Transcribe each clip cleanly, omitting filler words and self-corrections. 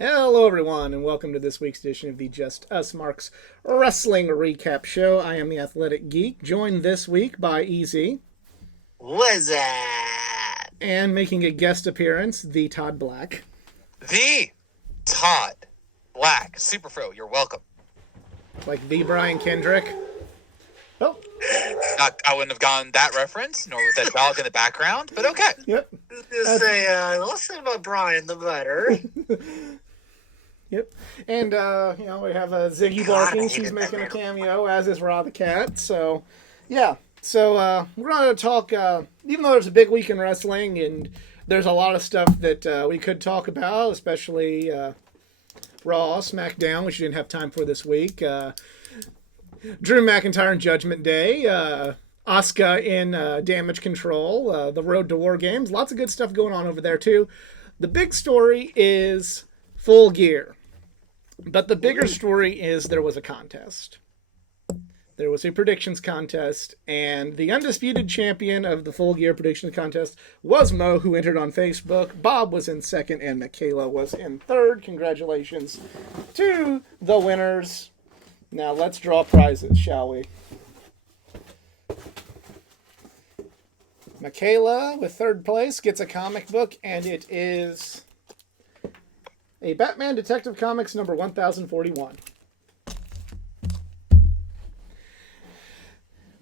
Hello, everyone, and welcome to this week's edition of the Just Us Marks Wrestling Recap Show. I am the Athletic Geek, joined this week by Easy. What's that? And making a guest appearance, the Todd Black. The Todd Black. Super Fro, you're welcome. Like the Brian Kendrick. Oh. I wouldn't have gone that reference, nor with that dog in the background, but okay. Yep. Just say, the less said about Brian, the better. Yep. And, we have Ziggy barking. She's making a cameo, as is Raw the Cat. So, yeah. So, we're going to talk, even though there's a big week in wrestling, and there's a lot of stuff that we could talk about, especially Raw, SmackDown, which we didn't have time for this week. Drew McIntyre and Judgment Day. Asuka in Damage Control. The Road to War Games. Lots of good stuff going on over there, too. The big story is Full Gear. But the bigger story is there was a contest. There was a predictions contest, and the undisputed champion of the Full Gear predictions contest was Mo, who entered on Facebook. Bob was in second, and Michaela was in third. Congratulations to the winners. Now let's draw prizes, shall we? Michaela, with third place, gets a comic book, and it is a Batman Detective Comics number 1041.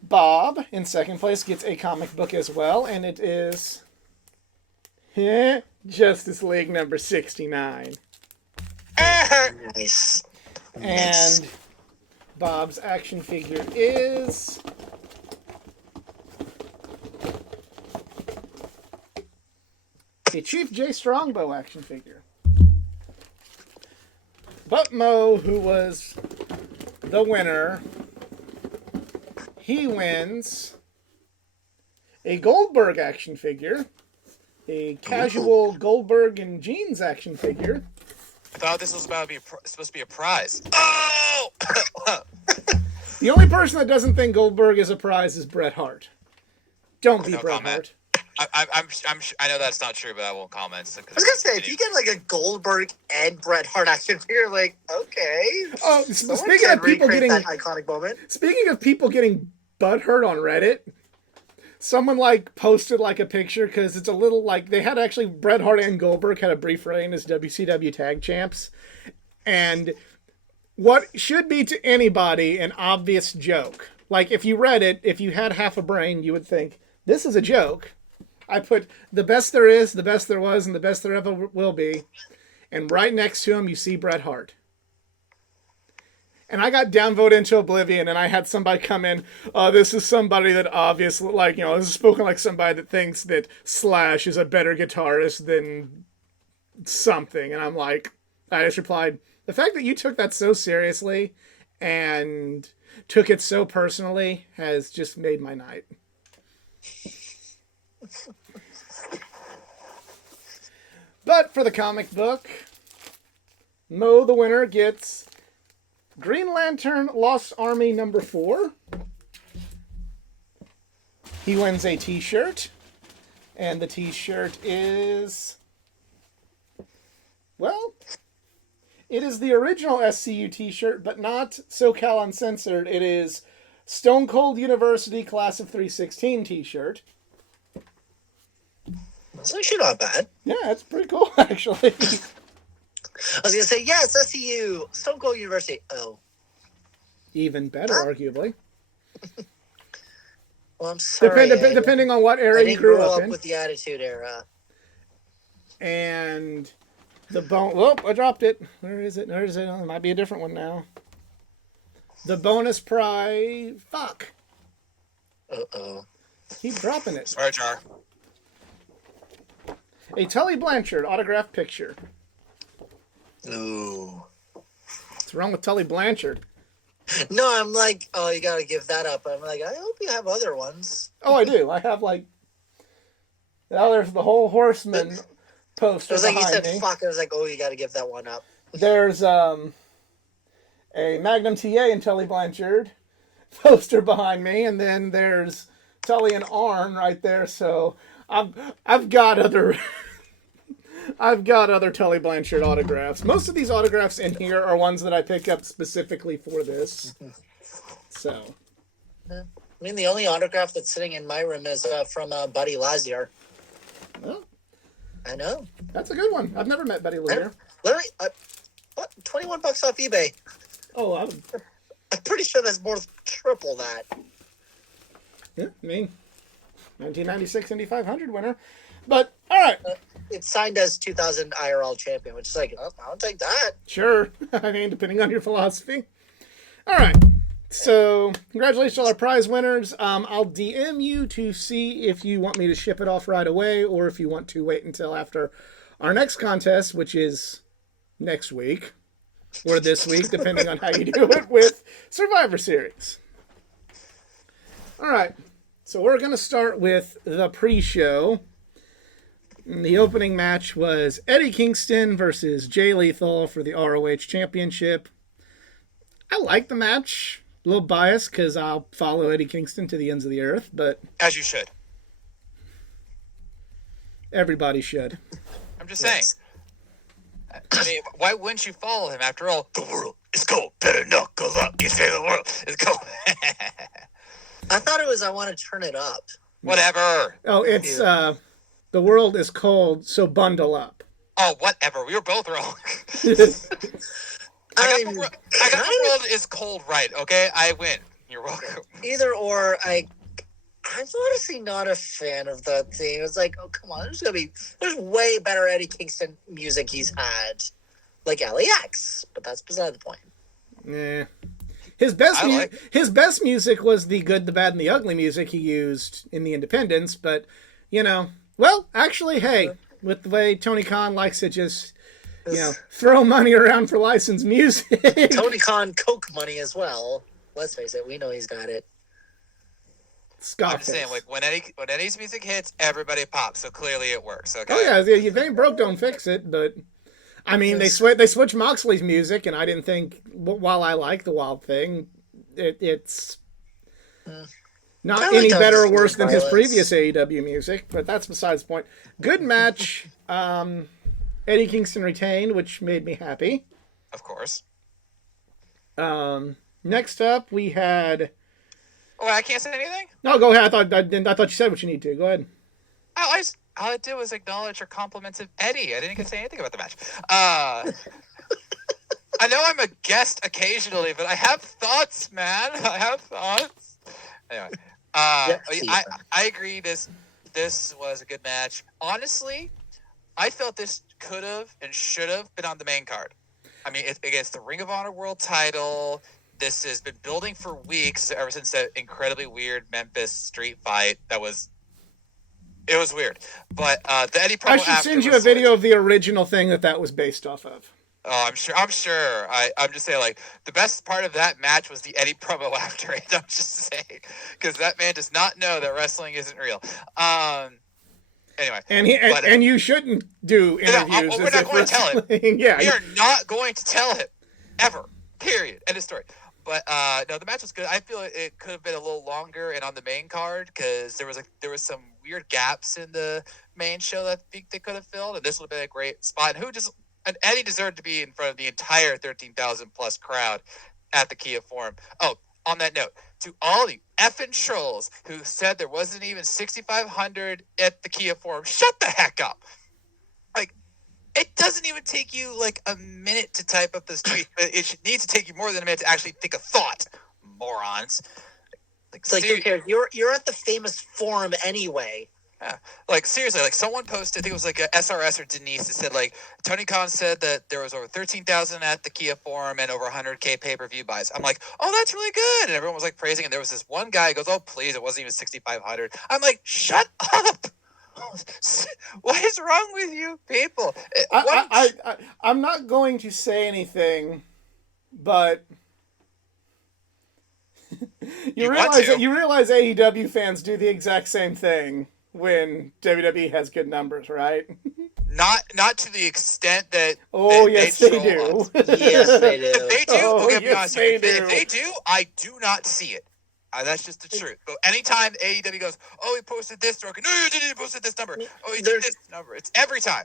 Bob, in second place, gets a comic book as well, and it is Justice League number 69. Nice. And Bob's action figure is a Chief J. Strongbow action figure. But Mo, who was the winner, he wins a Goldberg action figure, a casual Goldberg and jeans action figure. I thought this was supposed to be a prize. Oh! The only person that doesn't think Goldberg is a prize is Bret Hart. Don't be No Bret comment. Hart. I know that's not true, but I won't comment. I was gonna say, if you get like a Goldberg and Bret Hart action figure, like, okay. Oh, Someone speaking can of people recreate getting that iconic moment. Speaking of people getting butthurt on Reddit, someone posted a picture because it's a little they had actually Bret Hart and Goldberg had a brief reign as WCW tag champs, and what should be to anybody an obvious joke. Like if you read it, if you had half a brain, you would think this is a joke. I put the best there is, the best there was, and the best there ever will be, and right next to him you see Bret Hart. And I got downvoted into oblivion, and I had somebody come in, this is somebody that obviously, this is spoken like somebody that thinks that Slash is a better guitarist than something. And I just replied, the fact that you took that so seriously and took it so personally has just made my night. But for the comic book, Mo, the winner, gets Green Lantern Lost Army number 4. He wins a t-shirt. And the t-shirt is, well, it is the original SCU t-shirt, but not SoCal Uncensored. It is Stone Cold University Class of 316 t-shirt. That's actually not bad. Yeah, that's pretty cool, actually. I was gonna say, yes, SCU, Stone Cold University. Oh. Even better, arguably. Well, I'm sorry. Depending on what era I you didn't grew grow up up in. with the Attitude Era. And the bone. Whoop! I dropped it. Where is it? Where is it? Oh, it might be a different one now. The bonus prize. Fuck. Uh-oh. Keep dropping it. Sorry, Jar. A Tully Blanchard autographed picture. Ooh. What's wrong with Tully Blanchard? No, I'm like, oh, you gotta give that up. I'm like, I hope you have other ones. Oh, I do. I have there's the whole Horseman poster It was like you behind said, me. fuck. I was like, oh, you gotta give that one up. There's a Magnum TA and Tully Blanchard poster behind me, and then there's Tully and Arn right there. So I've got other I've got other Tully Blanchard autographs. Most of these autographs in here are ones that I pick up specifically for this. So. I mean, the only autograph that's sitting in my room is from Buddy Lazier. Well, I know. that's a good one. I've never met Betty Lear. Literally, what? $21 off eBay. Oh, I'm pretty sure that's more than triple that. yeah, I mean, 1996 Indy 500 winner. But, all right. It's signed as 2000 IRL champion, which is like, oh, I'll take that. Sure. I mean, depending on your philosophy. All right. So, congratulations to all our prize winners. I'll DM you to see if you want me to ship it off right away or if you want to wait until after our next contest, which is next week or this week, depending on how you do it with Survivor Series. All right. So, we're going to start with the pre-show. The opening match was Eddie Kingston versus Jay Lethal for the ROH Championship. I like the match. A little biased because I'll follow Eddie Kingston to the ends of the earth, but As you should. everybody should. I'm just saying. I mean, why wouldn't you follow him? After all, the world is cold. Better knuckle up. You say the world is cold. I thought it was I want to turn it up. Whatever. Oh, it's the world is cold, so bundle up. Oh, whatever. We were both wrong. I got the world is cold right, okay? I win. You're welcome. Either or, I'm honestly not a fan of that theme. It's like, oh, come on. There's way better Eddie Kingston music he's had. Like LAX, but that's beside the point. Yeah. His best music was the good, the bad, and the ugly music he used in the Independents, but, well, actually, hey, with the way Tony Khan likes to just, throw money around for licensed music. Tony Khan, Coke money as well. Let's face it, we know he's got it. I'm just saying, like when Eddie's music hits, everybody pops. So clearly it works. Okay. Oh yeah, if it ain't broke, don't fix it. But I mean, they switched Moxley's music, and I didn't think. While I like the Wild Thing, it's not any better or worse than his previous AEW music. But that's besides the point. Good match. Eddie Kingston retained, which made me happy. Of course. Next up, we had. Oh, I can't say anything? No, go ahead. I thought you said what you need to. Go ahead. All I did was acknowledge your compliments of Eddie. I didn't get to say anything about the match. I know I'm a guest occasionally, but I have thoughts, man. I have thoughts. Anyway, I agree. This was a good match. Honestly, I felt this could have and should have been on the main card. I mean, it's against the Ring of Honor World Title. This has been building for weeks, ever since that incredibly weird Memphis street fight. It was weird. But the Eddie promo I should send you a video of the original thing that was based off of. Oh, I'm sure. I'm just saying, like, the best part of that match was the Eddie promo after it. I'm just saying, because that man does not know that wrestling isn't real. Anyway, and you shouldn't do interviews. We're not going to tell him. Yeah, we are not going to tell him ever. Period. End of story. But no, the match was good. I feel it could have been a little longer and on the main card because there was some weird gaps in the main show that I think they could have filled, and this would have been a great spot. And Eddie deserved to be in front of the entire 13,000 plus crowd at the Kia Forum. Oh, on that note, to all the effing trolls who said there wasn't even 6,500 at the Kia Forum, shut the heck up. Like, it doesn't even take you like a minute to type up this tweet. It needs to take you more than a minute to actually think a thought, morons. It's like, who cares? You're at the famous forum anyway. Yeah. Like, seriously, like, someone posted, I think it was like a SRS or Denise, that said, like, Tony Khan said that there was over 13,000 at the Kia Forum and over 100K pay-per-view buys. I'm like, oh, that's really good. And everyone was, like, praising. And there was this one guy who goes, oh, please, it wasn't even 6,500. I'm like, shut up. What is wrong with you people? I'm not going to say anything, but you realize AEW fans do the exact same thing when WWE has good numbers, right? Not to the extent that. Oh, yes, they do. Yes, they do. If they do, oh, okay, yes, if they do, I do not see it. That's just the truth. But anytime AEW goes, oh, he posted this, or no, you didn't post this number. Oh, he did this number. It's every time.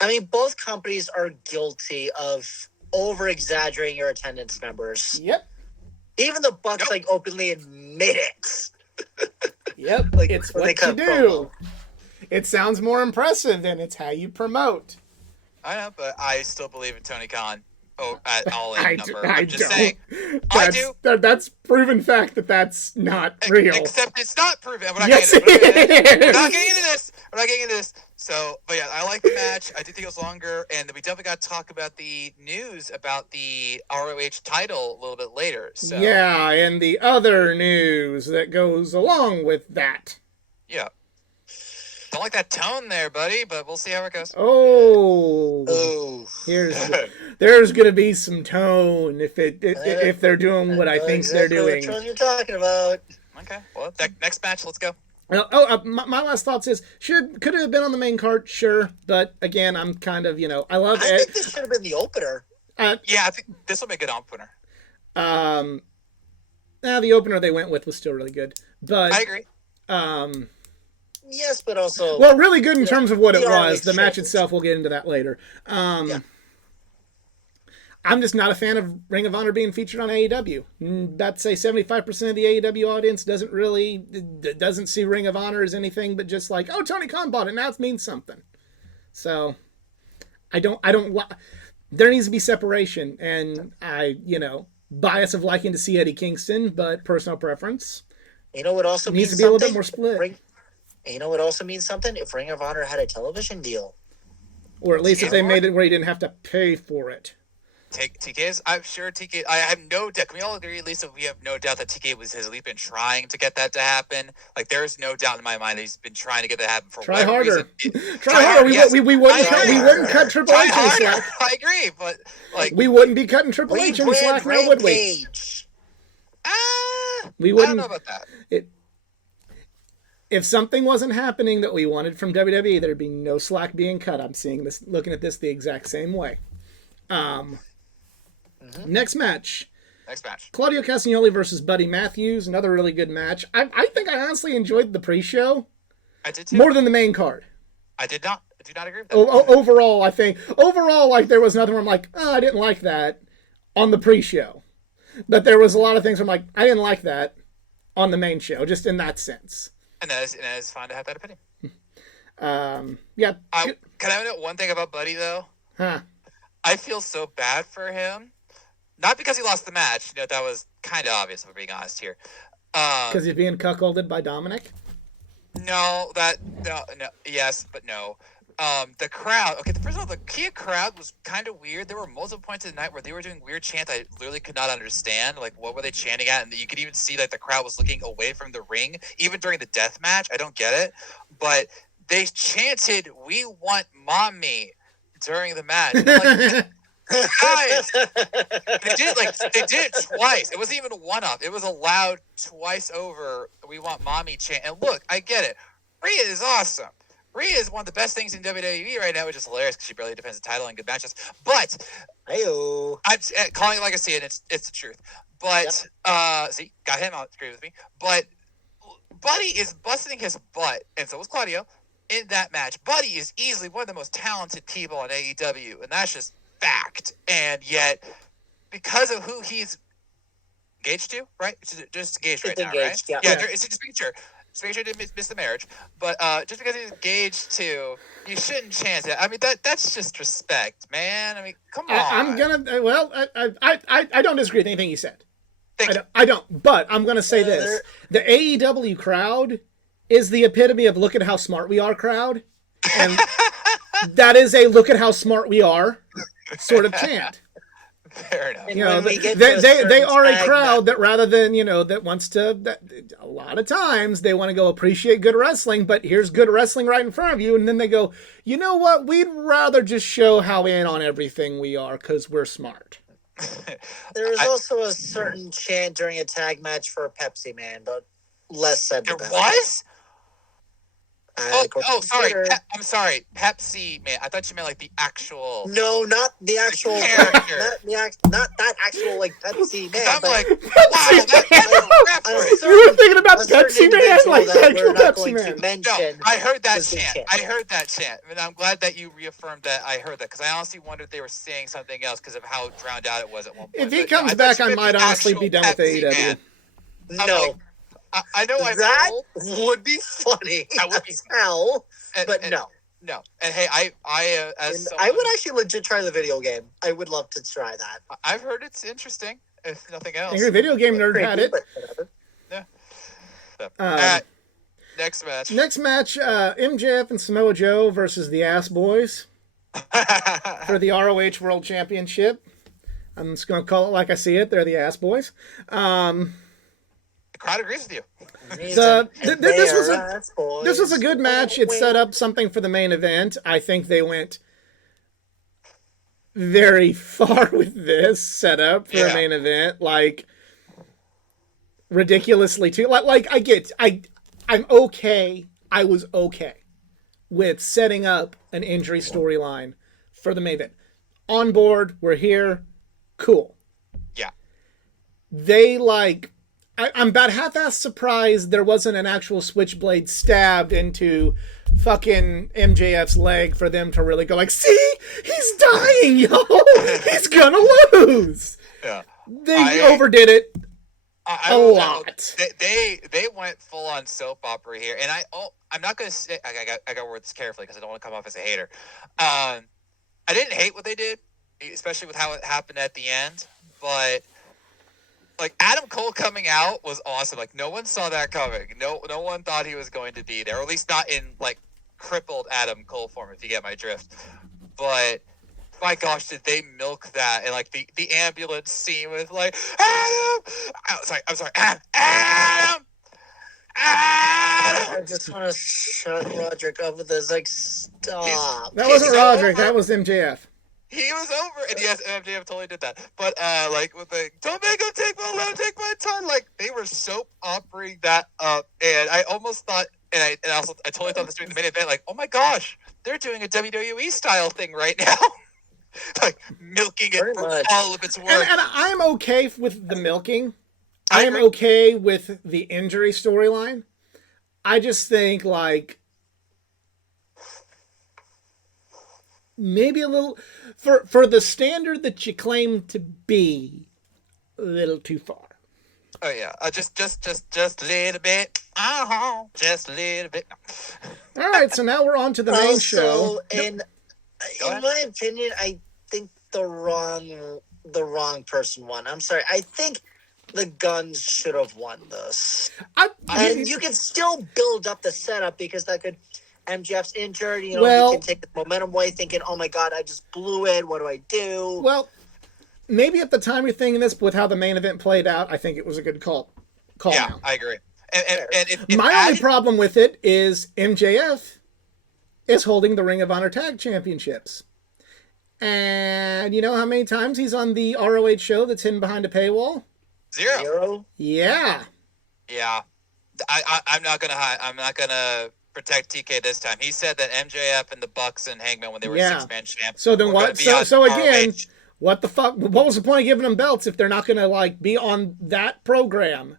I mean, both companies are guilty of over-exaggerating your attendance numbers. Yep. Even the Bucks Yep. like openly admit it. Yep. Like, It's when they what you cut do. promo. It sounds more impressive, and it's how you promote. I know, but I still believe in Tony Khan. Oh, at all in I number. don't. I'm just saying. I do. That's proven fact that's not real. Except it's not proven. We're not Yes, getting into it it. We're is. not getting into this. We're not getting into this. So, but yeah, I like the match. I do think it was longer, and we definitely got to talk about the news about the ROH title a little bit later. So Yeah, and the other news that goes along with that. yeah. Don't like that tone there, buddy, but we'll see how it goes. Oh, Oh, there's gonna be some tone if they're doing what I think they're doing. Which one you're talking about? Okay. Well, next match, let's go. My last thoughts is could it have been on the main card? Sure, but again, I'm kind of I love I think this should have been the opener. Yeah, I think this will be a good opener. The opener they went with was still really good, but I agree. Yes, but also well, really good in terms of what it the ROH was. The match shows. itself, we'll get into that later. Yeah. I'm just not a fan of Ring of Honor being featured on AEW. I'd say 75% of the AEW audience doesn't see Ring of Honor as anything but just like, oh, Tony Khan bought it, now it means something. So there needs to be separation, and bias of liking to see Eddie Kingston, but personal preference. You know what also Needs means to be a little something? bit more split. You know what also means something? If Ring of Honor had a television deal. Or at least if they made it where you didn't have to pay for it. TK's, I'm sure TK. I have no doubt. Can we all agree, at least, that we have no doubt that TK has at least been trying to get that to happen? Like, there is no doubt in my mind that he's been trying to get that to happen for Try whatever harder. reason. Try harder. Yes. We wouldn't cut Triple Try H any harder. slack. I agree, but like We wouldn't be cutting Triple H any Rebrand slack now, would we? Rampage. We I wouldn't. don't know about that. If something wasn't happening that we wanted from WWE, there'd be no slack being cut. I'm looking at this the exact same way. Next match. Next match. Claudio Castagnoli versus Buddy Matthews. Another really good match. I think I honestly enjoyed the pre-show I did too. more than the main card. I did not. I do not agree with that. Overall, I think like there was nothing where I'm like, oh, I didn't like that on the pre-show. But there was a lot of things where I'm like, I didn't like that on the main show, just in that sense. And that is fine to have that opinion. Yeah. Can I note one thing about Buddy, though? Huh. I feel so bad for him. Not because he lost the match. That was kind of obvious, if we're being honest here. Because he's being cuckolded by Dominic? No, yes, but no. The crowd. Okay, first of all, the Kia crowd was kind of weird. There were multiple points in the night where they were doing weird chants I literally could not understand. Like, what were they chanting at? And you could even see like the crowd was looking away from the ring, even during the death match. I don't get it, but they chanted, "We want mommy" during the match. And I'm like, guys, they did it twice. It wasn't even a one-off. It was a loud twice over. We want mommy chant. And look, I get it. Rhea is awesome. Rhea is one of the best things in WWE right now, which is hilarious because she barely defends the title in good matches. But Heyo. I'm calling it like I see it. It's the truth. But see, got him out. Agree with me. But Buddy is busting his butt, and so was Claudio in that match. Buddy is easily one of the most talented people on AEW, and that's just fact. And yet, because of who he's engaged to, right? Just engaged right now, right? Yeah. It's just making sure. Just making sure he didn't miss the marriage. But just because he's engaged to, you shouldn't chance it. I mean, that's just respect, man. I mean, come on. I'm gonna. Well, I don't disagree with anything you said. Thank you. I don't. But I'm gonna say this: the AEW crowd is the epitome of "look at how smart we are" crowd, and that is a "look at how smart we are" sort of chant. Fair enough. They are a crowd that rather than that wants to. A lot of times they want to go appreciate good wrestling, but here's good wrestling right in front of you, and then they go, you know what? We'd rather just show how in on everything we are because we're smart. There was also a certain chant during a tag match for a Pepsi Man, but less said There about was? Sorry. I'm sorry. Pepsi, man. I thought you meant like the actual. No, not the actual character. not that actual like Pepsi man. I'm but like, wow, that's a reference. You were thinking about a certain Pepsi Man, individual like that the actual we're not Pepsi going to Man. No, mention. I heard that was the chant. chant. I heard that chant, and I'm glad that you reaffirmed that. I heard that because I honestly wondered if they were saying something else because of how drowned out it was at one point. If he But no, comes thought back, you I meant might the honestly actual be done with Pepsi AEW. Man. I'm No, like, I know I'm that old, would be funny That would be- as hell, and- but and- no. No, and hey, I as And someone, I would actually legit try the video game. I would love to try that. I've heard it's interesting. If nothing else. Angry Video Game Nerd Creepy, had it. but whatever. So, Um, alright, next match. Next match, MJF and Samoa Joe versus the Ass Boys for the ROH World Championship. I'm just going to call it like I see it. They're the Ass Boys. The crowd agrees with you. This was a good match. It set up something for the main event. I think they went very far with this setup for a main event, like ridiculously too. I'm okay. I was okay with setting up an injury storyline for the main event. On board, we're here, cool. Yeah. They I'm about half-assed surprised there wasn't an actual switchblade stabbed into fucking MJF's leg for them to really go like, see, he's dying, yo, he's gonna lose. Yeah. They overdid it a lot. They went full on soap opera here, and I'm not gonna say I got to word this carefully because I don't want to come off as a hater. I didn't hate what they did, especially with how it happened at the end, but. Like Adam Cole coming out was awesome. Like no one saw that coming. No one thought he was going to be there, or at least not in like crippled Adam Cole form, if you get my drift. But my gosh, did they milk that? And like the ambulance scene with like Adam. I'm sorry, Adam. I just want to shut Roderick up with this. Like, stop. That wasn't He's Roderick. over. That was MJF. He was over, and yes, MJF totally did that. But like with the "Don't make him take my let him take my ton," like they were soap operating that up, and I almost thought, and I totally thought this during the main event, like, oh my gosh, they're doing a WWE style thing right now, like milking it for all of its worth. And I'm okay with the milking. I I am agree. okay with the injury storyline. I just think like maybe a little for the standard that you claim to be, a little too far. Oh yeah, just a little bit. Just a little bit. All right, so now we're on to the main show. In Go ahead. my opinion, I think the wrong person won. I'm sorry. I think the Guns should have won this. And you can still build up the setup because that could MJF's injured, you Well- he can take the momentum away thinking, oh my god, I just blew it, what do I do? Well, maybe at the time you're thinking this, but with how the main event played out, I think it was a good call. Yeah, Now. I agree. And if My added- only problem with it is MJF is holding the Ring of Honor Tag Championships. And you know how many times he's on the ROH show that's hidden behind a paywall? Zero. Yeah. Yeah, I'm not gonna hide. I'm not gonna protect TK this time. He said that MJF and the Bucks and Hangman when they were Yeah. 6-man champs. So then were what? gonna be on So again, ROH. what the fuck? What was the point of giving them belts if they're not going to like be on that program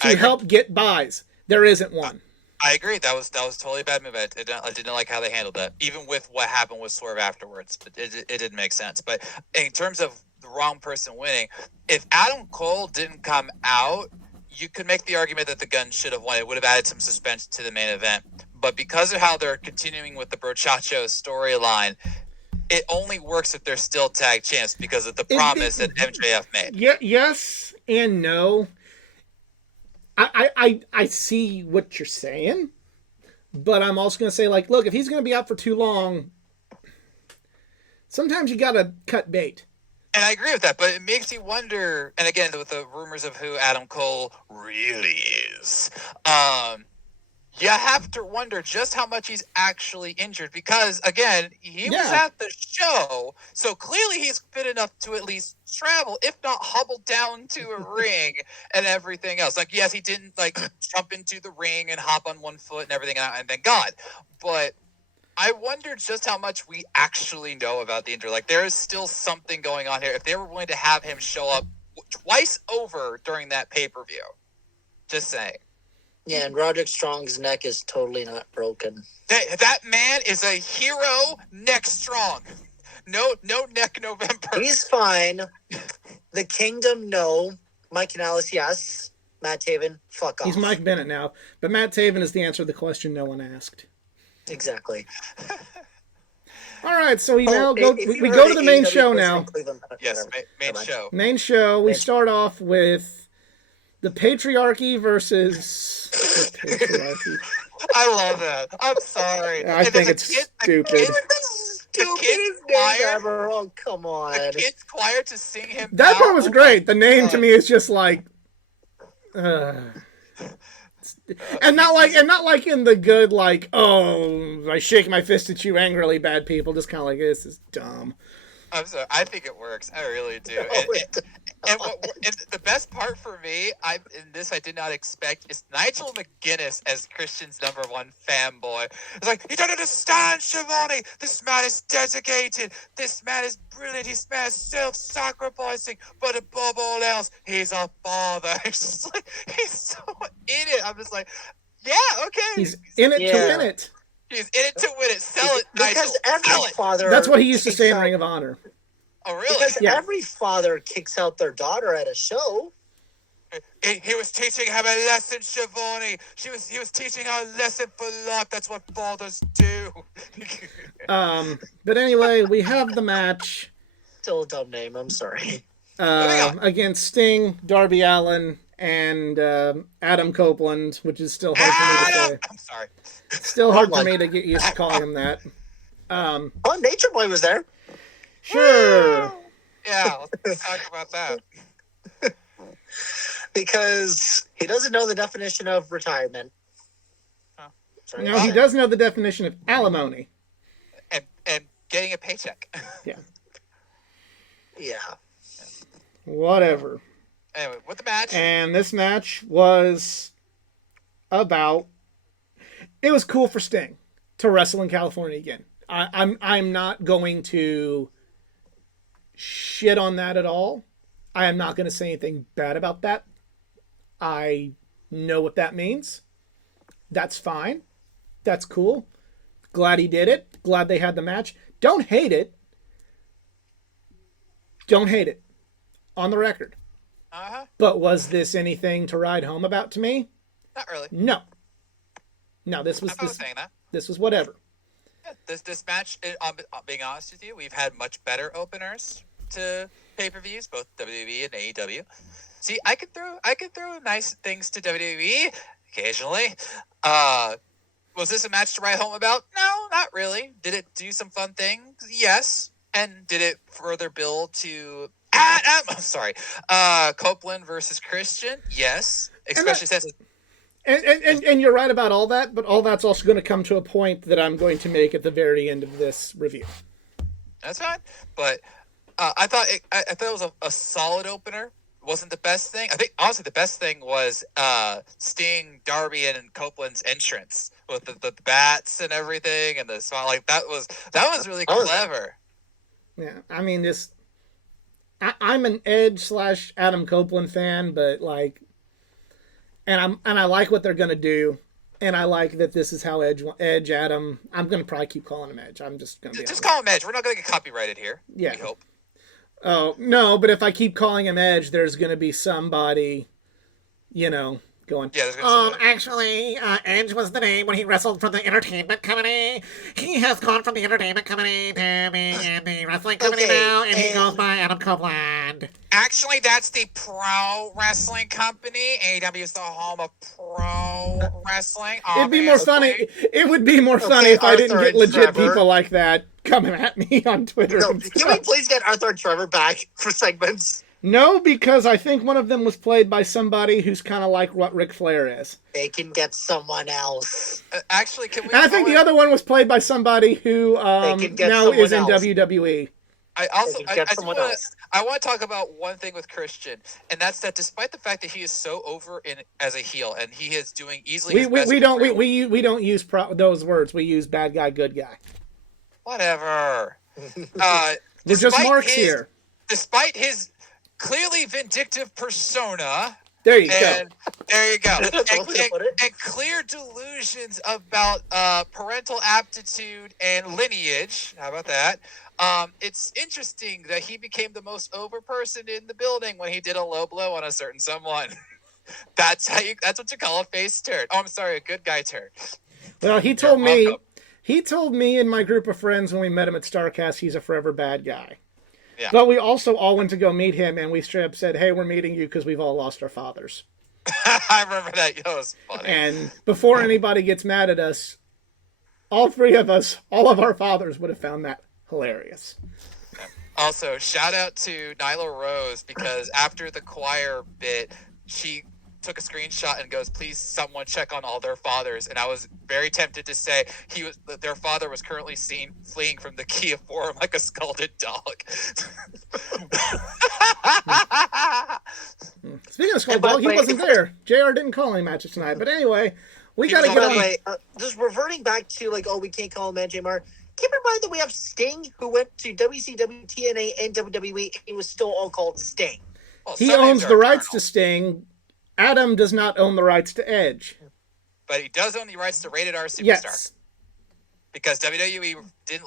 I to agree. help get buys? There isn't one. I agree. That was totally a bad move. I didn't like how they handled that, even with what happened with Swerve afterwards. But it didn't make sense. But in terms of the wrong person winning, if Adam Cole didn't come out, you could make the argument that the Guns should have won. It would have added some suspense to the main event. But because of how they're continuing with the Brochacho storyline, it only works if they're still tag champs because of the promise that MJF made. Yeah. Yes and no. I see what you're saying, but I'm also going to say like, look, if he's going to be out for too long, sometimes you got to cut bait. And I agree with that, but it makes you wonder, and again, with the rumors of who Adam Cole really is, you have to wonder just how much he's actually injured because, again, he was Yeah. at the show, so clearly he's fit enough to at least travel, if not hobble down to a ring and everything else. Like, yes, he didn't like jump into the ring and hop on one foot and everything, and thank God. But I wonder just how much we actually know about the injury. Like, there is still something going on here. If they were willing to have him show up twice over during that pay-per-view, just saying. Yeah, and Roderick Strong's neck is totally not broken. That man is a hero, neck strong. No neck November. He's fine. The Kingdom, no. Mike Canales, yes. Matt Taven, fuck off. He's Mike Bennett now, but Matt Taven is the answer to the question no one asked. Exactly. All right, so we now Oh, go. if We you go were to the an main AEW show person now. in Cleveland, Yes, whatever. main Never mind. show. Main show. We Main- start off with the patriarchy versus the patriarchy. I love that. I'm sorry. I And think there's it's a stupid. The kids Stupidest name choir. ever. Oh, come on. The kids choir to sing him. That out. part was Oh great. my The name to God. me is just like, and not like in the good like, oh, I shake my fist at you angrily, bad people. Just kind of like, this is dumb. I'm sorry. I think it works. I really do. Oh, And the best part for me, I did not expect, is Nigel McGuinness as Christian's #1 fanboy. It's like, you don't understand, Shivani. This man is dedicated. This man is brilliant. This man is self-sacrificing. But above all else, he's a father. It's just like, he's so in it. I'm just like, yeah, okay. He's in it to Yeah. win it. He's in it to win it. Sell it, Nigel. Because every Sell it. father. That's what he used to kicks say in out- Ring of Honor. Oh, really? Because Yeah. every father kicks out their daughter at a show. He was teaching her a lesson, Shivani. He was teaching her a lesson for life. That's what fathers do. But anyway, we have the match Still a dumb name. I'm sorry. against Sting, Darby Allin, and Adam Copeland, which is still hard for me to say. I'm sorry. Still hard Oh for my me to get used to calling him that. Oh, Nature Boy was there. Sure. Yeah, let's talk about that. Because he doesn't know the definition of retirement. Huh. Sorry No, about he it. does know the definition of alimony. And getting a paycheck. Yeah. Whatever. Anyway, with the match, And this match was about. It was cool for Sting to wrestle in California again. I'm not going to shit on that at all. I am not going to say anything bad about that. I know what that means. That's fine. That's cool. Glad he did it. Glad they had the match. Don't hate it. Don't hate it. On the record. But was this anything to ride home about to me? not really. No. No, this was I'm not saying that. this was whatever. Yeah, this match, I'm being honest with you, we've had much better openers to pay-per-views, both WWE and AEW. See, I could throw nice things to WWE occasionally. Was this a match to write home about? No, not really. Did it do some fun things? Yes. And did it further build to Copeland versus Christian? Yes. Especially since And you're right about all that, but all that's also going to come to a point that I'm going to make at the very end of this review. that's fine. But I thought it was a solid opener. It wasn't the best thing. I think honestly the best thing was Sting, Darby, and Copeland's entrance with the bats and everything and the smile. Like that was really That was- clever. Yeah, I mean, I'm an Edge / Adam Copeland fan, but like, and I like what they're gonna do, and I like that this is how Edge Adam. I'm gonna probably keep calling him Edge. I'm just gonna be Just honest. call him Edge. We're not gonna get copyrighted here. Yeah. We hope. Oh no, but if I keep calling him Edge, there's gonna be somebody, going. Yeah, there's gonna be Actually, Edge was the name when he wrestled for the entertainment company. He has gone from the entertainment company to being in the wrestling company Okay, now, and he and- goes by Adam Copeland. Actually, that's the pro wrestling company. AEW is the home of pro wrestling. It'd be more funny. obviously. It would be more funny if I didn't Arthur get and legit Trevor. people like that coming at me on Twitter. No, and can we stuff. please get Arthur and Trevor back for segments? No, because I think one of them was played by somebody who's kind of like what Ric Flair is. They can get someone else. Actually, can we? And I think the other one was played by somebody who can get now is in someone else. WWE. I also They can get I someone wanna, else. I want to talk about one thing with Christian, and that's that despite the fact that he is so over in as a heel, and he is doing easily. his best We don't career- we don't use those words. We use bad guy, good guy. Whatever. We're just Despite marks his- here. Despite his clearly vindictive persona, There you and there you go, That's one way to put it. and clear delusions about parental aptitude and lineage. How about that? It's interesting that he became the most over person in the building when he did a low blow on a certain someone. That's what you call a face turn. Oh, I'm sorry, a good guy turn. go. Well, he told me. welcome. He told me and my group of friends when we met him at StarCast, he's a forever bad guy. Yeah. But we also all went to go meet him, and we straight up said, "Hey, we're meeting you because we've all lost our fathers." I remember that. That was funny. And before anybody gets mad at us, all three of us, all of our fathers would have found that hilarious. Also, shout out to Nyla Rose because after the choir bit, she took a screenshot and goes, "Please, someone check on all their fathers." And I was very tempted to say their father was currently seen fleeing from the Kia Forum like a scalded dog. Speaking of Skull And by Dog, the he way- wasn't there. JR didn't call any matches tonight. But anyway, we got to was get By on. the way, just reverting back to like, oh, we can't call him MJMR. Keep in mind that we have Sting, who went to WCW, TNA, and WWE, and he was still all called Sting. Well, He some names owns are the rights eternal, to Sting. Adam does not own the rights to Edge. but he does own the rights to Rated R Superstar Yes. because WWE didn't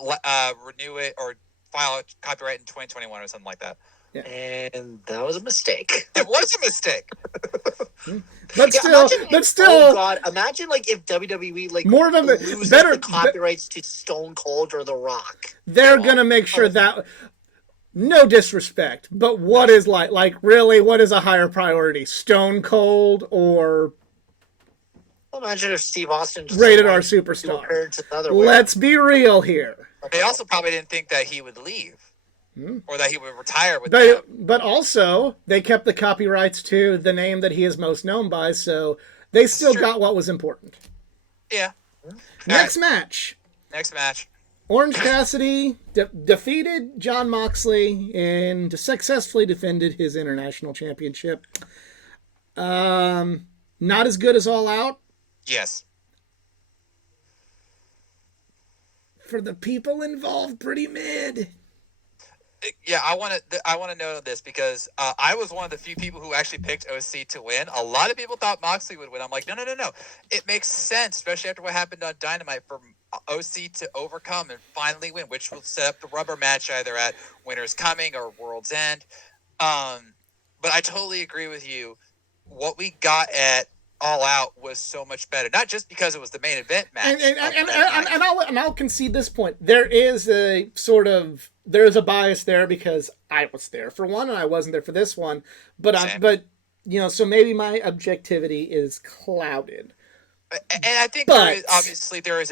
renew it or file a copyright in 2021 or something like that. And that was a mistake. It was a mistake. But Yeah, still, imagine but if- still, oh God, imagine like if WWE like more of them loses better. the copyrights to Stone Cold or The Rock. They're gonna make sure that. No disrespect, but what is like really? What is a higher priority? Stone Cold or Imagine if Steve Austin just Rated R wanted to Superstar? appearance another way. Let's be real here. They also probably didn't think that he would leave or that he would retire with But them. but also they kept the copyrights to the name that he is most known by, so they still true. got what was important. Yeah. Next match. Next match. Orange Cassidy defeated Jon Moxley and successfully defended his international championship. Not as good as All Out. Yes. For the people involved, pretty mid. Yeah, I want to know this because I was one of the few people who actually picked OC to win. A lot of people thought Moxley would win. I'm like, no. It makes sense, especially after what happened on Dynamite, for OC to overcome and finally win, which will set up the rubber match either at Winter's Coming or World's End. But I totally agree with you. What we got at All Out was so much better, not just because it was the main event match. And I'll concede this point. There's a bias there because I was there for one and I wasn't there for this one. But so maybe my objectivity is clouded. And I think But- there is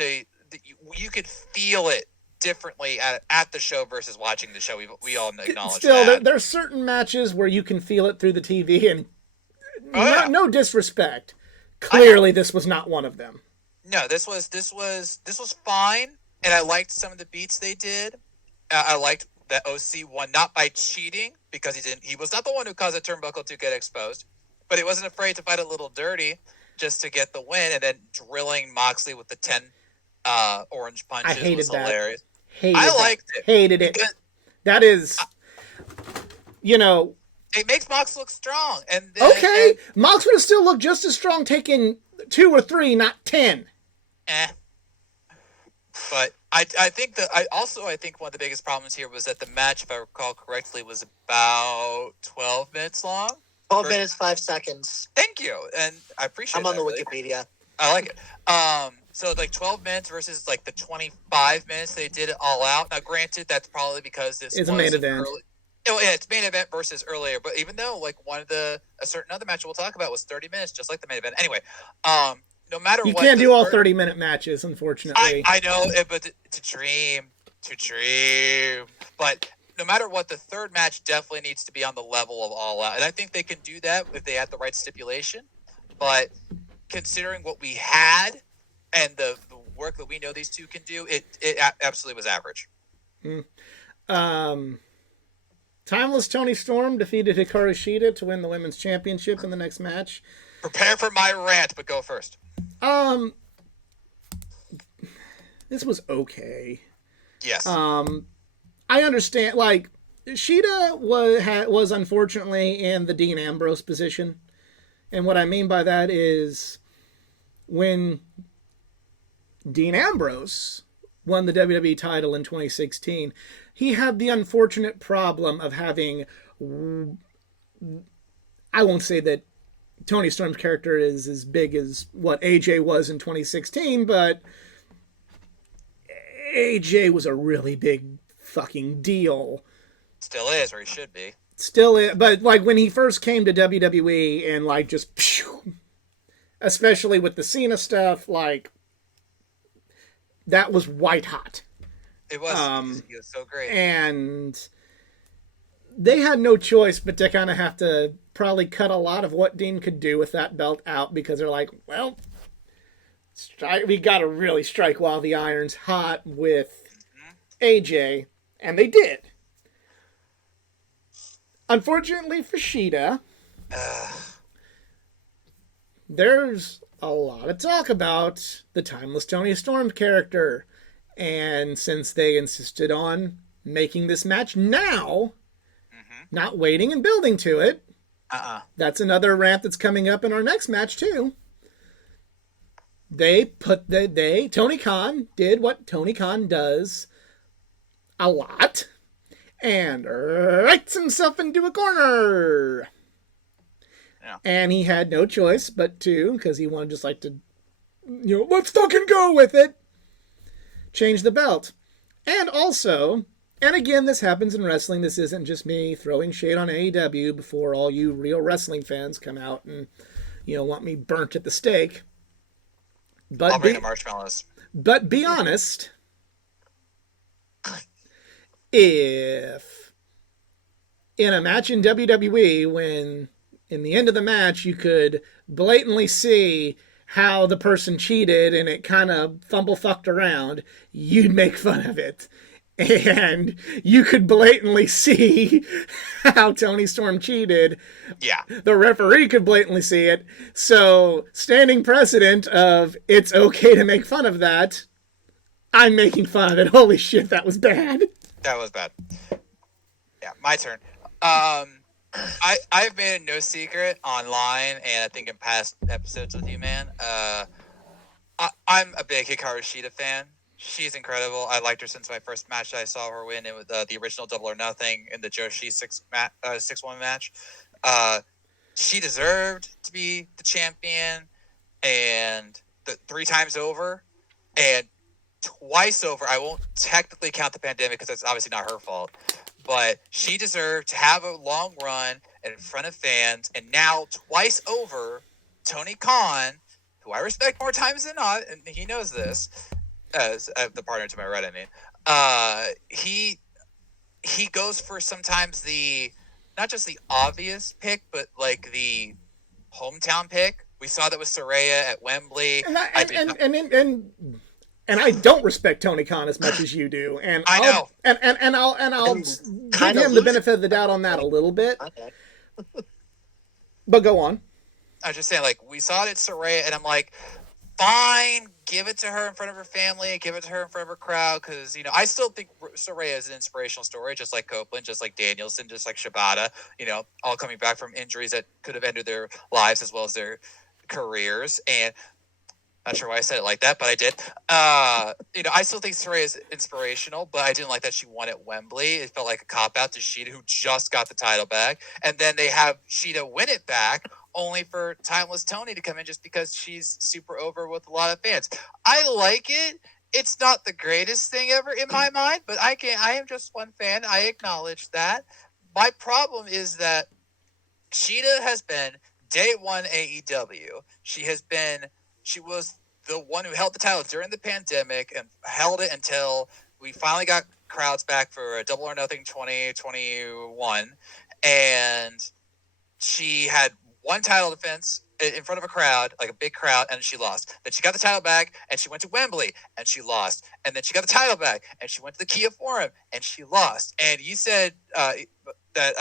you could feel it differently at the show versus watching the show. We all acknowledge Still, that. there are certain matches where you can feel it through the TV, and Oh, yeah. no disrespect. Clearly, this was not one of them. No, this was fine, and I liked some of the beats they did. I liked that OC won not by cheating because he was not the one who caused the turnbuckle to get exposed, but he wasn't afraid to fight a little dirty just to get the win, and then drilling Moxley with the 10 orange punches I hated was that. hilarious. Hated I that. liked it. Hated it. Because That is, it makes Mox look strong, and then, okay. Mox would have still looked just as strong taking 2 or 3, not 10. But I think one of the biggest problems here was that the match, if I recall correctly, was about 12 minutes long. 12 minutes, 5 seconds. Thank you, and I appreciate. I'm on that, the really. Wikipedia. I like it. So like 12 minutes versus like the 25 minutes they did it All Out. Now, granted, that's probably because this It's a was main an event. Oh yeah, it's main event versus earlier. But even though like a certain other match we'll talk about was 30 minutes, just like the main event. Anyway, no matter You what, can't the do all third- 30-minute matches, unfortunately. I know, but to dream. But no matter what, the third match definitely needs to be on the level of All Out, and I think they can do that if they had the right stipulation. But considering what we had and the work that we know these two can do, it absolutely was average. Timeless Tony Storm defeated Hikaru Shida to win the women's championship in the next match. Prepare for my rant, but go first. This was okay. Yes. I understand. Like, Shida was unfortunately in the Dean Ambrose position, and what I mean by that is when Dean Ambrose won the WWE title in 2016, he had the unfortunate problem of having. I won't say that Tony Storm's character is as big as what AJ was in 2016, but AJ was a really big fucking deal. Still is, or he should be. Still is, but like when he first came to WWE and like just, especially with the Cena stuff, like that was white hot. It was. He was so great. And they had no choice but to kind of have to probably cut a lot of what Dean could do with that belt out because they're like, well, we got to really strike while the iron's hot with AJ, and they did. Unfortunately for Shida, there's a lot of talk about the Timeless Tony Storm character, and since they insisted on making this match now, not waiting and building to it, that's another rant that's coming up in our next match too. Tony Khan did what Tony Khan does a lot and writes himself into a corner. Yeah. And he had no choice but to, because he wanted just like to, let's fucking go with it. Change the belt. And also, and again, this happens in wrestling. This isn't just me throwing shade on AEW before all you real wrestling fans come out and, want me burnt at the stake. But I'll bring the marshmallows. But be honest, if in a match in WWE, when in the end of the match you could blatantly see how the person cheated and it kind of fucked around, you'd make fun of it. And you could blatantly see how Tony Storm cheated. Yeah. The referee could blatantly see it. So, standing precedent of it's okay to make fun of that, I'm making fun of it. Holy shit, that was bad. That was bad. Yeah, my turn. I've made it no secret online, and I think in past episodes with you, man. I'm a big Hikaru Shida fan. She's incredible. I liked her since my first match I saw her win. It was the original Double or Nothing in the Joshi 6-1 match. She deserved to be the champion, and 3 times over, and twice over. I won't technically count the pandemic because that's obviously not her fault, but she deserved to have a long run in front of fans. And now twice over, Tony Khan, who I respect more times than not, and he knows this, as the partner to my right, I mean, he goes for sometimes not just the obvious pick, but like the hometown pick. We saw that with Saraya at Wembley. And I don't respect Tony Khan as much as you do, and I know. I'll give him the benefit of the doubt on that a little bit. But go on. I was just saying, like, we saw it at Saraya, and I'm like, fine, give it to her in front of her family, give it to her in front of her crowd, because, I still think Saraya is an inspirational story, just like Copeland, just like Danielson, just like Shibata, all coming back from injuries that could have ended their lives as well as their careers. And not sure why I said it like that, but I did. I still think Saraya is inspirational, but I didn't like that she won at Wembley. It felt like a cop-out to Shida, who just got the title back. And then they have Shida win it back, only for Timeless Tony to come in just because she's super over with a lot of fans. I like it. It's not the greatest thing ever in my mind, but I am just one fan. I acknowledge that. My problem is that Shida has been day one AEW. She was the one who held the title during the pandemic and held it until we finally got crowds back for a Double or Nothing 2021, and she had one title defense in front of a crowd, like a big crowd, and she lost. Then she got the title back, and she went to Wembley, and she lost. And then she got the title back, and she went to the Kia Forum, and she lost. And you said that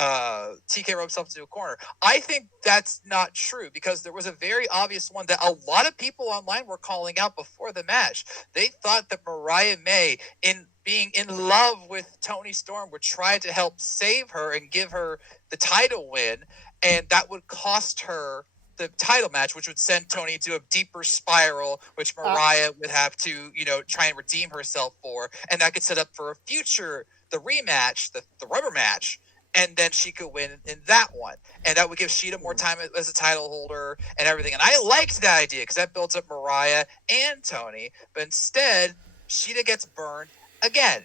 TK roped himself into a corner. I think that's not true, because there was a very obvious one that a lot of people online were calling out before the match. They thought that Mariah May, in being in love with Toni Storm, would try to help save her and give her the title win, and that would cost her the title match, which would send Toni into a deeper spiral, which Mariah would have to, try and redeem herself for, and that could set up for a future, the rematch, the rubber match, and then she could win in that one, and that would give Shida more time as a title holder and everything. And I liked that idea because that builds up Mariah and Toni, but instead Shida gets burned again.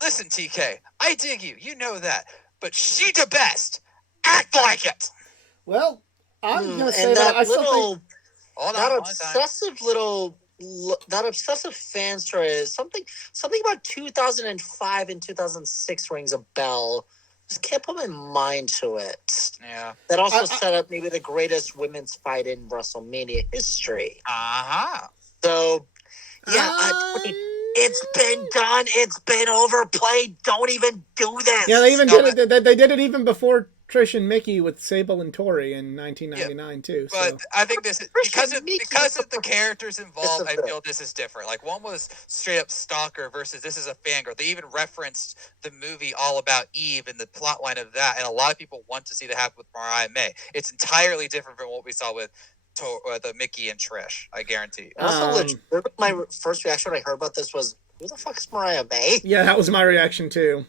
Listen, TK, I dig you, you know that, but Shida best, act like it. Well, I'm gonna say and that that I still little, think that obsessive fan story is something about 2005 and 2006 rings a bell. Just can't put my mind to it. Yeah. That also set up maybe the greatest women's fight in WrestleMania history. Uh-huh. So, yeah, it's been done. It's been overplayed. Don't even do this. Yeah, they even did it. They did it even before Trish and Mickey with Sable and Tori in 1999 too. But So. I think this is because of the characters involved. I feel this is different. Like, one was straight up stalker versus this is a fangirl. They even referenced the movie All About Eve and the plot line of that, and a lot of people want to see that happen with Mariah May. It's entirely different from what we saw with the Mickey and Trish. I guarantee you. Also, my first reaction when I heard about this was, "Who the fuck is Mariah May?" Yeah, that was my reaction too.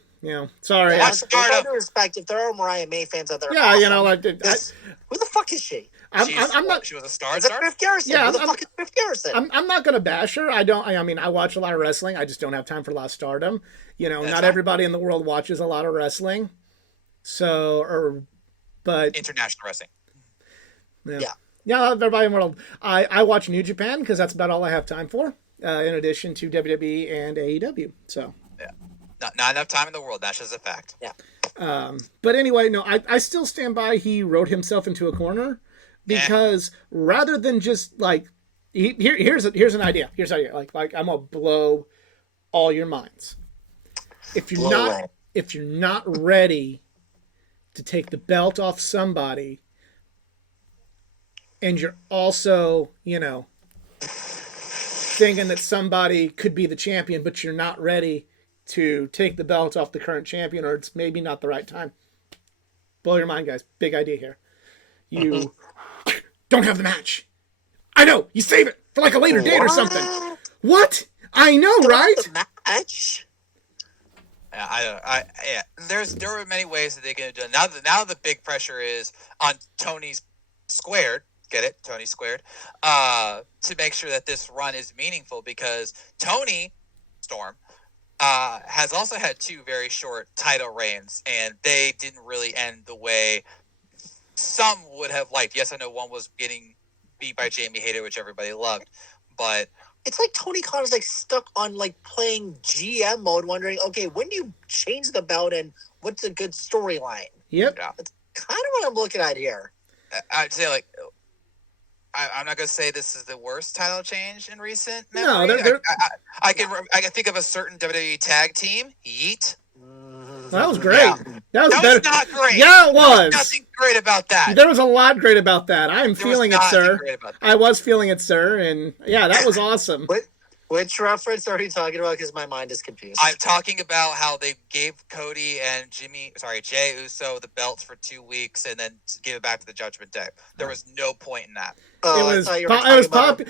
Sorry. Yeah, with all due respect, if there are Mariah May fans out there, Yeah, awesome. Who the fuck is she? I'm not. She was a star. Is it Griff Garrison? Yeah, Who the fuck is Griff Garrison? I'm not gonna bash her. I mean, I watch a lot of wrestling. I just don't have time for a lot of stardom. Not everybody in the world watches a lot of wrestling. But International wrestling. Yeah, not everybody in the world. I watch New Japan because that's about all I have time for. In addition to WWE and AEW. So. Yeah. Not enough time in the world. That's just a fact. Yeah. But anyway, no, I still stand by he wrote himself into a corner because rather than just like here's an idea. Here's an idea. Like I'm gonna blow all your minds. If you're not ready to take the belt off somebody, and you're also, thinking that somebody could be the champion, but you're not ready to take the belt off the current champion, or it's maybe not the right time. Blow your mind, guys. Big idea here. You don't have the match. I know. You save it for like a later date or something. What? I know, right? The match? Yeah, there are many ways that they can do it. Now the big pressure is on Tony's squared. Get it? Tony squared. To make sure that this run is meaningful, because Toni Storm has also had two very short title reigns, and they didn't really end the way some would have liked. Yes, I know one was getting beat by Jamie Hayter, which everybody loved, but it's like Tony Khan is like stuck on like playing GM mode, wondering, okay, when do you change the belt and what's a good storyline? Yep. Yeah. That's kind of what I'm looking at here. I'd say, like, I'm not gonna say this is the worst title change in recent No, memory. I can think of a certain WWE tag team, Yeet. That was great. Yeah. That was That better. was not great. Yeah, it There was was. nothing great about that. There was a lot great about that. I'm feeling it, sir. Great about that. I was feeling it, sir, and yeah, that was awesome. Which reference are you talking about? Because my mind is confused. I'm talking about how they gave Cody and Jay Uso the belts for 2 weeks and then gave it back to the Judgment Day. There was no point in that. Oh, It was I thought you were talking about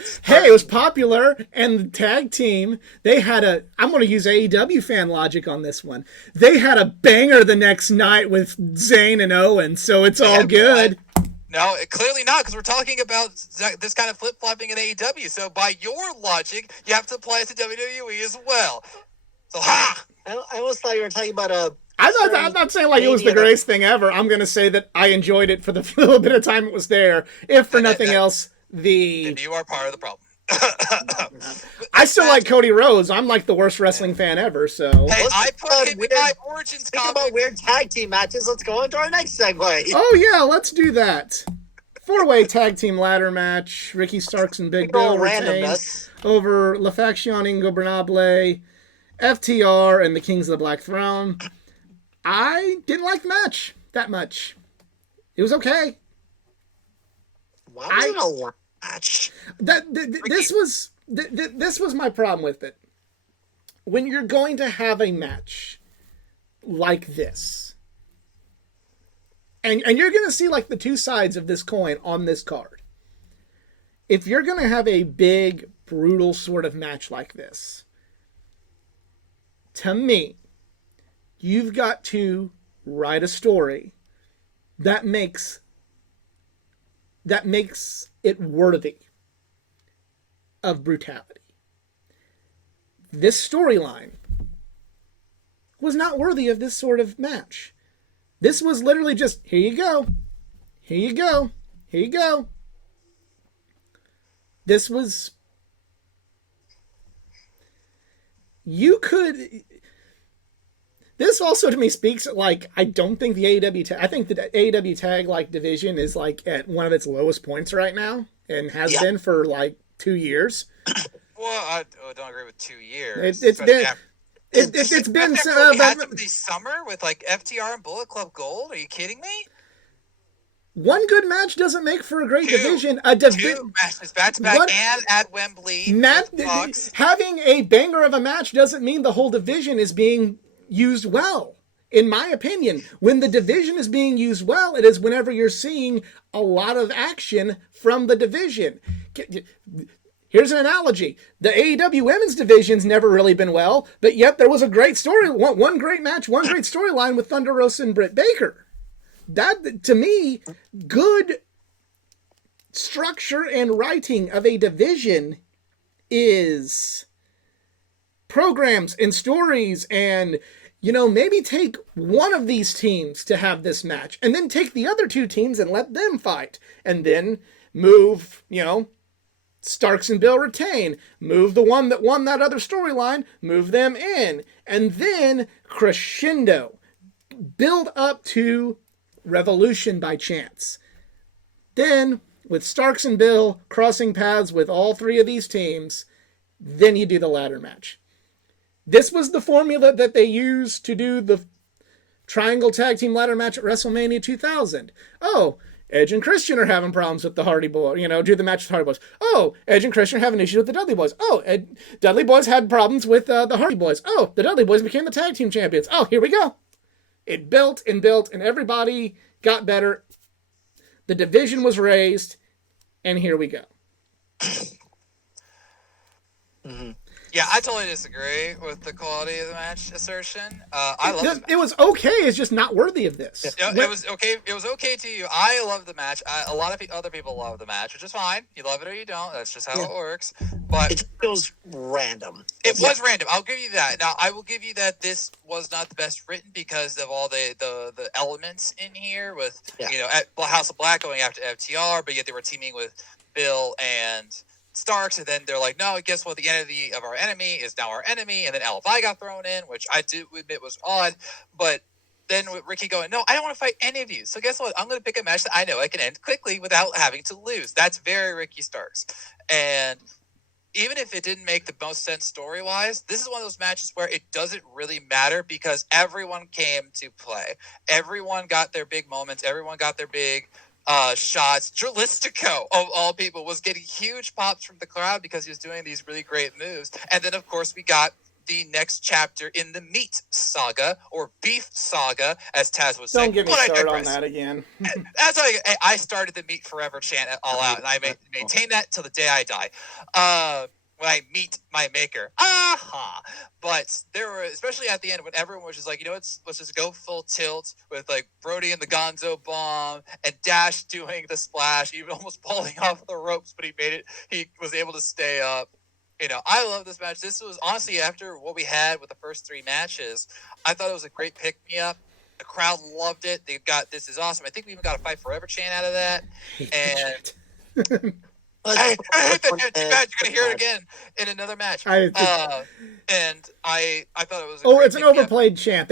it was popular, and the tag team, they had I'm going to use AEW fan logic on this one. They had a banger the next night with Zayn and Owen, so it's all good. No, clearly not, because we're talking about this kind of flip-flopping in AEW. So by your logic, you have to apply it to WWE as well. So, ha! I almost thought you were talking about I'm not saying like it was the greatest thing ever. I'm going to say that I enjoyed it for the little bit of time it was there. If for nothing else, Then you are part of the problem. I still like Cody Rhodes. I'm like the worst wrestling fan ever. So Hey, I put him in my Origins Think comic. about weird tag team matches. Let's go into our next segue. oh yeah, let's do that. 4-way tag team ladder match. Ricky Starks and Big Bill retain Randomness. over La Faction Ingobernable, FTR, and the Kings of the Black Throne. I didn't like the match that much. It was okay. Why was it a long match? This was my problem with it. When you're going to have a match like this, and you're going to see like the two sides of this coin on this card. If you're going to have a big, brutal sort of match like this, to me, you've got to write a story that makes it worthy of brutality. This storyline was not worthy of this sort of match. This was literally just, here you go. Here you go. Here you go. This was... You could... This also to me speaks like I don't think the AEW tag. I think the AEW tag like division is like at one of its lowest points right now and has been for like 2 years. Well, I don't agree with 2 years. It's been had some this summer with like FTR and Bullet Club Gold. Are you kidding me? One good match doesn't make for a great division. Two matches back to back and at Wembley. Having a banger of a match doesn't mean the whole division is being used well. In my opinion, when the division is being used well, it is whenever you're seeing a lot of action from the division. Here's an analogy. The AEW women's division's never really been well, but yet there was a great story, one great match, one great storyline with Thunder Rosa and Britt Baker. That, to me, good structure and writing of a division is programs and stories and, maybe take one of these teams to have this match and then take the other two teams and let them fight and then move, Starks and Bill retain, move the one that won that other storyline, move them in, and then crescendo, build up to Revolution by chance. Then, with Starks and Bill crossing paths with all three of these teams, then you do the ladder match. This was the formula that they used to do the Triangle Tag Team Ladder match at WrestleMania 2000. Oh, Edge and Christian are having problems with the Hardy Boys, do the match with Hardy Boys. Oh, Edge and Christian are having issues with the Dudley Boys. Oh, Dudley Boys had problems with the Hardy Boys. Oh, the Dudley Boys became the tag team champions. Oh, here we go. It built, and everybody got better. The division was raised, and here we go. Mm-hmm. Yeah, I totally disagree with the quality of the match assertion. I love it. It was okay. It's just not worthy of this. It was okay. It was okay to you. I love the match. A lot of other people love the match, which is fine. You love it or you don't. That's just how it works. But it feels random. It was random. I'll give you that. Now, I will give you that this was not the best written because of all the elements in here with at House of Black going after FTR, but yet they were teaming with Bill and Starks, and then they're like, no, guess what? The enemy of our enemy is now our enemy, and then LFI got thrown in, which I do admit was odd, but then with Ricky going, no, I don't want to fight any of you, so guess what? I'm going to pick a match that I know I can end quickly without having to lose. That's very Ricky Starks, and even if it didn't make the most sense story-wise, this is one of those matches where it doesn't really matter because everyone came to play. Everyone got their big moments. Everyone got their big shots. Dralistico, of all people, was getting huge pops from the crowd because he was doing these really great moves. And then, of course, we got the next chapter in the meat saga, or beef saga, as Taz was saying. Don't get me started on that again. That's why I started the Meat Forever chant at All Out, and I maintain that till the day I die. When I meet my maker. Aha! But there were, especially at the end, when everyone was just like, let's just go full tilt with like Brody and the Gonzo bomb and Dash doing the splash, even almost falling off the ropes, but he was able to stay up. I love this match. This was honestly, after what we had with the first three matches, I thought it was a great pick-me-up. The crowd loved it. They got, this is awesome. I think we even got a Fight Forever chant out of that. And I hate that match. You're gonna hear it again in another match. And I thought it was. It's an overplayed chant.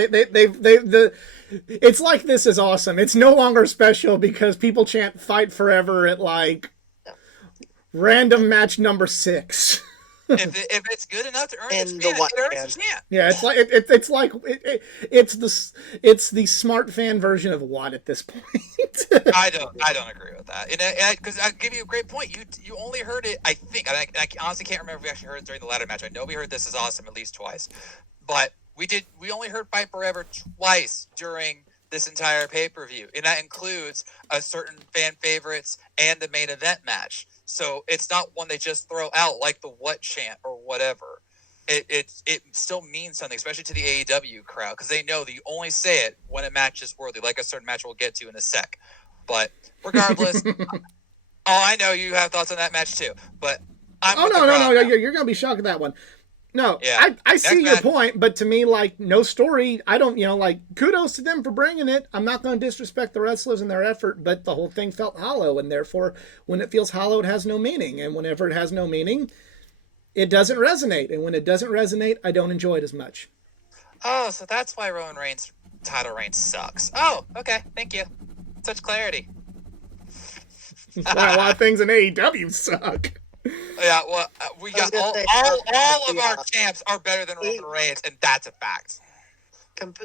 It's like this is awesome. It's no longer special because people chant "Fight Forever" at like random match number 6. If it's good enough to earn its chant, it earns its chant. Yeah, it's like it's the smart fan version of what at this point. I don't agree with that, because I'll give you a great point. You only heard it, I think. I honestly can't remember if we actually heard it during the ladder match. I know we heard "This Is Awesome" at least twice, but we only heard "Fight Forever" twice during this entire pay-per-view, and that includes a certain fan favorites and the main event match. So it's not one they just throw out like the "what" chant or whatever. It still means something, especially to the AEW crowd, because they know that you only say it when a match is worthy, like a certain match we'll get to in a sec. But regardless, I know you have thoughts on that match too. But no, you're gonna be shocked at that one. No, yeah. I see your point, but to me, like, no story. I don't, like, kudos to them for bringing it. I'm not going to disrespect the wrestlers and their effort, but the whole thing felt hollow, and therefore, when it feels hollow, it has no meaning. And whenever it has no meaning, it doesn't resonate. And when it doesn't resonate, I don't enjoy it as much. Oh, so that's why Roman Reigns' title reign sucks. Oh, okay. Thank you. Such clarity. That's why a lot of things in AEW suck. Yeah, well, we got all of our champs are better than Roman Reigns, and that's a fact.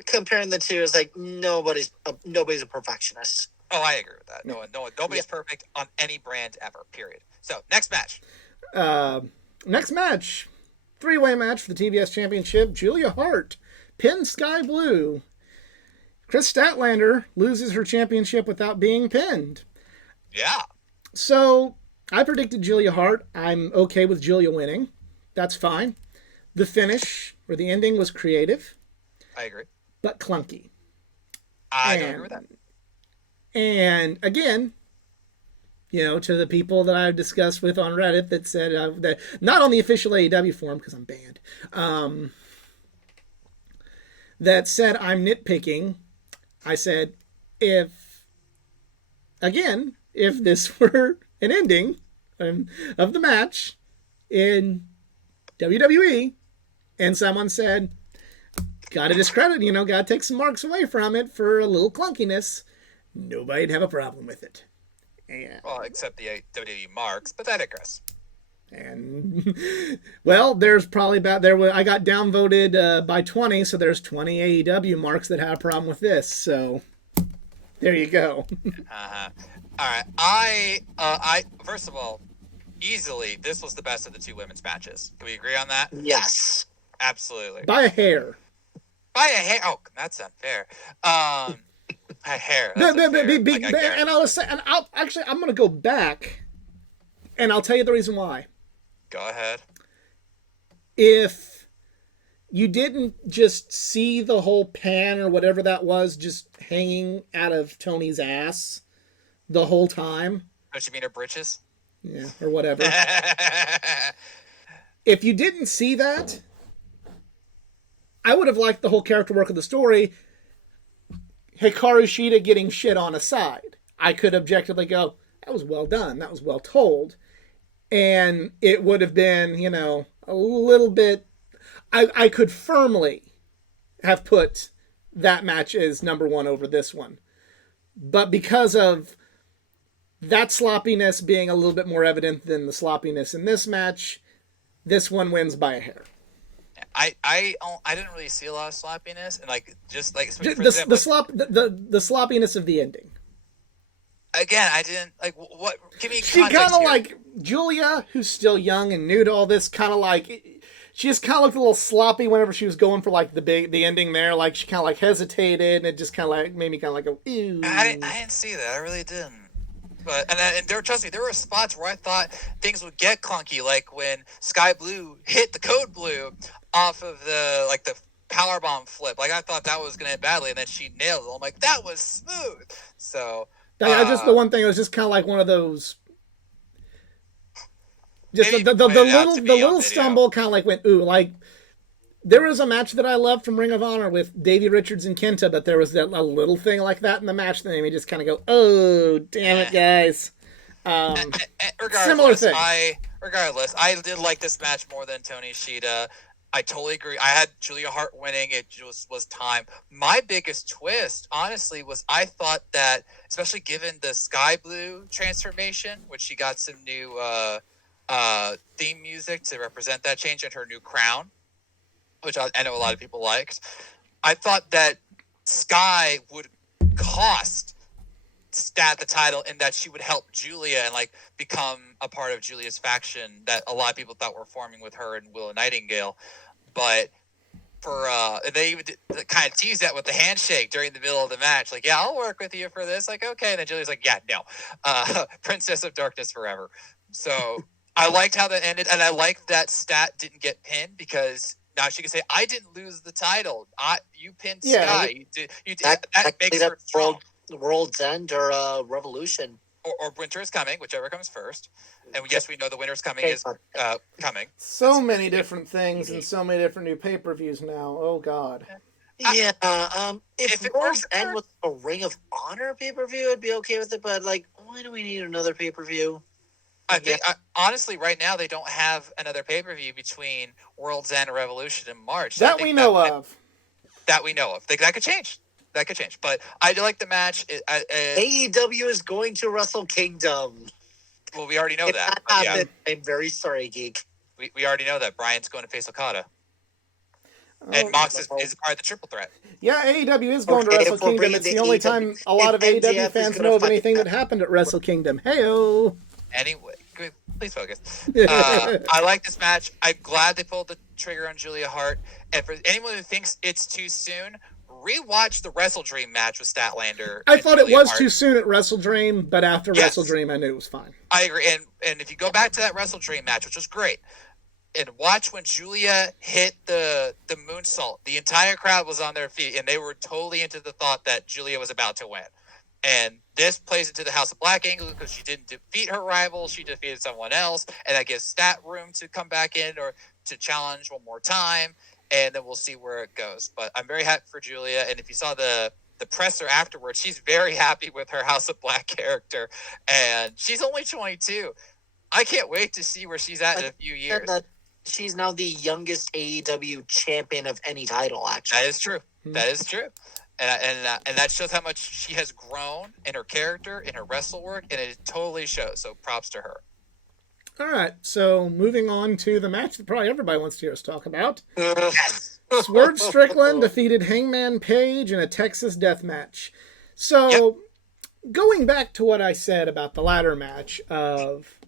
Comparing the two is like nobody's a perfectionist. Oh, I agree with that. Nobody's perfect on any brand ever. Period. So next match. Next match, 3-way match for the TBS Championship. Julia Hart pins Sky Blue. Chris Statlander loses her championship without being pinned. Yeah. So I predicted Julia Hart. I'm okay with Julia winning. That's fine. The finish, or the ending, was creative. I agree. But clunky. I don't agree with that. And again, to the people that I've discussed with on Reddit that said, that not on the official AEW forum, because I'm banned, that said I'm nitpicking, I said, if this were an ending of the match in WWE, and someone said, gotta discredit, gotta take some marks away from it for a little clunkiness, nobody'd have a problem with it. And, well, except the WWE marks, but that digress. And, well, there's probably I got downvoted by 20, so there's 20 AEW marks that have a problem with this, so there you go. All right, I first of all, easily, this was the best of the two women's matches. Can we agree on that? Yes. Absolutely. By a hair. Oh, that's unfair. A hair. That's unfair. And I'm going to go back, and I'll tell you the reason why. Go ahead. If you didn't just see the whole pan or whatever that was just hanging out of Tony's ass the whole time. Don't you mean her britches? Yeah, or whatever. If you didn't see that, I would have liked the whole character work of the story. Hikaru Shida getting shit on aside. I could objectively go, that was well done. That was well told. And it would have been, a little bit... I could firmly have put that match as number one over this one. But because of that sloppiness being a little bit more evident than the sloppiness in this match, this one wins by a hair. I didn't really see a lot of sloppiness, and the sloppiness of the ending. Again, I didn't what. Give me. She kind of like Julia, who's still young and new to all this. Kind of like she just kind of looked a little sloppy whenever she was going for like the ending there. Like she kind of like hesitated, and it just kind of like made me kind of like a ew. I didn't see that. I really didn't. But trust me, there were spots where I thought things would get clunky, like when Sky Blue hit the Code Blue off of the powerbomb flip. Like I thought that was gonna end badly, and then she nailed it. I'm like, that was smooth. So the one thing, it was just kind of like one of those. Just the little stumble kind of like went ooh. Like there was a match that I loved from Ring of Honor with Davey Richards and Kenta, but there was a little thing like that in the match that made me just kind of go, oh damn it, guys. Regardless, thing. I did like this match more than Tony Shida. I totally agree. I had Julia Hart winning. It was time. My biggest twist, honestly, was I thought that, especially given the Sky Blue transformation, which she got some new theme music to represent that change, and her new crown, which I know a lot of people liked. I thought that Sky would cost Stat the title in that she would help Julia and like become a part of Julia's faction that a lot of people thought were forming with her and Willow Nightingale. But for they even kind of teased that with the handshake during the middle of the match, like, yeah, I'll work with you for this, like, okay. And then Julia's like, yeah, no, Princess of Darkness forever. So I liked how that ended, and I liked that Stat didn't get pinned, because now she can say, I didn't lose the title, you pinned Sky. You did. That makes her strong. World's End or Revolution. Or Winter is Coming, whichever comes first. And yes, we know the Winter's Coming is coming. So many different things and so many different new pay-per-views now. Oh, God. Yeah. If World's End was a Ring of Honor pay-per-view, I'd be okay with it. But, like, why do we need another pay-per-view? I think, honestly, right now, they don't have another pay-per-view between World's End and Revolution in March. That we know of. That we know of. That could change. That could change, but I do like the match. AEW is going to Wrestle Kingdom. Well, we already know that. Yeah. I'm very sorry, Geek. We already know that Brian's going to face Okada, and Mox is part of the triple threat. Yeah, AEW is going to Wrestle Kingdom. It's the only time a lot of AEW fans know of anything that happened at Wrestle Kingdom. Hey-o! Anyway, please focus. I like this match. I'm glad they pulled the trigger on Julia Hart. And for anyone who thinks it's too soon, rewatch the Wrestle Dream match with Statlander. I thought it was too soon at Wrestle Dream, but after Wrestle Dream, I knew it was fine. I agree. And if you go back to that Wrestle Dream match, which was great, and watch when Julia hit the moonsault, the entire crowd was on their feet, and they were totally into the thought that Julia was about to win. And this plays into the House of Black angle because she didn't defeat her rival, she defeated someone else, and that gives Stat room to come back in or to challenge one more time. And then we'll see where it goes. But I'm very happy for Julia. And if you saw the presser afterwards, she's very happy with her House of Black character. And she's only 22. I can't wait to see where she's at in a few years. She's now the youngest AEW champion of any title, actually. That is true. That is true. And that shows how much she has grown in her character, in her wrestle work, and it totally shows. So props to her. All right, so moving on to the match that probably everybody wants to hear us talk about. Swerve Strickland defeated Hangman Page in a Texas death match. So, going back to what I said about the ladder match of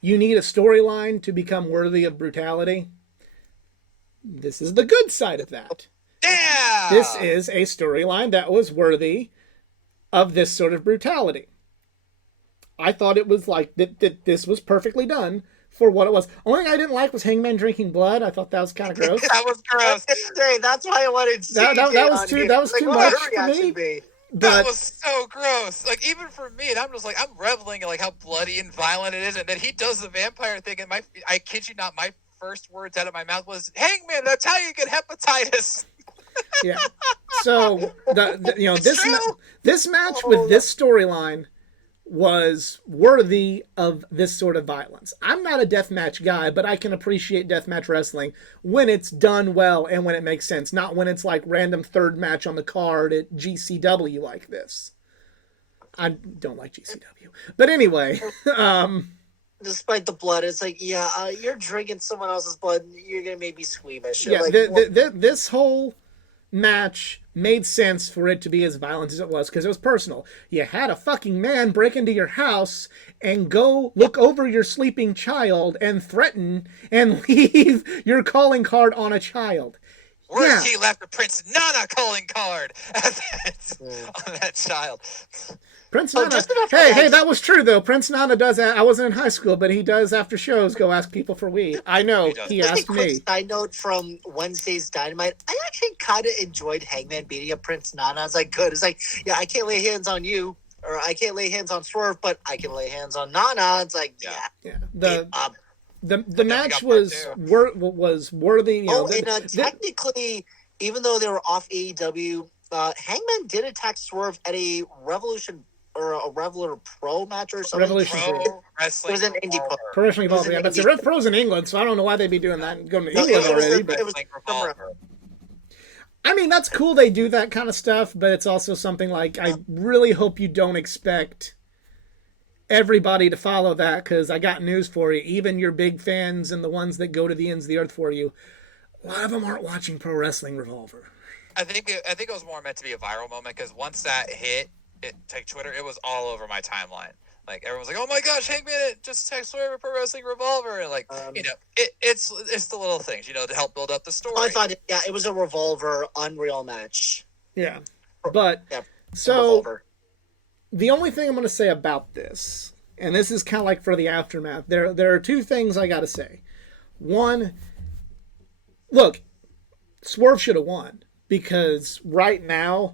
you need a storyline to become worthy of brutality, this is the good side of that. Yeah! This is a storyline that was worthy of this sort of brutality. I thought it was like that this was perfectly done for what it was. Only thing I didn't like was Hangman drinking blood. I thought that was kind of gross. That was gross. That's why I wanted to that was too much for me. That was so gross. Like, even for me, and I'm just like, I'm reveling in like how bloody and violent it is, and then he does the vampire thing, and I kid you not, my first words out of my mouth was, "Hangman, that's how you get hepatitis." Yeah. So this match with this storyline was worthy of this sort of violence. I'm not a deathmatch guy, but I can appreciate deathmatch wrestling when it's done well and when it makes sense, not when it's like random third match on the card at GCW like this. I don't like GCW. But anyway, despite the blood, it's like, you're drinking someone else's blood, you're going to make me squeamish. Yeah, like, this whole match made sense for it to be as violent as it was because it was personal. You had a fucking man break into your house and go look over your sleeping child and threaten and leave your calling card on a child. Where's he left a Prince Nana calling card on that child? Prince Nana. Hey, that was true though. Prince Nana does. I wasn't in high school, but he does after shows go ask people for weed. I know he asked me. Side note from Wednesday's Dynamite: I actually kind of enjoyed Hangman beating up Prince Nana. I was like, good. It's like, I can't lay hands on you, or I can't lay hands on Swerve, but I can lay hands on Nana. It's like, The match was worthy. Technically, even though they were off AEW, Hangman did attack Swerve at a Revolution or a Revolution Pro match or something. Revolution Pro. Pro Wrestling It was an indie Revolver. pro. Pro Wrestling It was Evolved, yeah, an but the indie Rev Pro's in England, so I don't know why they'd be doing that and going to No, England it was already. a- But it was- Wrestling Revolver. I mean, that's cool they do that kind of stuff, but it's also something like I really hope you don't expect everybody to follow that, because I got news for you. Even your big fans and the ones that go to the ends of the earth for you, a lot of them aren't watching Pro Wrestling Revolver. I think it was more meant to be a viral moment because once that hit, take Twitter, it was all over my timeline. Like everyone's like, "Oh my gosh, Hangman just text Swerve Pro Wrestling Revolver," and like it's the little things to help build up the story. I thought, it was a Revolver Unreal match. Yeah. But, Yeah, so, Revolver. the only thing I'm going to say about this, and this is kind of like for the aftermath, there are two things I got to say. One, look, Swerve should have won, because right now,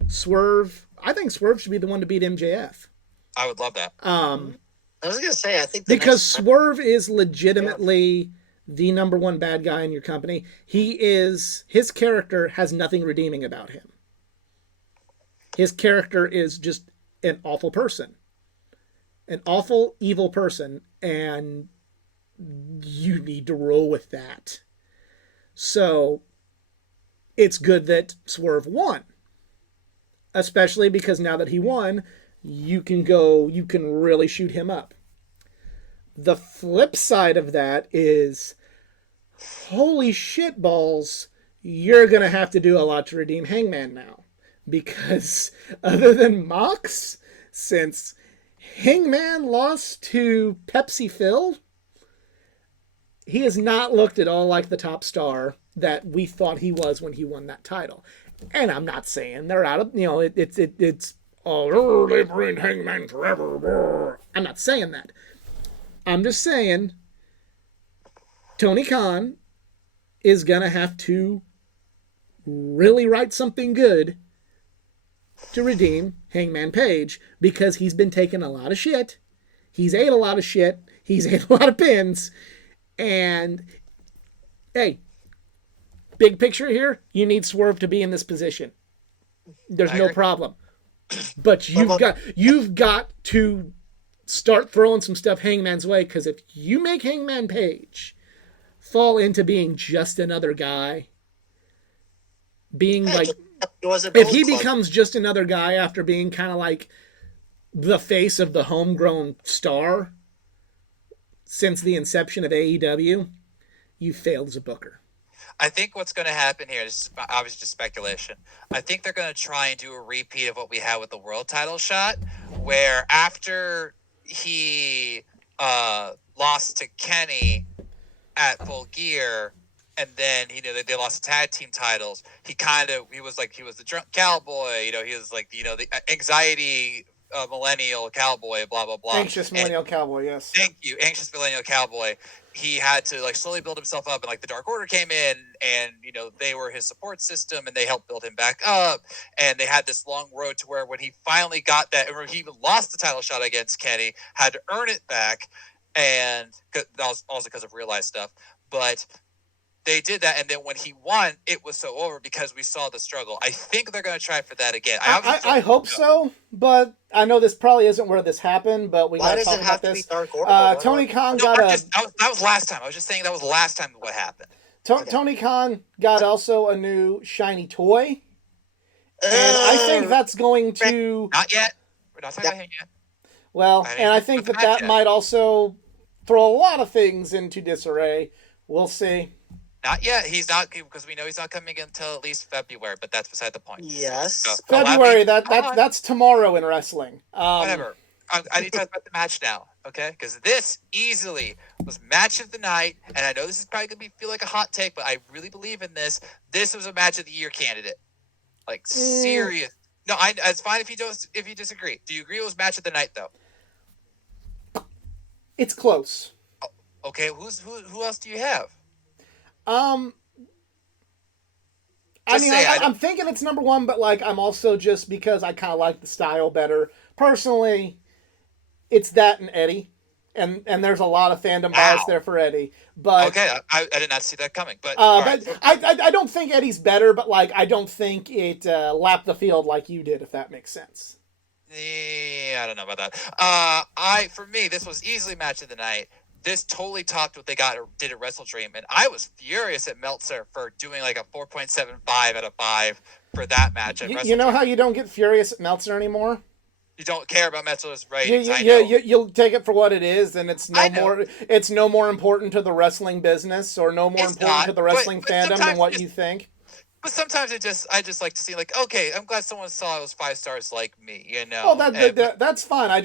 I think Swerve should be the one to beat MJF. I would love that. I was gonna say, I think the Because next- Swerve is legitimately the number one bad guy in your company. His character has nothing redeeming about him. His character is just an awful person. An awful, evil person, and you need to roll with that. So, it's good that Swerve won. Especially because now that he won, you can really shoot him up. The flip side of that is, holy shit balls, you're going to have to do a lot to redeem Hangman now. Because other than Mox, since Hangman lost to Pepsi Phil, he has not looked at all like the top star that we thought he was when he won that title. And I'm not saying they're out of, it's oh, they bring Hangman forever. I'm not saying that. I'm just saying Tony Khan is going to have to really write something good to redeem Hangman Page, because he's been taking a lot of shit. He's ate a lot of shit. He's ate a lot of pins. And, hey, big picture here, you need Swerve to be in this position. There's I no agree. problem. But you've got to start throwing some stuff Hangman's way, because if you make Hangman Page fall into being just another guy, being like, it was a if Gold he Club. becomes just another guy after being kind of like the face of the homegrown star since the inception of AEW, you failed as a booker. I think what's going to happen here is obviously just speculation. I think they're going to try and do a repeat of what we had with the world title shot, where after he lost to Kenny at Full Gear, and then they lost the tag team titles. He was the drunk cowboy. He was like the anxiety millennial cowboy. Blah blah blah. Anxious millennial cowboy, yes. Thank you, anxious millennial cowboy. He had to slowly build himself up, and the Dark Order came in, and they were his support system, and they helped build him back up. And they had this long road to where when he finally got that, or he even lost the title shot against Kenny, had to earn it back, and that was also because of real life stuff. But they did that, and then when he won, it was so over because we saw the struggle. I think they're going to try for that again. I hope so, but I know this probably isn't where this happened, but we Why got to does talk it about have to be this. Dark Order? Tony Khan No, got that was last time. I was just saying that was last time what happened. Tony Khan got also a new shiny toy, and I think that's going to Not yet. We're not talking about him yet. well, I didn't and I think think about that that might also throw a lot of things into disarray. We'll see. Not yet. He's not, because we know he's not coming until at least February, but that's beside the point. Yes. So, February, allow me- that's tomorrow in wrestling. Whatever. I need to talk about the match now, okay? Because this easily was match of the night, and I know this is probably going to feel like a hot take, but I really believe in this. This was a match of the year candidate. Serious. No, it's fine if you disagree. Do you agree it was match of the night, though? It's close. Okay, who else do you have? I Just mean, say, I'm thinking it's number one, but I'm also just because I kind of like the style better. Personally, it's that and Eddie, and there's a lot of fandom bias Wow. there for Eddie. But Okay, I did not see that coming, but but I don't think Eddie's better, but I don't think it lapped the field like you did, if that makes sense. yeah, I don't know about that. For me, this was easily match of the night. This totally topped what they did at Wrestle Dream, and I was furious at Meltzer for doing like a 4.75 out of 5 for that match at Wrestle You know Dream. how you don't get furious at Meltzer anymore? You don't care about Meltzer's You, ratings. you, I you, know. you'll take it for what it is, and I know. it's no more important to the wrestling business or no more It's important not, to the wrestling but fandom than sometimes what it's- you think. But sometimes I just like to see like, okay, I'm glad someone saw it was 5 stars like me, you know. Oh, that's fine.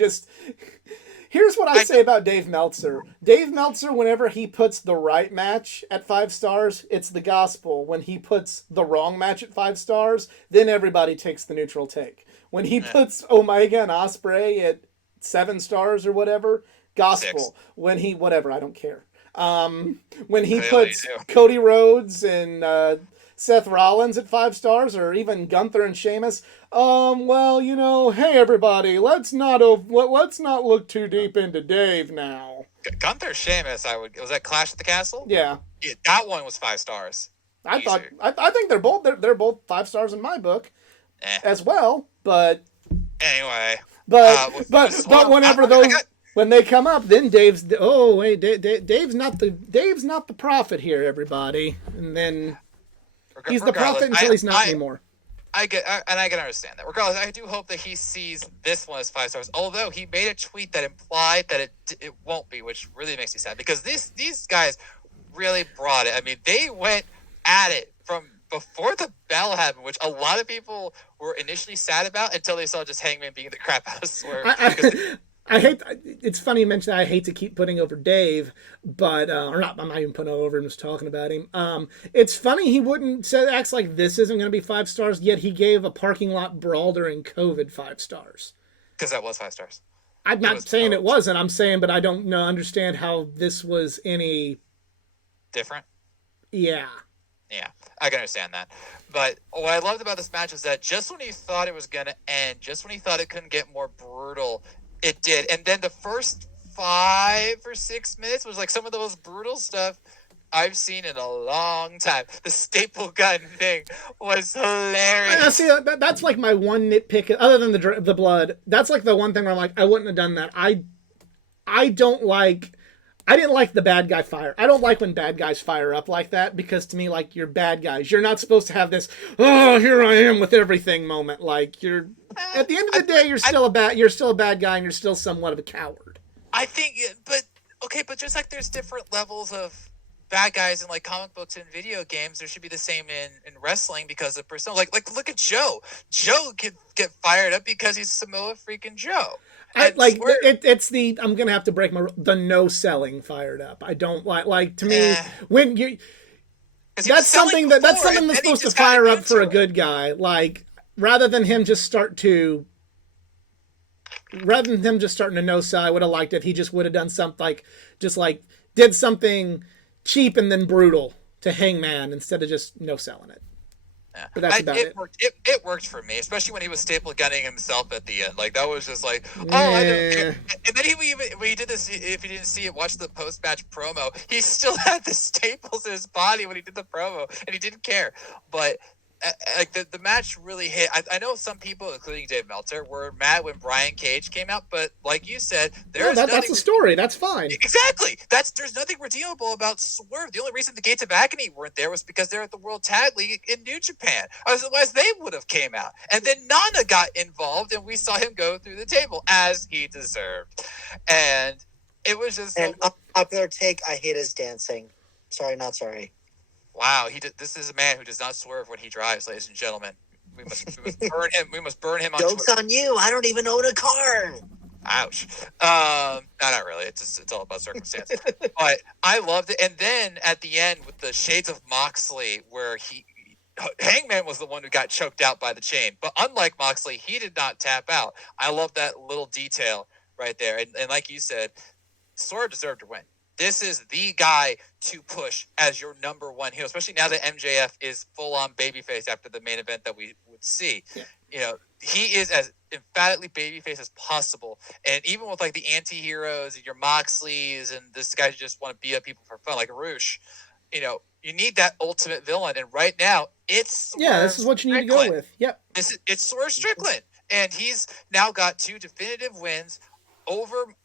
Here's what I say about Dave Meltzer. Dave Meltzer, whenever he puts the right match at 5 stars, it's the gospel. When he puts the wrong match at 5 stars, then everybody takes the neutral take. When he puts Omega and Ospreay at 7 stars or whatever, gospel. 6. When he whatever, I don't care. When he Clearly puts you do. Cody Rhodes and Seth Rollins at 5 stars, or even Gunther and Sheamus. Well, hey everybody, let's not look too deep into Dave now. Gunther Sheamus, was that Clash at the Castle? Yeah, That one was 5 stars. I thought Easier. I think they're both 5 stars in my book Eh. as well. But Anyway, whenever when they come up, then Dave's Dave's not the prophet here, everybody, and then he's the prophet until he's not anymore. I can understand that. Regardless, I do hope that he sees this one as 5 stars. Although he made a tweet that implied that it won't be, which really makes me sad because these guys really brought it. I mean, they went at it from before the bell happened, which a lot of people were initially sad about until they saw just Hangman beating the crap out of Swerve. I hate. It's funny you mention that. I hate to keep putting over Dave, but or not. I'm not even putting over him. Just talking about him. It's funny he acts like this isn't going to be 5 stars. Yet he gave a parking lot brawl during COVID 5 stars. Because that was 5 stars. I'm not saying it wasn't. I'm saying, but I don't understand how this was any different. Yeah. Yeah, I can understand that. But what I loved about this match is that just when you thought it was going to end, just when you thought it couldn't get more brutal, it did. And then the first 5 or 6 minutes was like some of the most brutal stuff I've seen in a long time. The staple gun thing was hilarious. See, that's like my one nitpick, other than the blood. That's like the one thing where I'm like, I wouldn't have done that. I didn't like the bad guy fire. I don't like when bad guys fire up like that, because to me, like, you're bad guys. You're not supposed to have this, oh, here I am with everything moment. Like, at the end of the day, you're still a bad guy, and you're still somewhat of a coward. I think, but just like there's different levels of bad guys in like comic books and video games, there should be the same in wrestling because of persona. Like look at Joe. Joe can get fired up because he's Samoa freaking Joe. It's the, I'm gonna have to break the no selling fired up. I don't like to me when you. That's something that's supposed to fire up for a good guy. Like rather than him just starting to no sell, I would have liked if he just would have done something did something cheap and then brutal to Hangman instead of just no selling it. Yeah. But that's about it. It worked for me, especially when he was staple gunning himself at the end. Like that was just like, oh, Yeah. I don't care. And then when he did this, if you didn't see it, watch the post-match promo. He still had the staples in his body when he did the promo, and he didn't care. But like the match really hit. I know some people, including Dave Meltzer, were mad when Brian Cage came out, but like you said, that's the story. That's fine. Exactly. There's nothing redeemable about Swerve. The only reason the Gates of Agony weren't there was because they're at the World Tag League in New Japan. Otherwise, they would have came out. And then Nana got involved, and we saw him go through the table as he deserved. And it was just an unpopular take. I hate his dancing. Sorry, not sorry. Wow, this is a man who does not swerve when he drives, ladies and gentlemen. We must burn him. We must burn him on Joke's Twitter. on you. I don't even own a car. Ouch. No, not really. It's all about circumstance. But I loved it. And then at the end with the Shades of Moxley, where Hangman was the one who got choked out by the chain. But unlike Moxley, he did not tap out. I love that little detail right there. And like you said, Swerve deserved to win. This is the guy to push as your number one heel, especially now that MJF is full-on babyface after the main event that we would see. Yeah. You know, he is as emphatically babyface as possible. And even with like the anti-heroes and your Moxleys and this guy who just want to beat up people for fun, like Roosh, you know, you need that ultimate villain. And right now, it's Swerve this is what you need Strickland. To go with. Yep. It's Swerve Strickland. and he's now got 2 definitive wins over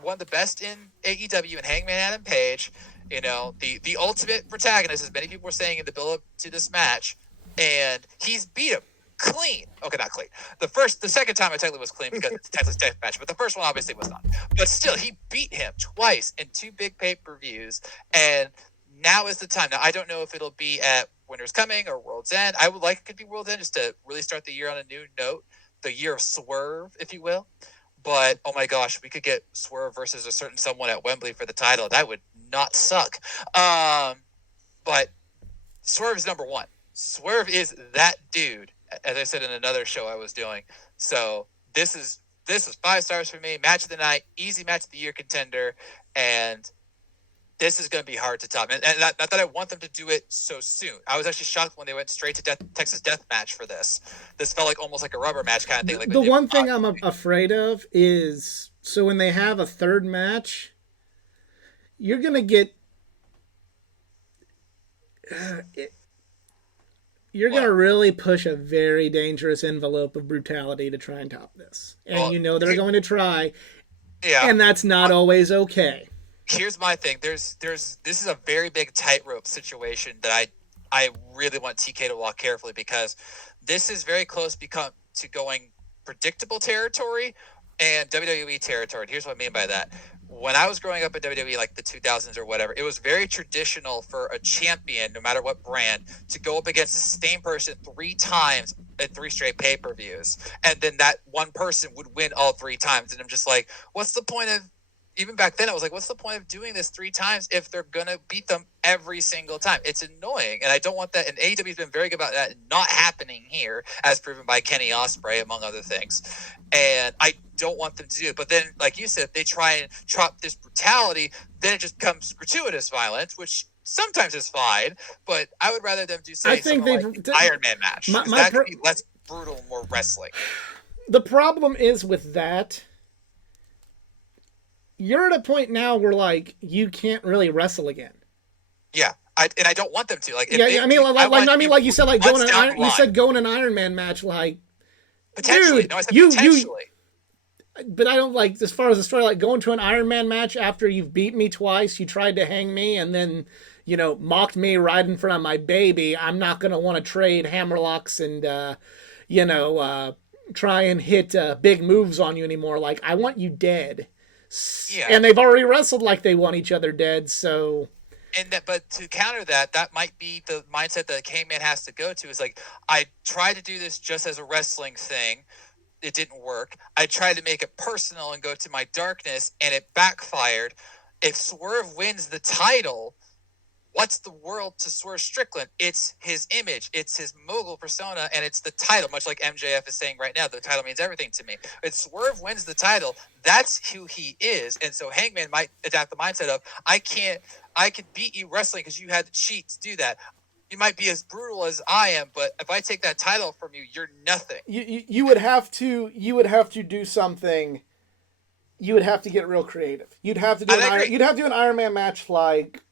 one of the best in AEW and Hangman Adam Page. You know, the ultimate protagonist, as many people were saying in the build up to this match, and he's beat him clean. Okay, not clean. The second time I technically was clean because it's a Texas Death Match, but the first one obviously was not. But still, he beat him twice in 2 big pay-per-views, and now is the time. Now, I don't know if it'll be at Winter's Coming or World's End. I would like it could be World's End just to really start the year on a new note, the year of Swerve, if you will. But, oh my gosh, we could get Swerve versus a certain someone at Wembley for the title. That would not suck. But Swerve is number 1. Swerve is that dude, as I said in another show I was doing. So this is 5 stars for me. Match of the night, easy match of the year contender, and this is going to be hard to top. And not that I want them to do it so soon. I was actually shocked when they went straight to Texas Death Match for this. This felt like almost like a rubber match kind of thing. Like the one thing I'm afraid of is, so when they have a third match, you're going to get... you're going to really push a very dangerous envelope of brutality to try and top this. And they're going to try. Yeah. And that's not always okay. Here's my thing. This is a very big tightrope situation that I really want TK to walk carefully, because this is very close to going predictable territory and WWE territory. And here's what I mean by that. When I was growing up in WWE, like the 2000s or whatever, it was very traditional for a champion, no matter what brand, to go up against the same person 3 times at 3 straight pay-per-views. And then that one person would win all 3 times. And I'm just like, what's the point of... Even back then, I was like, what's the point of doing this 3 times if they're going to beat them every single time? It's annoying, and I don't want that. And AEW's been very good about that not happening here, as proven by Kenny Ospreay, among other things. And I don't want them to do it. But then, like you said, if they try and chop this brutality, then it just becomes gratuitous violence, which sometimes is fine. But I would rather them do, say, like Iron Man match. That could be less brutal, more wrestling. The problem is with that... You're at a point now where, like, you can't really wrestle again. Yeah, I don't want them to. Like, like you said, like going an Iron Man match, like potentially. Dude, no, I said potentially. But I don't like, as far as the story, like going to an Iron Man match after you've beat me twice, you tried to hang me, and then mocked me right in front of my baby. I'm not gonna want to trade hammerlocks and try and hit big moves on you anymore. Like, I want you dead. Yeah. And they've already wrestled like they want each other dead, so... But to counter that, that might be the mindset that Hangman has to go to, is like, I tried to do this just as a wrestling thing. It didn't work. I tried to make it personal and go to my darkness, and it backfired. If Swerve wins the title, what's the world to Swerve Strickland? It's his image, it's his mogul persona, and it's the title. Much like MJF is saying right now, the title means everything to me. If Swerve wins the title, that's who he is. And so Hangman might adapt the mindset of, I could beat you wrestling because you had to cheat to do that. You might be as brutal as I am, but if I take that title from you, you're nothing. You would have to do something. You would have to get real creative. You'd have to do an Iron Man match like.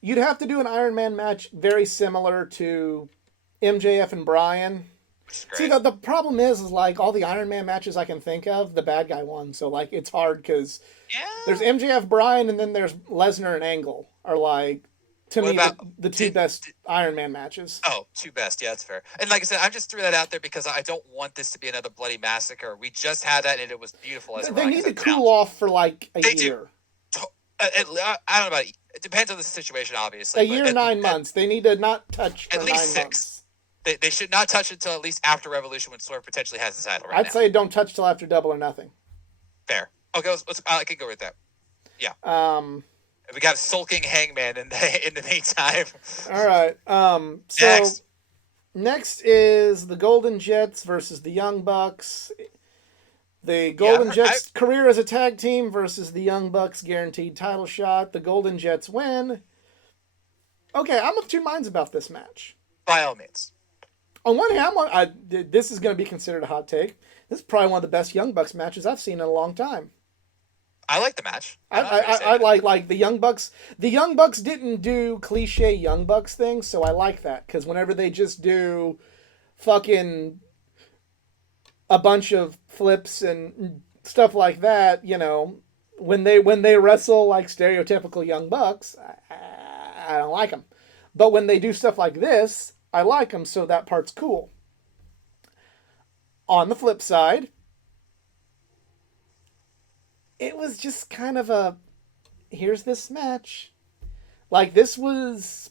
You'd have to do an Iron Man match very similar to MJF and Bryan. See, the problem is like all the Iron Man matches I can think of, the bad guy won. So like it's hard because there's MJF, Bryan, and then there's Lesnar and Angle are like, to me, the 2 best Iron Man matches. Oh, 2 best. Yeah, that's fair. And like I said, I just threw that out there because I don't want this to be another bloody massacre. We just had that, and it was beautiful. They need to cool off for like a year. I don't know about it. It depends on the situation, obviously. A year, 9 months. They need to not touch for at least 9 6. months. They should not touch until at least after Revolution, when Swerve potentially has the title. I'd say don't touch till after Double or Nothing. Fair. Okay, I could go with that. Yeah. We got sulking Hangman in the meantime. All right. So next is the Golden Jets versus the Young Bucks. The Golden Jets' career as a tag team versus the Young Bucks' guaranteed title shot. The Golden Jets win. Okay, I'm of 2 minds about this match. By all means. On one hand, this is going to be considered a hot take. This is probably one of the best Young Bucks matches I've seen in a long time. I like the match. I like the Young Bucks. The Young Bucks didn't do cliche Young Bucks things, so I like that. Because whenever they just do fucking a bunch of flips and stuff like that, when they wrestle like stereotypical Young Bucks, I don't like them. But when they do stuff like this, I like them, so that part's cool. On the flip side, it was just kind of a, here's this match. Like, this was...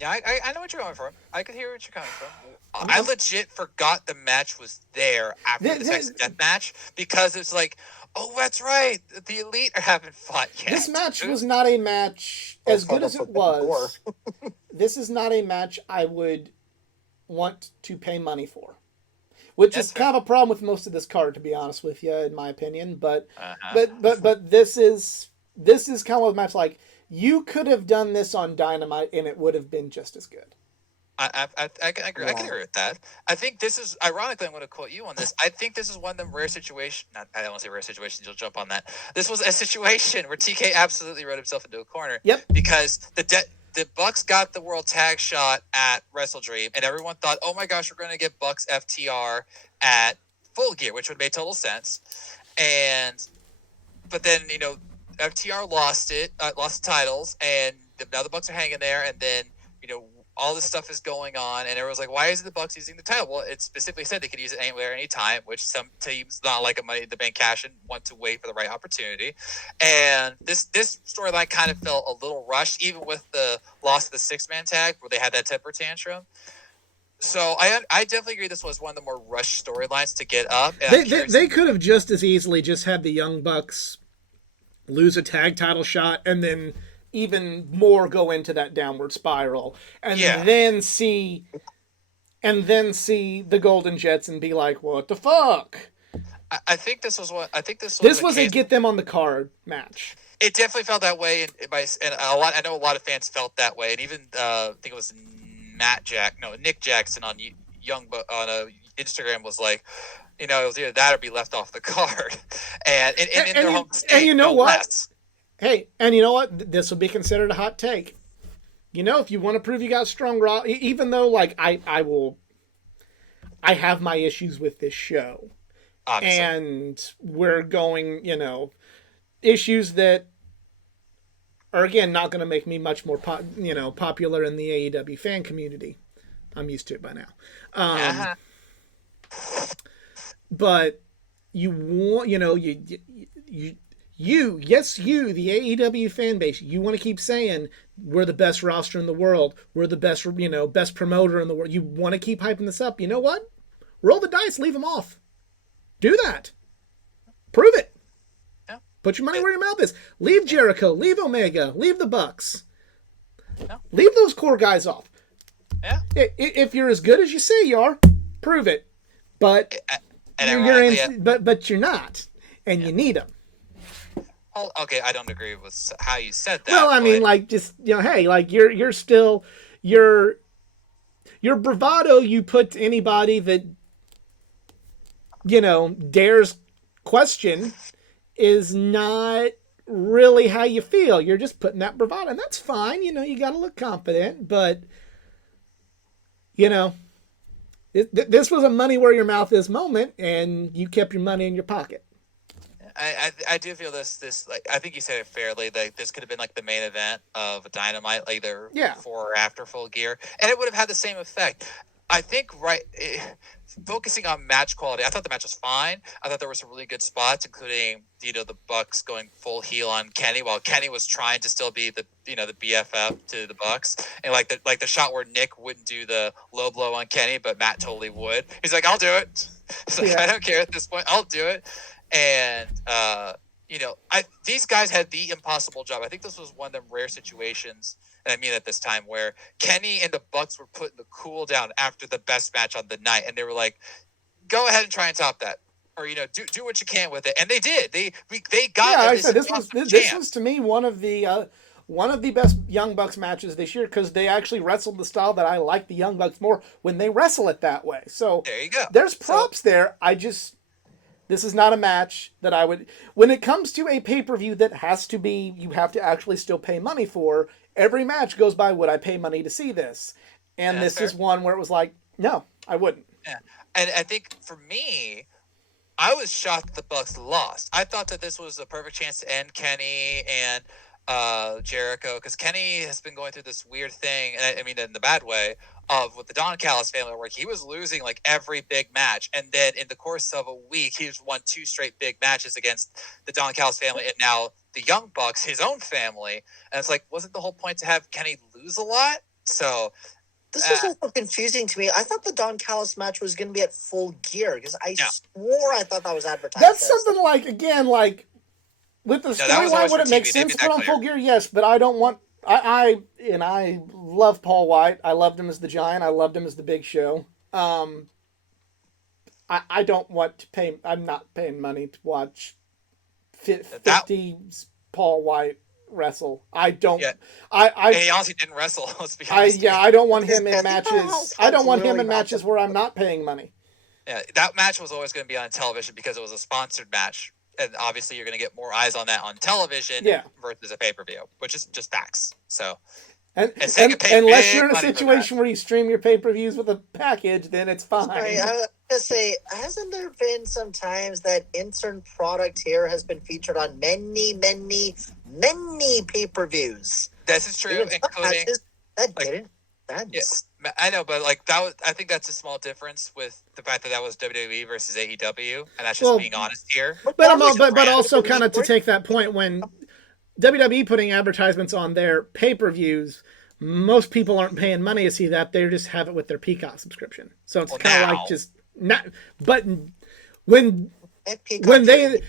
Yeah, I know what you're going from. I could hear what you're coming from. I legit forgot the match was there after the Texas Death Match because it's like, oh, that's right. The Elite haven't fought yet. This match was not a match, as good as it was, this is not a match I would want to pay money for. Which is kind of a problem with most of this card, to be honest with you, in my opinion. But this is kind of a match like, you could have done this on Dynamite and it would have been just as good. I can agree. I can agree with that. I think this is, ironically, I'm going to quote you on this. I think this is one of them rare situations. I don't want to say rare situations. You'll jump on that. This was a situation where TK absolutely wrote himself into a corner. Yep. Because the Bucks got the world tag shot at Wrestle Dream, and everyone thought, oh my gosh, we're going to get Bucks FTR at Full Gear, which would make total sense. But then, FTR lost the titles, and now the Bucks are hanging there, and then, all this stuff is going on, and everyone's like, why isn't the Bucks using the title? Well, it specifically said they could use it anywhere, anytime, which some teams, not like a Money in the Bank cash-in, want to wait for the right opportunity. And this storyline kind of felt a little rushed, even with the loss of the six-man tag, where they had that temper tantrum. So I definitely agree this was one of the more rushed storylines to get up. They could have just as easily just had the Young Bucks lose a tag title shot and then even more go into that downward spiral, and then see the Golden Jets and be like, what the fuck? I think this was what this was a get them on the card match. It definitely felt that way, and I know a lot of fans felt that way, and even I think it was Nick Jackson on Instagram was like, it was either that or be left off the card, and in their home state, and you know what? Less. Hey, and you know what? This will be considered a hot take. If you want to prove you got strong raw, even though, like, I have my issues with this show. Obviously. And we're going, issues that are, again, not going to make me much more, popular in the AEW fan community. I'm used to it by now. But you want, you, the AEW fan base, you want to keep saying we're the best roster in the world. We're the best, best promoter in the world. You want to keep hyping this up. You know what? Roll the dice, leave them off. Do that. Prove it. Yeah. Put your money where your mouth is. Leave Jericho, leave Omega, leave the Bucks. Yeah. Leave those core guys off. Yeah. If you're as good as you say you are, prove it. But but you're not, and you need them. Oh, okay, I don't agree with how you said that. Well, I mean, like, just, hey, like, you're still, your bravado you put to anybody that, dares question is not really how you feel. You're just putting that bravado, and that's fine. You got to look confident, but, this was a money where your mouth is moment, and you kept your money in your pocket. I do feel this like, I think you said it fairly, like this could have been like the main event of Dynamite, either before or after Full Gear, and it would have had the same effect. I think focusing on match quality, I thought the match was fine. I thought there were some really good spots, including the Bucks going full heel on Kenny while Kenny was trying to still be the the BFF to the Bucks, and like the shot where Nick wouldn't do the low blow on Kenny, but Matt totally would. He's like, I'll do it. So I don't care at this point. I'll do it. And these guys had the impossible job. I think this was one of them rare situations, and I mean at this time, where Kenny and the Bucks were put in the cool down after the best match on the night, and they were like, "Go ahead and try and top that, or do what you can with it." And they did. They got. Yeah, like I said, this was to me one of the best Young Bucks matches this year, because they actually wrestled the style that I like the Young Bucks more when they wrestle it that way. So there you go. There's props there. This is not a match that I would... When it comes to a pay-per-view that you have to actually still pay money for, every match goes by, would I pay money to see this? And this is one where it was like, no, I wouldn't. Yeah. And I think for me, I was shocked that the Bucks lost. I thought that this was a perfect chance to end Kenny and Jericho, because Kenny has been going through this weird thing, and I mean in the bad way, of with the Don Callis family, where he was losing like every big match, and then in the course of a week, he's won 2 straight big matches against the Don Callis family, and now the Young Bucks, his own family, and it's like, wasn't the whole point to have Kenny lose a lot? So This is also confusing to me. I thought the Don Callis match was going to be at Full Gear because I swore I thought that was advertised. That's something like, again, like with the storyline, would it make sense to put on Full Gear? Yes, but I don't want. I love Paul White. I loved him as the Giant. I loved him as the Big Show. I don't want to pay. I'm not paying money to watch 50 Paul White wrestle. I don't. Yeah. I he honestly didn't wrestle. Let's be honest. I don't want him in matches. I don't want him in matches where I'm not paying money. Yeah, that match was always going to be on television because it was a sponsored match, and obviously you're going to get more eyes on that on television versus a pay-per-view, which is just facts. So, unless you're in a situation where you stream your pay-per-views with a package, then it's fine. Sorry, I was going to say, hasn't there been some times that insert product here has been featured on many pay-per-views? This is true, including I know, but like that was, I think that's a small difference with the fact that was WWE versus AEW, and that's just being honest here. But also kind of to take that point, when WWE putting advertisements on their pay-per-views, most people aren't paying money to see that; they just have it with their Peacock subscription. So it's kind of like just not. But when they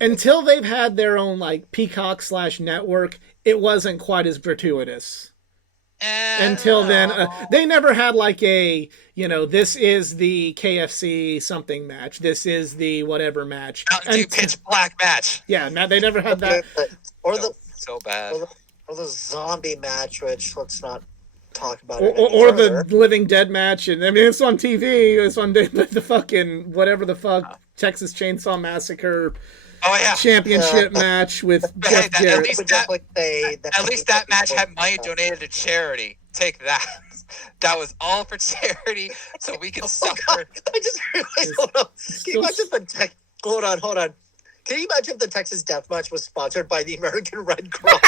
until they've had their own like Peacock/network, it wasn't quite as gratuitous. Until then, they never had like a, this is the KFC something match. This is the whatever match. Mountain Dew Pitch Black match. Yeah, they never had that. So bad. Or the zombie match, which let's not talk about. Or the Living Dead match. And I mean, it's on TV. It's on the fucking whatever the fuck Texas Chainsaw Massacre. Championship match with Jeff Jarrett. At least that match had money donated to charity. Take that. That was all for charity, so we can suffer. God. I just realized. Hold on. Can you imagine hold on. Can you imagine if the Texas Death Match was sponsored by the American Red Cross?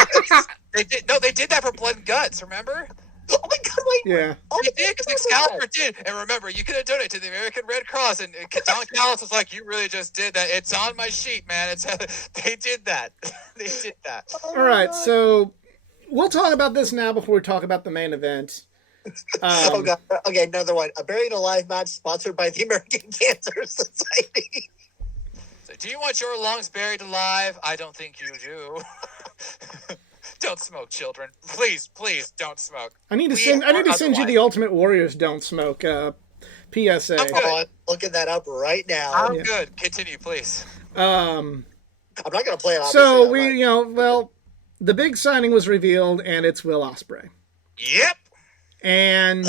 They did that for Blood and Guts. Remember? Oh my God! Wait. Yeah. They did, because Excalibur did. And remember, you could have donated to the American Red Cross. And Don Callis was like, "You really just did that. It's on my sheet, man." They did that. They did that. All right, so we'll talk about this now before we talk about the main event. Oh God! Okay, another one. A Buried Alive match sponsored by the American Cancer Society. So, do you want your lungs buried alive? I don't think you do. Don't smoke, children. Please don't smoke. I need to send you the Ultimate Warriors Don't Smoke PSA. I'm looking that up right now. I'm good. Continue, please. I'm not going to play it. So the big signing was revealed, and it's Will Ospreay. Yep. And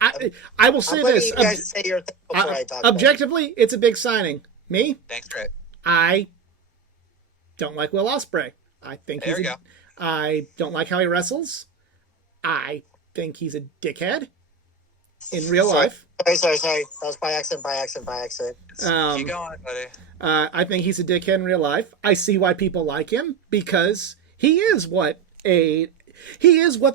I will say this. You guys say your thing before I talk objectively, it's a big signing. Me? Thanks, Greg. I don't like Will Ospreay. I don't like how he wrestles. I think he's a dickhead in real life. Sorry. That was by accident. Keep going, buddy. I think he's a dickhead in real life. I see why people like him, because he is what the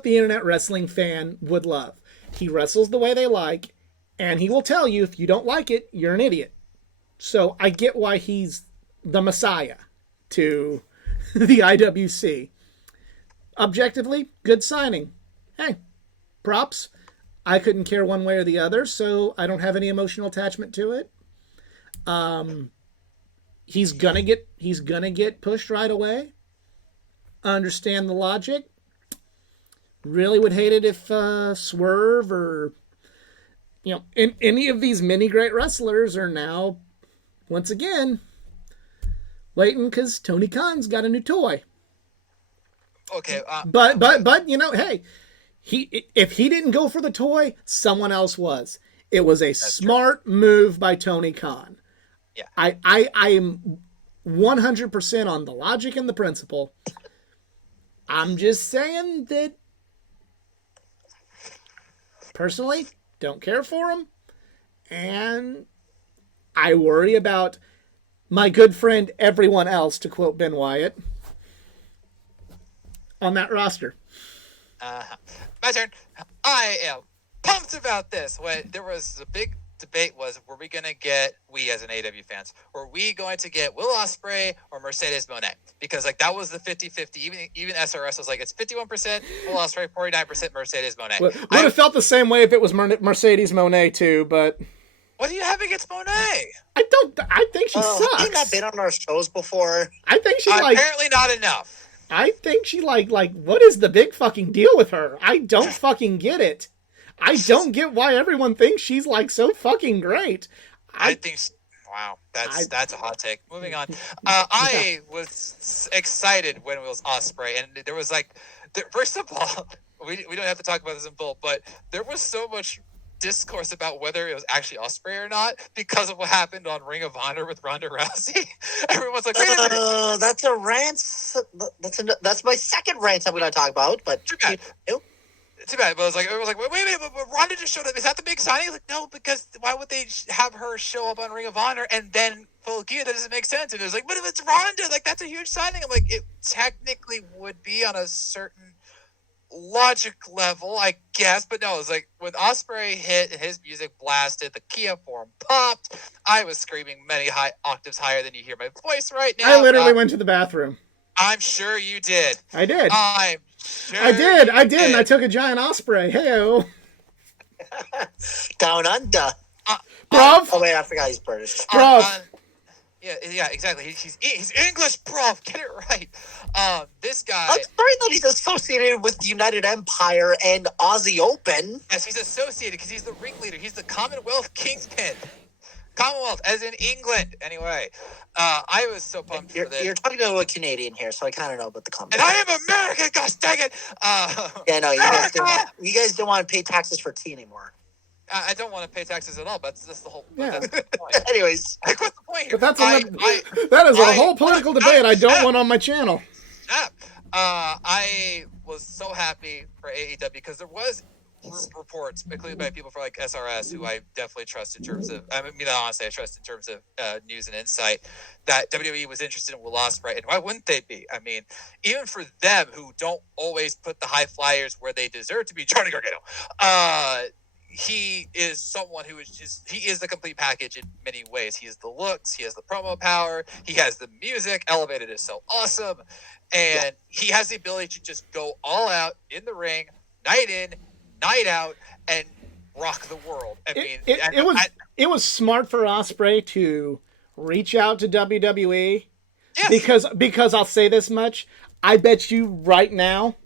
internet wrestling fan would love. He wrestles the way they like, and he will tell you if you don't like it, you're an idiot. So I get why he's the messiah to the IWC. Objectively, good signing. Hey, props. I couldn't care one way or the other, so I don't have any emotional attachment to it. He's gonna get pushed right away. Understand the logic. Really would hate it if Swerve or any of these mini great wrestlers are now once again waiting because Tony Khan's got a new toy. Okay. But hey, if he didn't go for the toy, someone else was. It was a smart move by Tony Khan. Yeah. I am 100% on the logic and the principle. I'm just saying that personally, don't care for him, and I worry about my good friend everyone else, to quote Ben Wyatt, on that roster. My turn. I am pumped about this. When there was a big debate was, were we going to get, we as an AEW fans, were we going to get Will Ospreay or Mercedes Moné? Because like that was the 50-50. Even SRS was like, it's 51% Will Ospreay, 49% Mercedes Moné. Would have felt the same way if it was Mercedes Moné too, but what do you have against Moné? I think she sucks. Have you not been on our shows before? I think she like. Apparently not enough. I think she like what is the big fucking deal with her? I don't fucking get it. I don't get why everyone thinks she's like so fucking great. I think, wow, that's a hot take. Moving on. I was excited when it was Ospreay, and there was like, first of all, we don't have to talk about this in full, but there was so much discourse about whether it was actually Ospreay or not because of what happened on Ring of Honor with Ronda Rousey. Everyone's like, wait a minute. That's a rant. That's my second rant I'm going to talk about. But too bad. Too bad. But it was like, wait a minute, but Ronda just showed up. Is that the big signing? Like, no, because why would they have her show up on Ring of Honor and then full gear? That doesn't make sense. And it was like, but if it's Ronda, like that's a huge signing. I'm like, it technically would be on a certain logic level, I guess, but no, it was like when Ospreay hit and his music blasted, the Kia form popped. I was screaming many high octaves higher than you hear my voice right now. I literally went to the bathroom. I'm sure you did. I did. I'm sure. I did. And I took a giant Ospreay. Hey-o. Down under. Bruv. Oh wait, I forgot he's British. Bruv. Yeah, exactly. He's English, bruv. Get it right. This guy. I'm sorry that he's associated with the United Empire and Aussie Open. Yes, he's associated because he's the ringleader. He's the Commonwealth Kingpin. Commonwealth, as in England. Anyway, I was so pumped for this. You're talking to a Canadian here, so I kind of know about the Commonwealth. And I am American, gosh dang it! Yeah, no, you guys don't want to pay taxes for tea anymore. I don't want to pay taxes at all, but that's the whole. Yeah. That's the point. Anyways, Like, what's the point here? But that is a whole political debate I don't want on my channel. I was so happy for AEW because there was reports, including by people from like SRS, who I definitely trust in terms of, I mean, honestly, I trust in terms of news and insight, that WWE was interested in Will Ospreay, and why wouldn't they be? I mean, even for them, who don't always put the high flyers where they deserve to be, Johnny Gargano, he is someone who is just, he is the complete package in many ways. He has the looks, he has the promo power, he has the music. Elevated is so awesome, and he has the ability to just go all out in the ring, night in, night out, and rock the world. I mean, it was smart for Ospreay to reach out to WWE. Yes. Because I'll say this much, I bet you right now,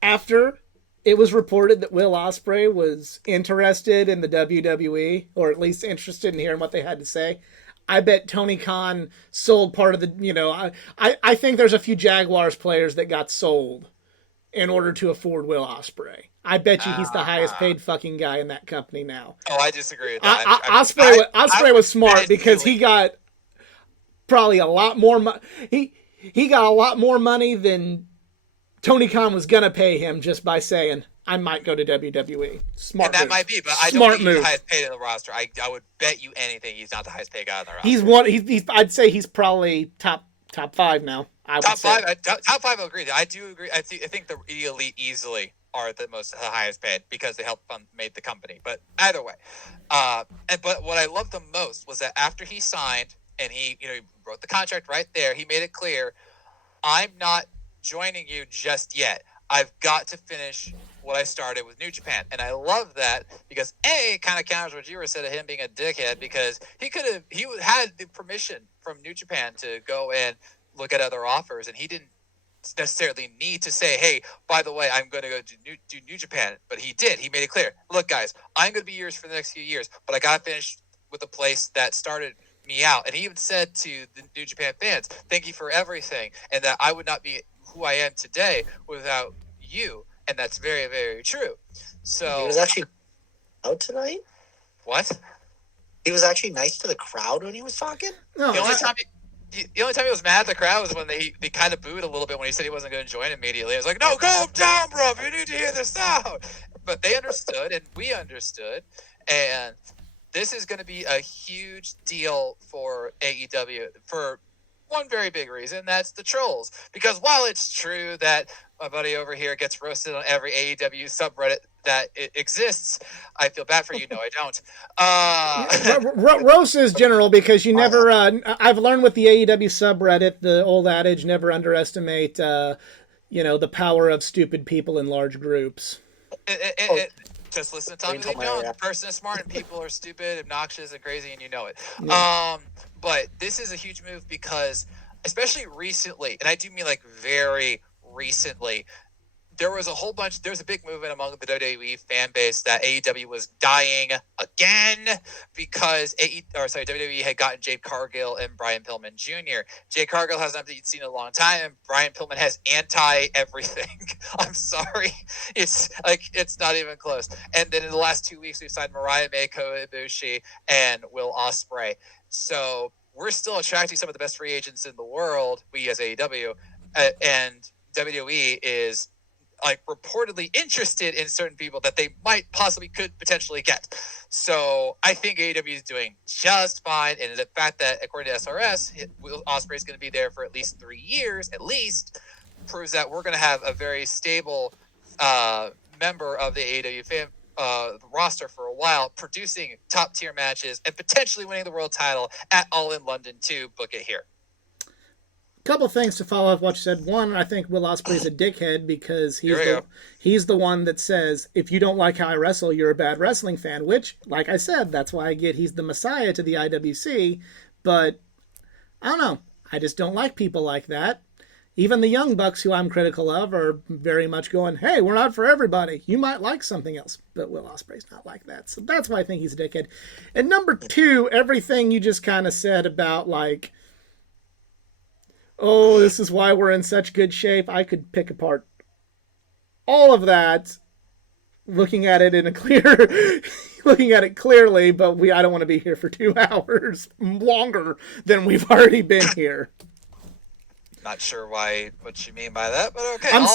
after it was reported that Will Ospreay was interested in the WWE, or at least interested in hearing what they had to say, I bet Tony Khan sold part of the, I think there's a few Jaguars players that got sold in order to afford Will Ospreay. I bet you he's the highest paid fucking guy in that company now. Oh, I disagree with that. Ospreay was smart because he got probably a lot more he got a lot more money than Tony Khan was gonna pay him just by saying, I might go to WWE. Smart and that move. might be, but I don't think he's the highest paid in the roster. I would bet you anything he's not the highest paid guy on the roster. He's I'd say he's probably top five now. Top five, I'll agree. I do agree. I think the Elite easily are the highest paid because they helped made the company. But either way, but what I loved the most was that after he signed and he wrote the contract right there, he made it clear, I'm not joining you just yet. I've got to finish what I started with New Japan. And I love that because it kind of counters what you were said of him being a dickhead, because he had the permission from New Japan to go and look at other offers, and he didn't necessarily need to say, hey, by the way, I'm going to go do New Japan. But he did. He made it clear, look, guys, I'm going to be yours for the next few years, but I got to finish with a place that started me out. And he even said to the New Japan fans, thank you for everything, and that I would not be who I am today without you. And that's very, very true. So he was actually out tonight. What? He was actually nice to the crowd when he was talking. No, the only time he was mad at the crowd was when they kind of booed a little bit when he said he wasn't going to join immediately. I was like, no, calm down, bro. You need to hear this out. but they understood and we understood, and this is going to be a huge deal for AEW for one very big reason. That's the trolls. Because while it's true that my buddy over here gets roasted on every AEW subreddit that it exists, I feel bad for you. No, I don't. Roast is general because you never. I've learned with the AEW subreddit the old adage: never underestimate, the power of stupid people in large groups. Just listen to Tommy Lee Jones. The person is smart and people are stupid, obnoxious, and crazy, and you know it. Yeah. But this is a huge move because, especially recently, and I do mean like very recently, there was a big movement among the WWE fan base that AEW was dying again because WWE had gotten Jade Cargill and Brian Pillman Jr. Jade Cargill has not been seen in a long time, and Brian Pillman has anti-everything. I'm sorry. It's not even close. And then in the last 2 weeks, we've signed Mariah May, Kota Ibushi, and Will Ospreay. So we're still attracting some of the best free agents in the world, we as AEW, and WWE is reportedly interested in certain people that they could potentially get. So I think AEW is doing just fine. And the fact that, according to SRS, Will Ospreay is going to be there for at least 3 years, proves that we're going to have a very stable member of the AEW fan roster for a while, producing top tier matches and potentially winning the world title at All in London 2. Book it here. Couple things to follow up what you said. One, I think Will Ospreay is a dickhead because he's the one that says, if you don't like how I wrestle, you're a bad wrestling fan, which, like I said, that's why I get he's the messiah to the IWC. But I don't know. I just don't like people like that. Even the Young Bucks, who I'm critical of, are very much going, hey, we're not for everybody. You might like something else. But Will Ospreay's not like that. So that's why I think he's a dickhead. And number two, everything you just kind of said about oh, this is why we're in such good shape. I could pick apart all of that, looking at it clearly, but I don't want to be here for 2 hours longer than we've already been here. Not sure what you mean by that, but okay. I'm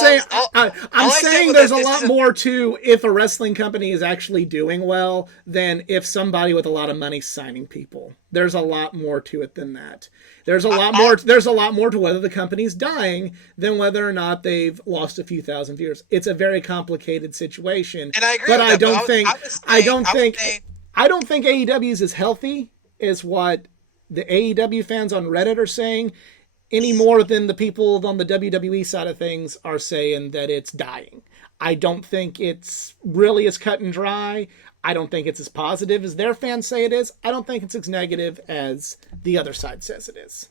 saying there's a lot more to if a wrestling company is actually doing well than if somebody with a lot of money is signing people. There's a lot more to it than that. There's a lot more to whether the company's dying than whether or not they've lost a few thousand viewers. It's a very complicated situation. And I agree but with I that, I don't think AEW is as healthy as what the AEW fans on Reddit are saying, any more than the people on the WWE side of things are saying that it's dying. I don't think it's really as cut and dry. I don't think it's as positive as their fans say it is. I don't think it's as negative as the other side says it is.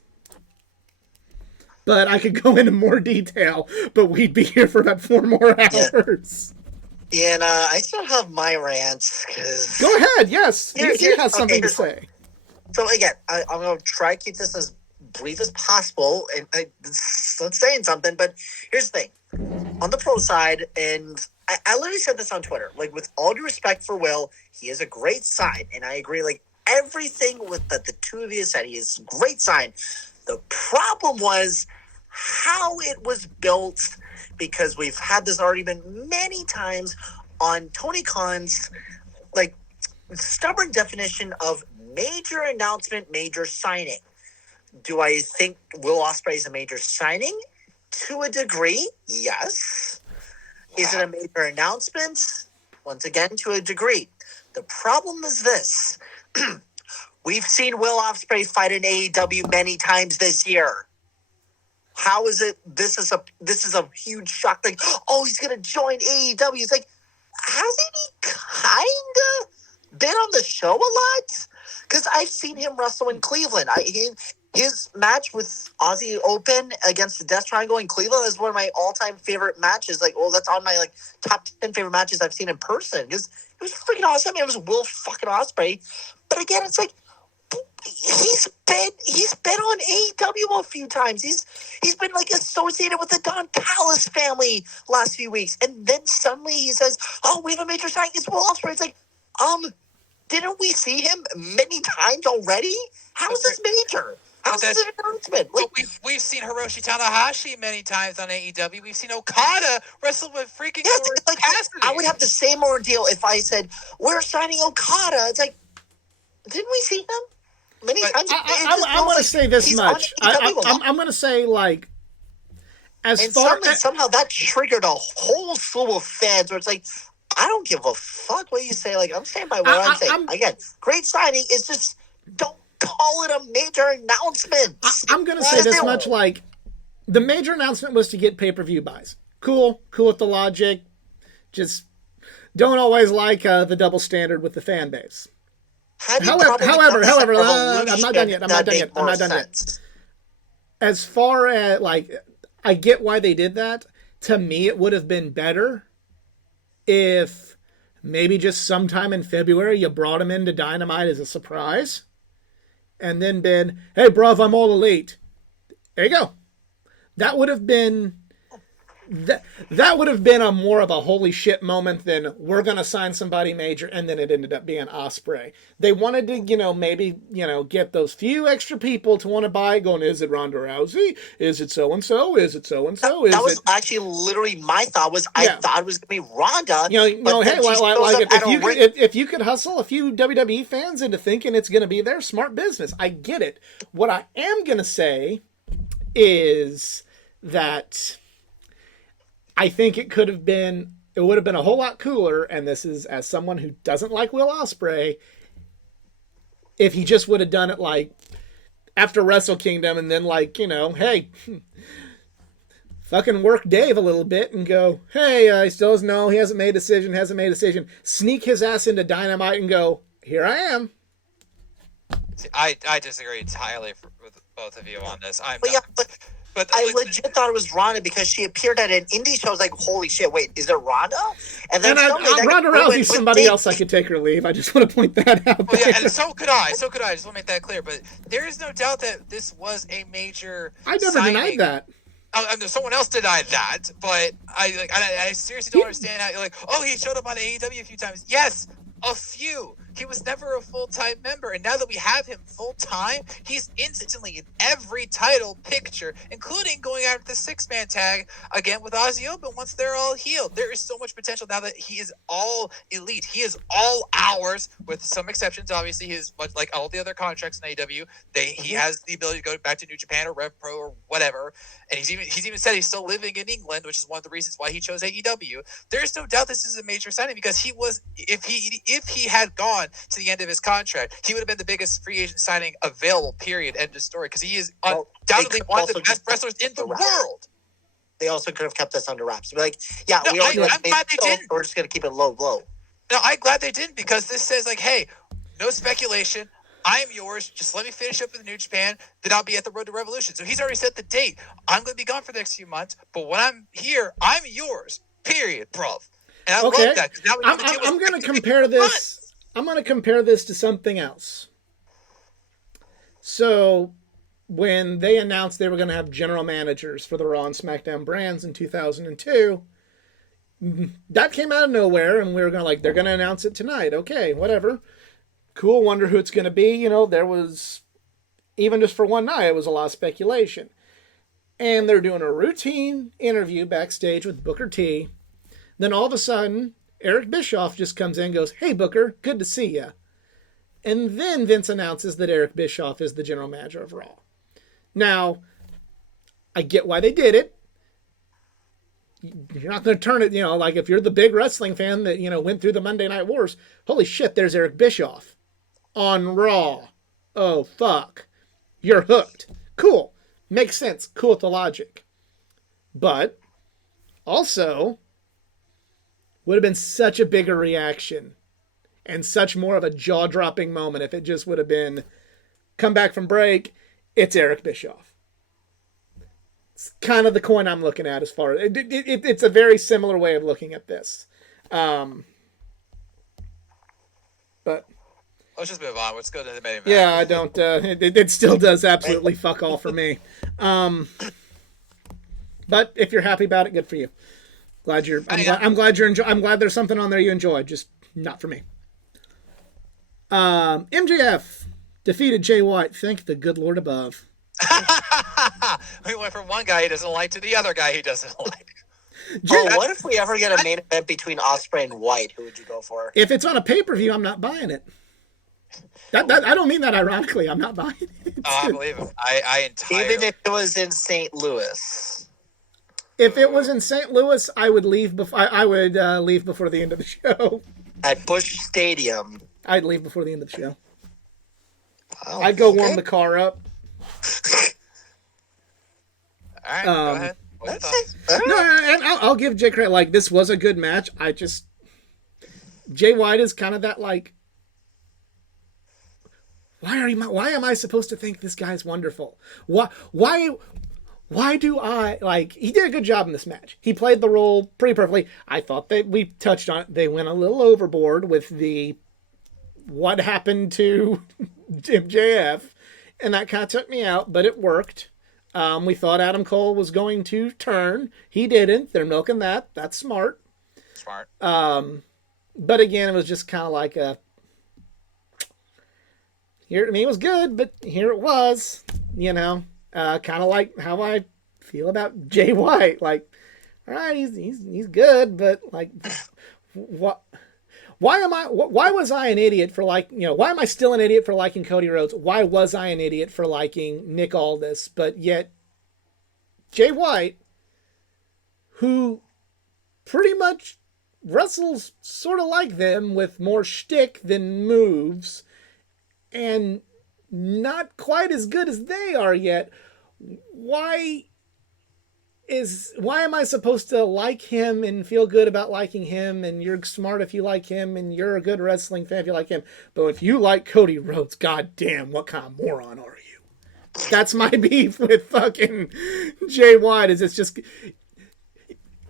But I could go into more detail, but we'd be here for about 4 more hours. Yeah, and I still have my rants. Go ahead, yes. He has something to say. So again, I'm going to try to keep this as brief as possible, and it's not saying something, but here's the thing. On the pro side, and I literally said this on Twitter, with all due respect for Will, he is a great sign, and I agree, everything with the two of you said, he is a great sign. The problem was how it was built, because we've had this argument many times on Tony Khan's, stubborn definition of major announcement, major signing. Do I think Will Ospreay is a major signing? To a degree, yes. Is it a major announcement? Once again, to a degree. The problem is this. We've seen Will Ospreay fight in AEW many times this year. How is it? This is a huge shock. He's going to join AEW. It's hasn't he kind of been on the show a lot? Because I've seen him wrestle in Cleveland. His match with Aussie Open against the Death Triangle in Cleveland is one of my all-time favorite matches. That's on my top 10 favorite matches I've seen in person. It was freaking awesome. It was Will fucking Ospreay. But again, it's he's been on AEW a few times. He's been associated with the Don Callis family last few weeks, and then suddenly he says, "Oh, we have a major signing. It's Will Ospreay." It's didn't we see him many times already? How is this major? How's That's- this an announcement? Like, But we've seen Hiroshi Tanahashi many times on AEW. We've seen Okada wrestle with freaking yeah, Orange like Cassidy. I would have the same ordeal if I said we're signing Okada. It's like, didn't we see him many But times? I'm going to say this he's much. on AEW a lot. I'm going to say, like, as And far suddenly, as somehow that triggered a whole slew of fans where it's like, I don't give a fuck what you say. Like, I'm saying by what I'm saying. Again, great signing. It's just, don't call it a major announcement. I'm going to say this much, like, the major announcement was to get pay-per-view buys. Cool with the logic. Just don't always like the double standard with the fan base. However, I'm not done yet. As far as, like, I get why they did that. To me, it would have been better if maybe just sometime in February you brought him into Dynamite as a surprise. And then been, hey, bruv, I'm all elite. There you go. That would have been... That would have been a more of a holy shit moment than we're going to sign somebody major, and then it ended up being Ospreay. They wanted to, maybe, get those few extra people to want to buy, going, is it Ronda Rousey? Is it so-and-so? Is it so-and-so? That was actually literally my thought was, I thought it was going to be Ronda. If you could hustle a few WWE fans into thinking it's going to be their smart business, I get it. What I am going to say is that I think it would have been a whole lot cooler, and this is as someone who doesn't like Will Ospreay, if he just would have done it like after Wrestle Kingdom and then hey, fucking work Dave a little bit and go, hey, he still doesn't know, he hasn't made a decision, sneak his ass into Dynamite and go, here I am. See, I disagree entirely with both of you on this. But I legit thought it was Ronda because she appeared at an indie show. I was like, holy shit, wait, is it Ronda? And then Ronda Rousey's somebody else I could take her leave. I just want to point that out. Well, yeah, and so could I. I just want to make that clear. But there is no doubt that this was a major I never denied that. Someone else denied that, but I seriously don't understand how you're like, oh, he showed up on AEW a few times. Yes, a few. He was never a full-time member, and now that we have him full-time, he's instantly in every title picture, including going after the six-man tag again with Ozzy Open once they're all healed. There is so much potential now that he is all elite. He is all ours, with some exceptions. Obviously, he is much like all the other contracts in AEW. He has the ability to go back to New Japan or Rev Pro or whatever, and he's even said he's still living in England, which is one of the reasons why he chose AEW. There's no doubt this is a major signing because he was, if he had gone to the end of his contract, he would have been the biggest free agent signing available, period, end of story, because he is undoubtedly one of the best wrestlers in the world. They also could have kept this under wraps. Be like, I'm glad they didn't. We're just going to keep it low. No, I'm glad they didn't, because this says, like, hey, no speculation. I am yours. Just let me finish up with New Japan. Then I'll be at the Road to Revolution. So he's already set the date. I'm going to be gone for the next few months, but when I'm here, I'm yours, period, bruv. And I love that. Now I'm going to compare this. I'm going to compare this to something else. So, when they announced they were going to have general managers for the Raw and SmackDown brands in 2002, that came out of nowhere, and we were going to they're going to announce it tonight. Okay, whatever. Cool, wonder who it's going to be. There was, even just for one night, it was a lot of speculation. And they're doing a routine interview backstage with Booker T. Then all of a sudden, Eric Bischoff just comes in and goes, hey, Booker, good to see ya. And then Vince announces that Eric Bischoff is the general manager of Raw. Now, I get why they did it. You're not going to turn it, if you're the big wrestling fan that, went through the Monday Night Wars, holy shit, there's Eric Bischoff on Raw. Oh, fuck. You're hooked. Cool. Makes sense. Cool with the logic. But, also, would have been such a bigger reaction and such more of a jaw-dropping moment if it just would have been, come back from break, it's Eric Bischoff. It's kind of the coin I'm looking at as far as... It's a very similar way of looking at this. But... Let's just move on. Let's go to the main event. Yeah, I don't... it still does absolutely fuck all for me. But if you're happy about it, good for you. I'm glad you're I'm glad there's something on there you enjoy, just not for me. MJF defeated Jay White. Thank the good Lord above. We went from one guy he doesn't like to the other guy he doesn't like. Oh, what if we ever get a main event between Ospreay and White? Who would you go for? If it's on a pay-per-view, I'm not buying it. That I don't mean that ironically. I'm not buying it. Oh, I believe him. I entirely. Even if it was in St. Louis. If it was in St. Louis, I would leave before. I would leave before the end of the show. At Busch Stadium. I'd leave before the end of the show. Wow. I'd go warm the car up. All right, go ahead. What are your thoughts? No, and I'll give Jay credit. Like, this was a good match. Jay White is kind of that, like, why am I supposed to think this guy's wonderful? Why do I, like, he did a good job in this match. He played the role pretty perfectly. I thought that we touched on it. They went a little overboard with what happened to MJF, and that kind of took me out, but it worked. We thought Adam Cole was going to turn. He didn't. They're milking that. That's smart. Smart. But again, it was just kind of like it was good, but here it was, kind of like how I feel about Jay White. Like, all right, he's good, but like, what? Why was I an idiot for why am I still an idiot for liking Cody Rhodes? Why was I an idiot for liking Nick Aldis? But yet, Jay White, who pretty much wrestles sort of like them with more shtick than moves, and not quite as good as they are yet, why am I supposed to like him and feel good about liking him, and you're smart if you like him, and you're a good wrestling fan if you like him, but if you like Cody Rhodes, goddamn, what kind of moron are you? That's my beef with fucking Jay White. Is it's just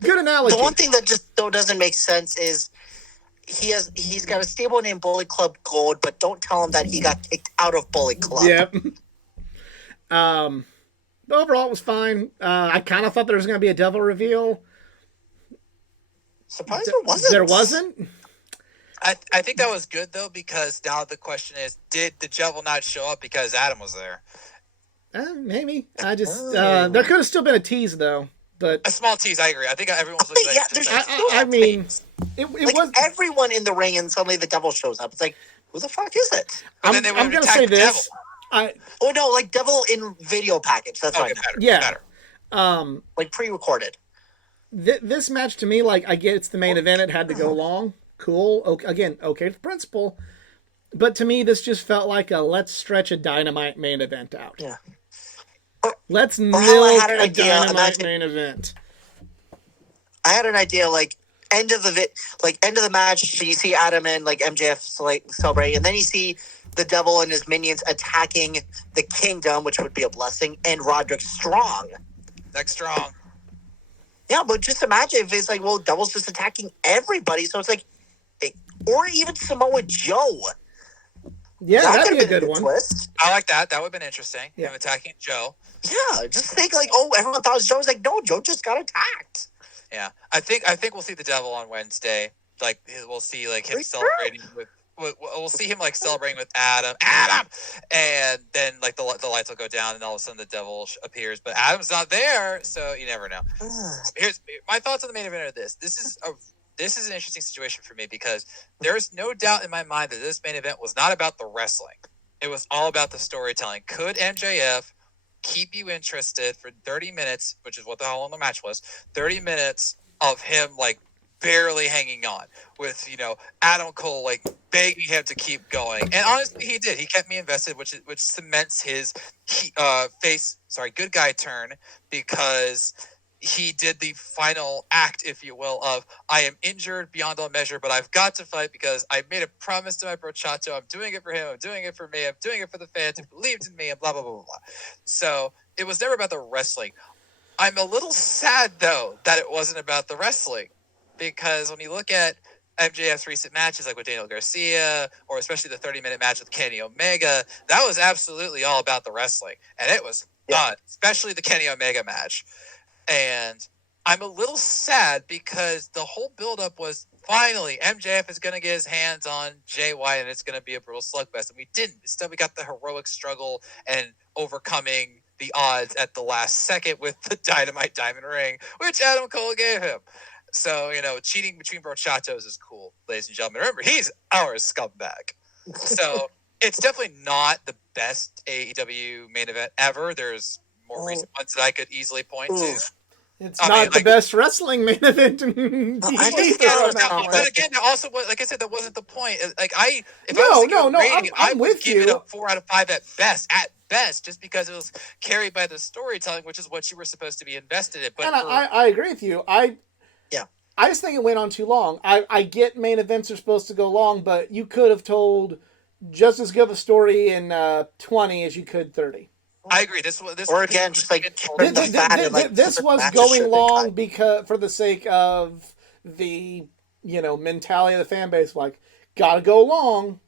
good analogy. The one thing that just doesn't make sense is he's got a stable named Bullet Club Gold, but don't tell him that he got kicked out of Bullet Club. Yep. But overall, it was fine. I kind of thought there was going to be a devil reveal. Surprised there wasn't. There wasn't? I think that was good, though, because now the question is, did the devil not show up because Adam was there? Maybe. There could have still been a tease, though. But a small tease, I agree. I think everyone was looking it like was everyone in the ring, and suddenly the devil shows up. It's like, who the fuck is it? I'm going to say this. Devil in video package. That's right. Better. Like pre-recorded. This match to me, like, I get it's the main event. It had to go long. Cool. Okay with principle. But to me, this just felt like let's stretch a Dynamite main event out. Yeah. Let's milk a Dynamite main event. I had an idea, end of the match, you see Adam and MJF celebrating, and then you see the devil and his minions attacking the kingdom, which would be a blessing, and Roderick Strong. Strong. Yeah, but just imagine if it's devil's just attacking everybody, so it's or even Samoa Joe. Yeah, that'd be a good one. Twist. I like that. That would have been interesting. Yeah. Him attacking Joe. Yeah, just think everyone thought it was Joe. It's no, Joe just got attacked. Yeah, I think we'll see the devil on Wednesday. We'll see him celebrating with. We'll see him celebrating with Adam, and then the lights will go down, and all of a sudden the devil appears, but Adam's not there, so you never know. Here's my thoughts on the main event are this. This is an interesting situation for me because there's no doubt in my mind that this main event was not about the wrestling. It was all about the storytelling. Could MJF keep you interested for 30 minutes, which is what the whole match was, 30 minutes of him barely hanging on with, Adam Cole begging him to keep going. And honestly, he did. He kept me invested, which cements his good guy turn, because he did the final act, if you will, of I am injured beyond all measure, but I've got to fight because I made a promise to my bro Chato. I'm doing it for him. I'm doing it for me. I'm doing it for the fans who believed in me, and blah, blah, blah, blah, blah. So it was never about the wrestling. I'm a little sad, though, that it wasn't about the wrestling, because when you look at MJF's recent matches, with Daniel Garcia, or especially the 30-minute match with Kenny Omega, that was absolutely all about the wrestling, and it was fun, especially the Kenny Omega match. And I'm a little sad because the whole buildup was finally MJF is going to get his hands on Jay White, and it's going to be a brutal slugfest, and we didn't. Instead, we got the heroic struggle and overcoming the odds at the last second with the Dynamite Diamond Ring, which Adam Cole gave him. So, cheating between brochatos is cool, ladies and gentlemen. Remember, he's our scumbag. So, it's definitely not the best AEW main event ever. There's more recent ones that I could easily point to. It's not the best wrestling main event in I think but again, also, like I said, that wasn't the point. Like I was rating, I would give it a 4 out of 5 at best, just because it was carried by the storytelling, which is what you were supposed to be invested in. But I agree with you. I just think it went on too long. I get main events are supposed to go long, but you could have told just as good of a story in 20 as you could 30. I agree. This or again, just like this was going long because for the sake of the mentality of the fan base, like gotta go long,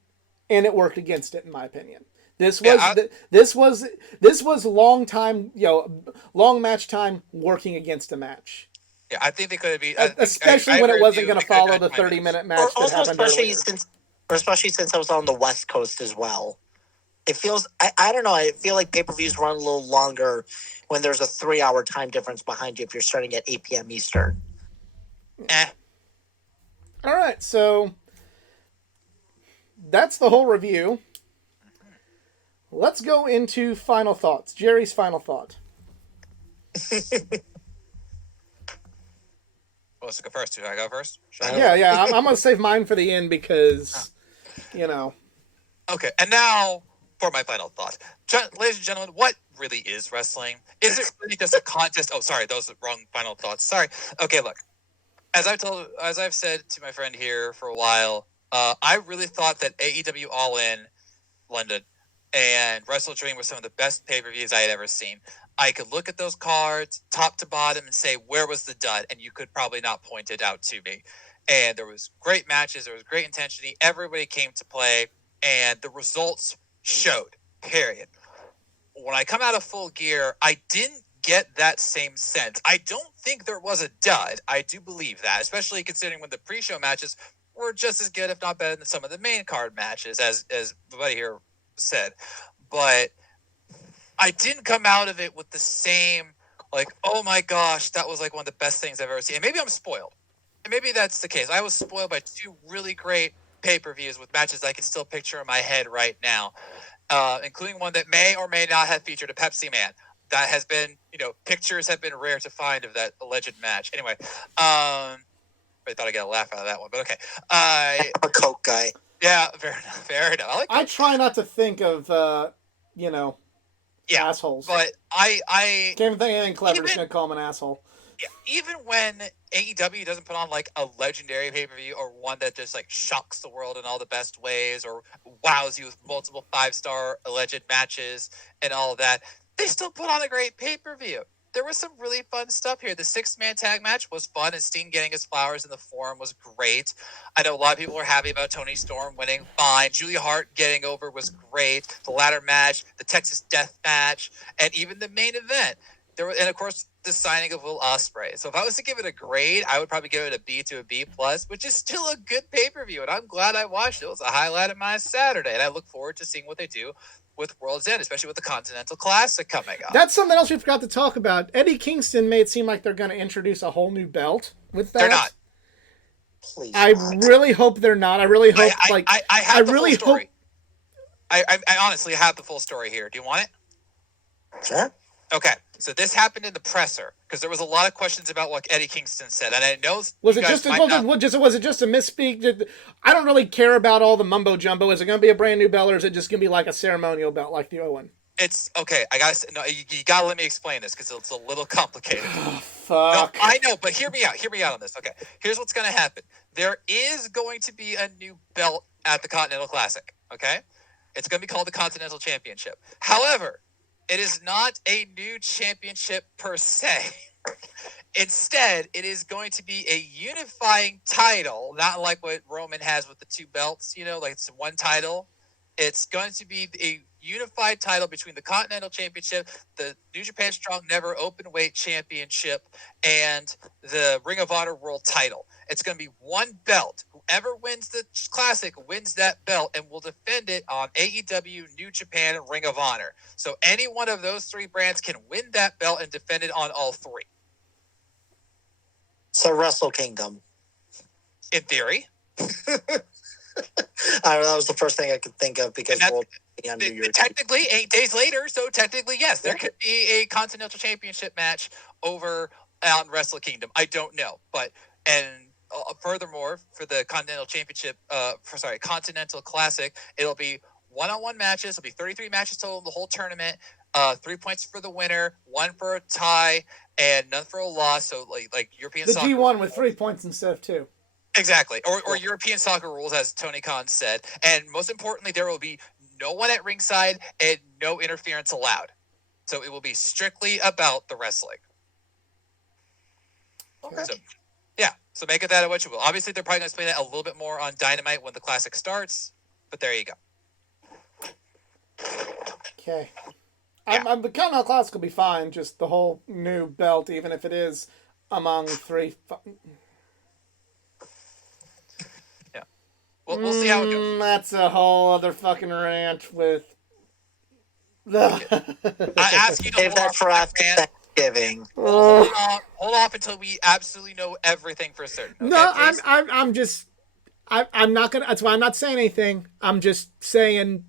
and it worked against it in my opinion. This was long time, long match time working against a match. Yeah, I think they could have been, especially when it wasn't going to follow the 30-minute match that happened earlier. Especially since I was on the West Coast as well. It feels, I don't know, I feel like pay-per-views run a little longer when there's a 3-hour time difference behind you if you're starting at 8 p.m. Eastern. All right, so that's the whole review. Let's go into final thoughts. Jerry's final thought. Let's go first. Should I go first? Yeah. I'm going to save mine for the end because, Okay, and now for my final thought. Ladies and gentlemen, what really is wrestling? Is it really just a contest? Oh, sorry, those are wrong final thoughts. Sorry. Okay, look. As I've said to my friend here for a while, I really thought that AEW All In London and Wrestle Dream were some of the best pay-per-views I had ever seen. I could look at those cards top to bottom and say, where was the dud? And you could probably not point it out to me. And there was great matches. There was great intensity. Everybody came to play. And the results showed, period. When I come out of Full Gear, I didn't get that same sense. I don't think there was a dud. I do believe that, especially considering when the pre-show matches were just as good, if not better, than some of the main card matches, as everybody here said. But I didn't come out of it with the same, like, oh my gosh, that was like one of the best things I've ever seen. And maybe I'm spoiled. And maybe that's the case. I was spoiled by 2 really great pay-per-views with matches I can still picture in my head right now, including one that may or may not have featured a Pepsi Man. That has been, pictures have been rare to find of that alleged match. Anyway, I thought I'd get a laugh out of that one, but okay. I'm a Coke guy. Yeah, fair enough. I try not to think of, assholes. But I can't even think of anything clever. Just gonna call him an asshole. Yeah, even when AEW doesn't put on like a legendary pay-per-view or one that just like shocks the world in all the best ways or wows you with multiple 5-star alleged matches and all of that, they still put on a great pay-per-view. There was some really fun stuff here. The 6-man tag match was fun, and Sting getting his flowers in the Forum was great. I know a lot of people were happy about Tony Storm winning. Fine. Julia Hart getting over was great. The ladder match, the Texas Death match, and even the main event. And of course, the signing of Will Ospreay. So if I was to give it a grade, I would probably give it a B to a B+, which is still a good pay-per-view, and I'm glad I watched it. It was a highlight of my Saturday, and I look forward to seeing what they do with World's End, especially with the Continental Classic coming up. That's something else we forgot to talk about. Eddie Kingston made it seem like they're going to introduce a whole new belt with that. They're not. Please. I really hope they're not. I really hope. I have the full story. I honestly have the full story here. Do you want it? Sure. Okay, so this happened in the presser because there was a lot of questions about what Eddie Kingston said, and I know was it just a misspeak? I don't really care about all the mumbo jumbo. Is it going to be a brand new belt, or is it just going to be like a ceremonial belt like the Owen? It's okay. You gotta let me explain this because it's a little complicated. Oh, fuck. No, I know, but hear me out on this. Okay, here's what's going to happen. There is going to be a new belt at the Continental Classic. Okay, it's going to be called the Continental Championship. However, it is not a new championship per se. Instead, it is going to be a unifying title, not like what Roman has with the 2 belts, like it's one title. It's going to be a unified title between the Continental Championship, the New Japan Strong Never Openweight Championship, and the Ring of Honor World title. It's going to be one belt. Whoever wins the Classic wins that belt and will defend it on AEW, New Japan, and Ring of Honor. So any one of those 3 brands can win that belt and defend it on all 3. So Wrestle Kingdom. In theory. I don't know, that was the first thing I could think of because we'll be under your technically 8 days later, so technically yes, there could be a Continental Championship match over out in Wrestle Kingdom. I don't know, but furthermore, for the Continental Championship, Continental Classic, it'll be one-on-one matches. It'll be 33 matches total in the whole tournament. 3 points for the winner, 1 for a tie, and none for a loss. So like European The soccer. G1 with 3 points instead of 2. Exactly, or European soccer rules, as Tony Khan said. And most importantly, there will be no one at ringside and no interference allowed. So it will be strictly about the wrestling. Okay. So, yeah, so make it that what you will. Obviously, they're probably going to explain that a little bit more on Dynamite when the Classic starts, but there you go. Okay. Yeah. I'm the Continental Classic will be fine. Just the whole new belt, even if it is among 3. Yeah. We'll see how it goes. That's a whole other fucking rant with. I ask you to Save hold that off for on after that rant. Thanksgiving. Hold off until we absolutely know everything for certain. Okay, No, please? I'm just. I'm not gonna. That's why I'm not saying anything. I'm just saying.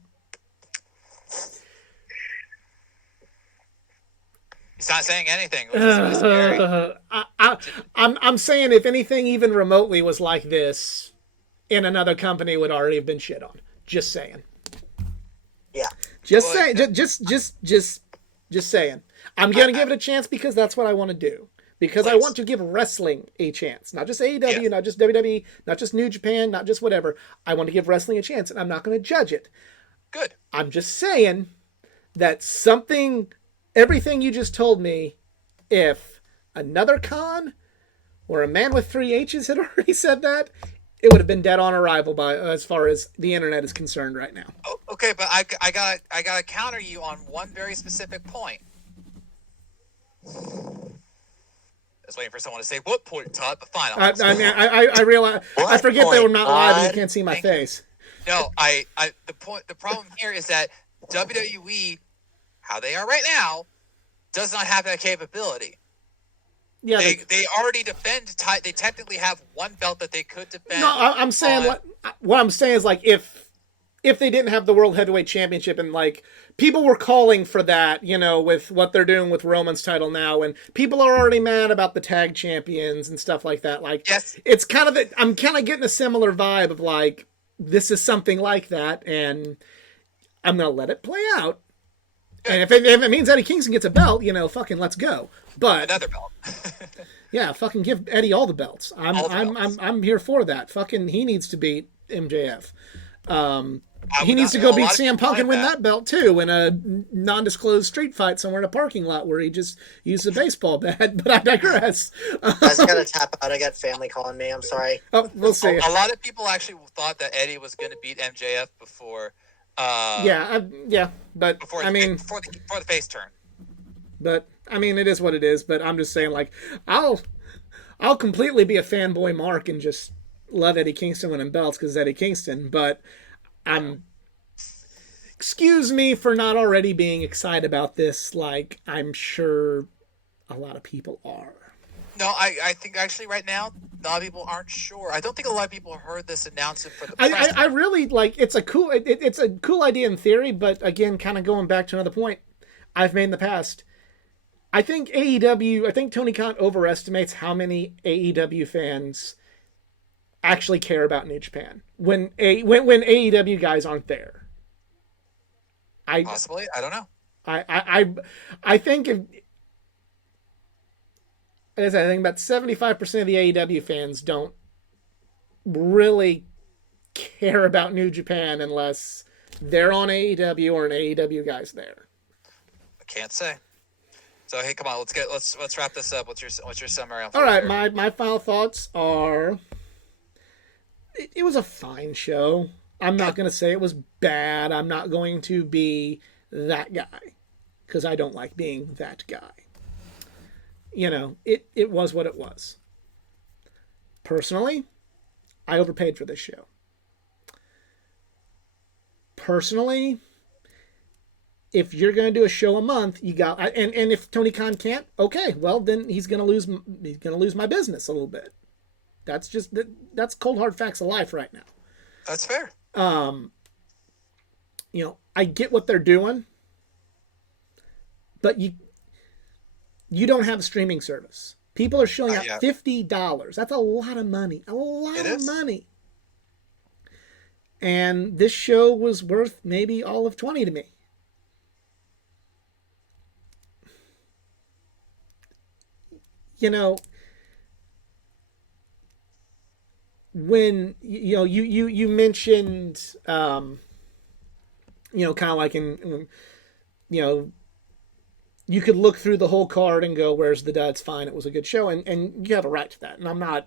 He's not saying anything, which is really scary. I'm saying if anything even remotely was like this in another company, it would already have been shit on. Just saying. Yeah. Just Well, saying. Just saying. I'm gonna give it a chance because that's what I want to do. Because I Please. want to give wrestling a chance, not just AEW, Yeah. not just WWE, not just New Japan, not just whatever. I want to give wrestling a chance, and I'm not going to judge it. Good. I'm just saying that everything you just told me, if another con or a man with 3 H's had already said that, it would have been dead on arrival by as far as the internet is concerned right now. Oh, okay, but I gotta counter you on one very specific point. I was waiting for someone to say what point, Todd, but fine. I realize. I What forget they were point, not live and you Todd? can't see my Thank you. face. No, the problem here is that WWE, how they are right now, does not have that capability. Yeah. They already defend. They technically have one belt that they could defend. No, I'm saying on- what I'm saying is like if they didn't have the World Heavyweight Championship and like people were calling for that, with what they're doing with Roman's title now, and people are already mad about the tag champions and stuff like that. Like, Yes. it's kind of I'm kind of getting a similar vibe of like this is something like that, and I'm gonna let it play out. And if it means Eddie Kingston gets a belt, fucking let's go. But Another belt. yeah, fucking give Eddie all the belts. All the belts. I'm here for that. Fucking he needs to beat MJF. I He would needs not- to go a beat lot of CM people Punk and like win that belt too in a non-disclosed street fight somewhere in a parking lot where he just used a baseball bat. But I digress. I just gotta tap out. I got family calling me. I'm sorry. Oh, we'll see. A lot of people actually thought that Eddie was going to beat MJF before. Yeah, but Before I mean, before the face turn. it is what it is. But I'm just saying, like, I'll completely be a fanboy Mark and just love Eddie Kingston winning belts because Eddie Kingston. But excuse me for not already being excited about this. Like, I'm sure a lot of people are. No, I think actually right now a lot of people aren't sure. I don't think a lot of people heard this announcement for the I press. I really like it's a cool idea in theory, but again, kind of going back to another point I've made in the past. I think Tony Khan overestimates how many AEW fans actually care about New Japan when AEW guys aren't there. Possibly, I don't know. I think I think about 75% of the AEW fans don't really care about New Japan unless they're on AEW or an AEW guy's there. I can't say. So hey, come on, let's wrap this up. What's your summary? All right, my final thoughts are it was a fine show. I'm not going to say it was bad. I'm not going to be that guy because I don't like being that guy. It was what it was. Personally, I overpaid for this show. Personally, if you're going to do a show a month, you got and if Tony Khan can't, okay, well then he's going to lose my business a little bit. That's cold hard facts of life right now. That's fair. I get what they're doing, but you don't have a streaming service. People are showing out $50. That's a lot of money. A lot of money. And this show was worth maybe all of 20 to me. When you mentioned kind of like in you could look through the whole card and go, where's the dud? It's fine, it was a good show, and you have a right to that. And I'm not,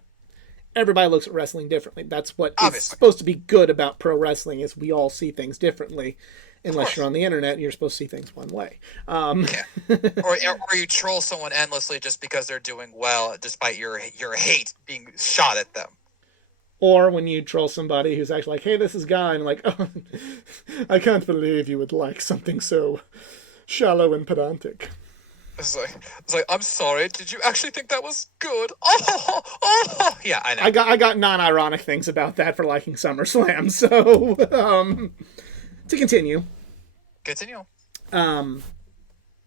everybody looks at wrestling differently. That's what is supposed to be good about pro wrestling, is we all see things differently. Unless you're on the internet, you're supposed to see things one way. Or you troll someone endlessly just because they're doing well, despite your hate being shot at them. Or when you troll somebody who's actually like, hey, this is Guy, and like, oh, I can't believe you would like something so shallow and pedantic. It's like, I'm sorry, did you actually think that was good? Oh, yeah, I know. I got non-ironic things about that for liking SummerSlam, so, to continue.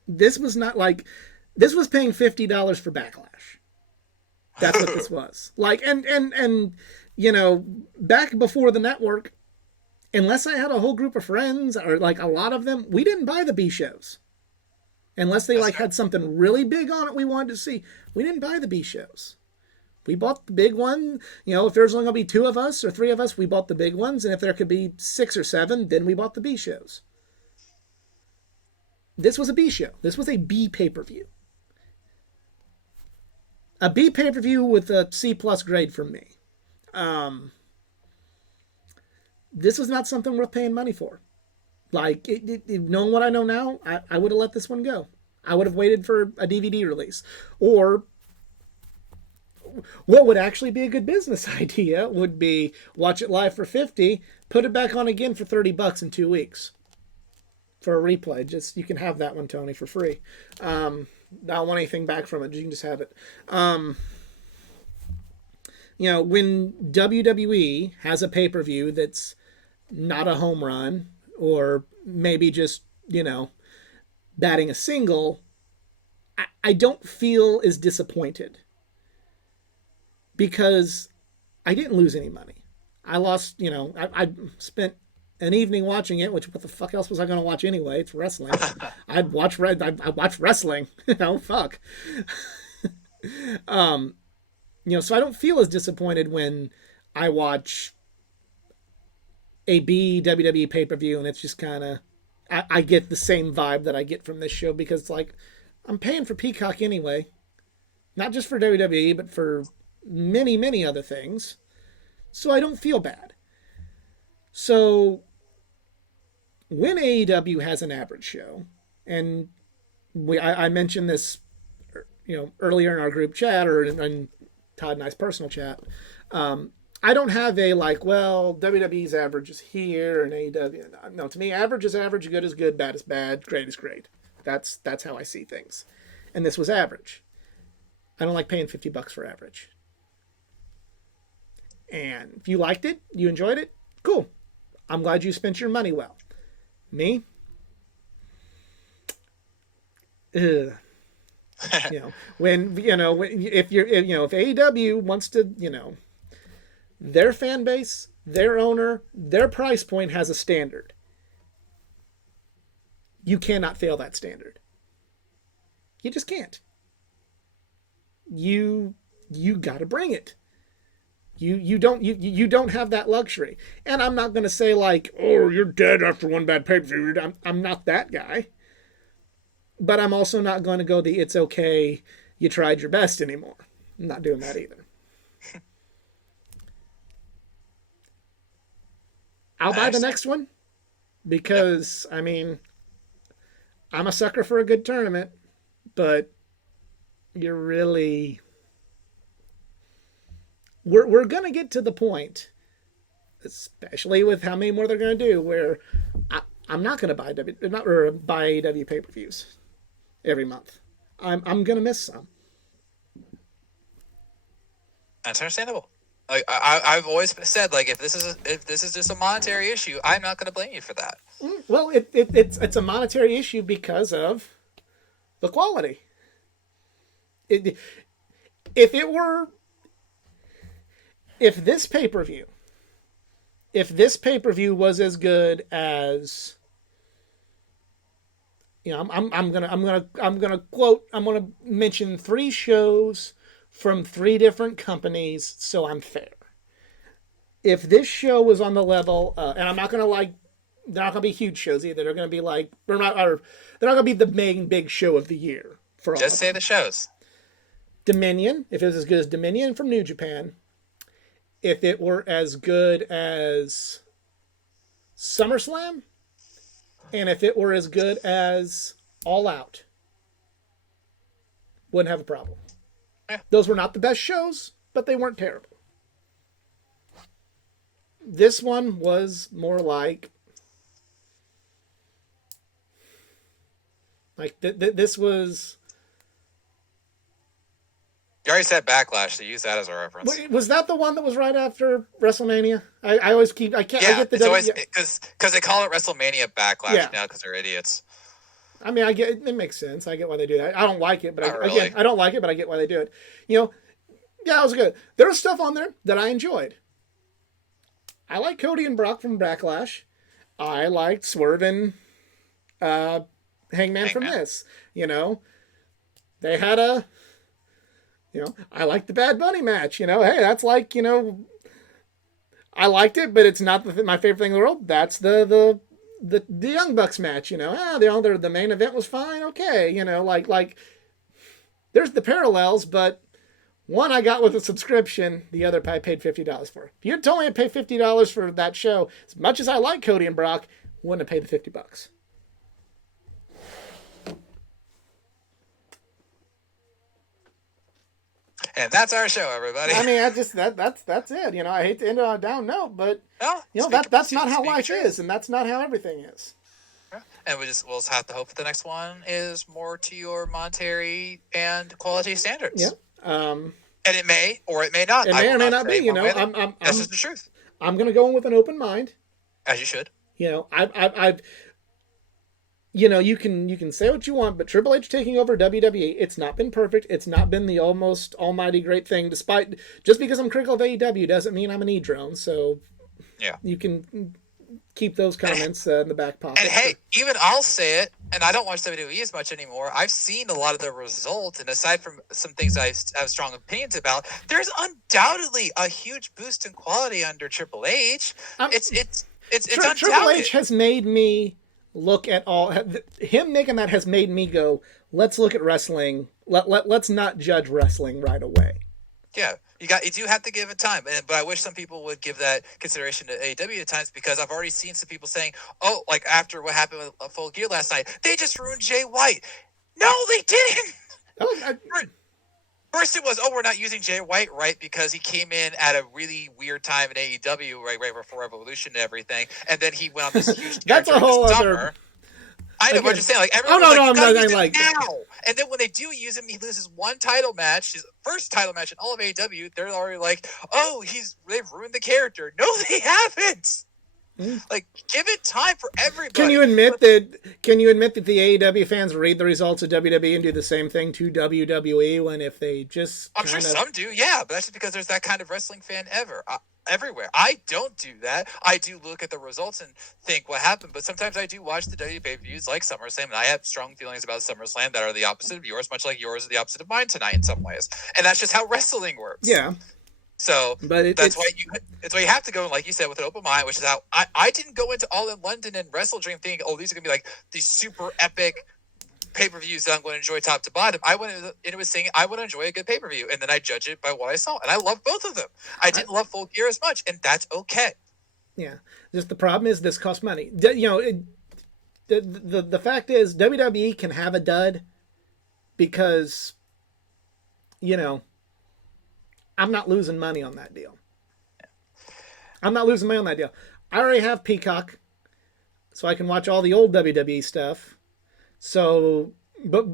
This was not like, this was paying $50 for Backlash. That's what this was. Like, and back before the network, unless I had a whole group of friends, or like a lot of them, we didn't buy the B shows. Unless they had something really big on it we wanted to see. We didn't buy the B shows. We bought the big one. If there's only going to be 2 of us or 3 of us, we bought the big ones. And if there could be 6 or 7, then we bought the B shows. This was a B show. This was a B pay-per-view. A B pay-per-view with a C+ grade from me. This was not something worth paying money for. Like, knowing what I know now, I would have let this one go. I would have waited for a DVD release. Or, what would actually be a good business idea would be watch it live for $50, put it back on again for $30 in 2 weeks. For a replay. Just, you can have that one, Tony, for free. I don't want anything back from it. You can just have it. When WWE has a pay-per-view that's not a home run, or maybe just, batting a single, I don't feel as disappointed. Because I didn't lose any money. I lost, I spent an evening watching it, which what the fuck else was I going to watch anyway? It's wrestling. I watch wrestling. Fuck. So I don't feel as disappointed when I watch a B WWE pay-per-view and it's just kind of, I get the same vibe that I get from this show, because it's like, I'm paying for Peacock anyway. Not just for WWE, but for many, many other things. So I don't feel bad. So when AEW has an average show, and I mentioned this, earlier in our group chat, or in Todd and I's personal chat, I don't have a WWE's average is here and AEW. No, to me, average is average, good is good, bad is bad, great is great. That's how I see things. And this was average. I don't like paying $50 for average. And if you liked it, you enjoyed it, cool. I'm glad you spent your money well. Me? Ugh. If AEW wants to, their fan base, their owner, their price point has a standard. You cannot fail that standard. You just can't. You got to bring it. You don't have that luxury. And I'm not going to say like, oh, you're dead after one bad pay-per-view. I'm not that guy. But I'm also not going to go the it's okay, you tried your best anymore. I'm not doing that either. I'll buy the next one because, I mean, I'm a sucker for a good tournament, but you're really we're gonna get to the point, especially with how many more they're gonna do, where I'm not gonna buy buy AEW pay-per-views every month. I'm gonna miss some. That's understandable. Like I've always said, like if this is just a monetary issue, I'm not going to blame you for that. Well, it's a monetary issue because of the quality. If it were, if this pay per view was as good as, I'm gonna mention 3 shows from 3 different companies, so I'm fair. If this show was on the level, and I'm not gonna they're not gonna be huge shows either. They're gonna be they're not gonna be the main big show of the year for all. Just say the shows. Dominion, if it was as good as Dominion from New Japan, if it were as good as SummerSlam, and if it were as good as All Out, wouldn't have a problem. Yeah. Those were not the best shows, but they weren't terrible. This one was more like this was. You already said Backlash, so use that as a reference. Wait, was that the one that was right after WrestleMania? I always keep I can't Yeah, I get the it's always yeah. because they call it WrestleMania Backlash Yeah. now because they're idiots. I mean, I get it makes sense. I get why they do that. I don't like it, but Not really. I don't like it, but I get why they do it. Yeah, it was good. There was stuff on there that I enjoyed. I like Cody and Brock from Backlash. I liked Swerve and Hangman from this. They had a. I liked the Bad Bunny match. Hey, that's I liked it, but it's not my favorite thing in the world. That's the Young Bucks match. The main event was fine. Okay, there's the parallels, but one I got with a subscription, the other I paid $50 for. If you had told me I'd pay $50 for that show, as much as I like Cody and Brock, wouldn't have paid the $50. And that's our show, everybody. I mean, that's it. I hate to end on a down note, but No, that's not how speak life truth. is, and that's not how everything is. And we'll just have to hope that the next one is more to your monetary and quality standards. Yeah. And it may or it may not. It may or may not be. That's just the truth. I'm going to go in with an open mind. As you should. I've you can say what you want, but Triple H taking over WWE, it's not been perfect. It's not been the almost almighty great thing. Despite just because I'm critical of AEW doesn't mean I'm an e-drone. So yeah, you can keep those comments in the back pocket. And hey, even I'll say it, and I don't watch WWE as much anymore. I've seen a lot of the results, and aside from some things I have strong opinions about, there's undoubtedly a huge boost in quality under Triple H. It's undoubted. Triple H has made me look at him making that has made me go, let's look at wrestling. Let's not judge wrestling right away. Yeah, you do have to give it time, but I wish some people would give that consideration to AEW at times, because I've already seen some people saying, "Oh, like after what happened with Full Gear last night, they just ruined Jay White." No, they didn't. First, it was, we're not using Jay White right because he came in at a really weird time in AEW, right before Revolution and everything, and then he went on this huge. That's a whole other. I know, but I'm just saying, everyone I'm not now. And then when they do use him, he loses one title match, his first title match in all of AEW. They're already like, they've ruined the character. No, they haven't. Like, give it time for everybody. Can you admit that the AEW fans read the results of WWE and do the same thing to WWE when if they just I'm sure some do, yeah, but that's just because there's that kind of wrestling fan everywhere. I don't do that. I do look at the results and think what happened, but sometimes I do watch the WWE pay-per-views like SummerSlam, and I have strong feelings about SummerSlam that are the opposite of yours, much like yours are the opposite of mine tonight in some ways. And that's just how wrestling works. Yeah. So that's why you have to go, like you said, with an open mind, which is how I didn't go into All in London and Wrestle Dream thinking, these are gonna be like these super epic pay-per-views that I'm going to enjoy top to bottom. I went into it saying I want to enjoy a good pay-per-view, and then I judge it by what I saw, and I love both of them. I didn't love Full Gear as much, and that's okay. Yeah, just the problem is this costs money. The fact is WWE can have a dud because I'm not losing money on that deal. I'm not losing money on that deal. I already have Peacock, so I can watch all the old WWE stuff. So, but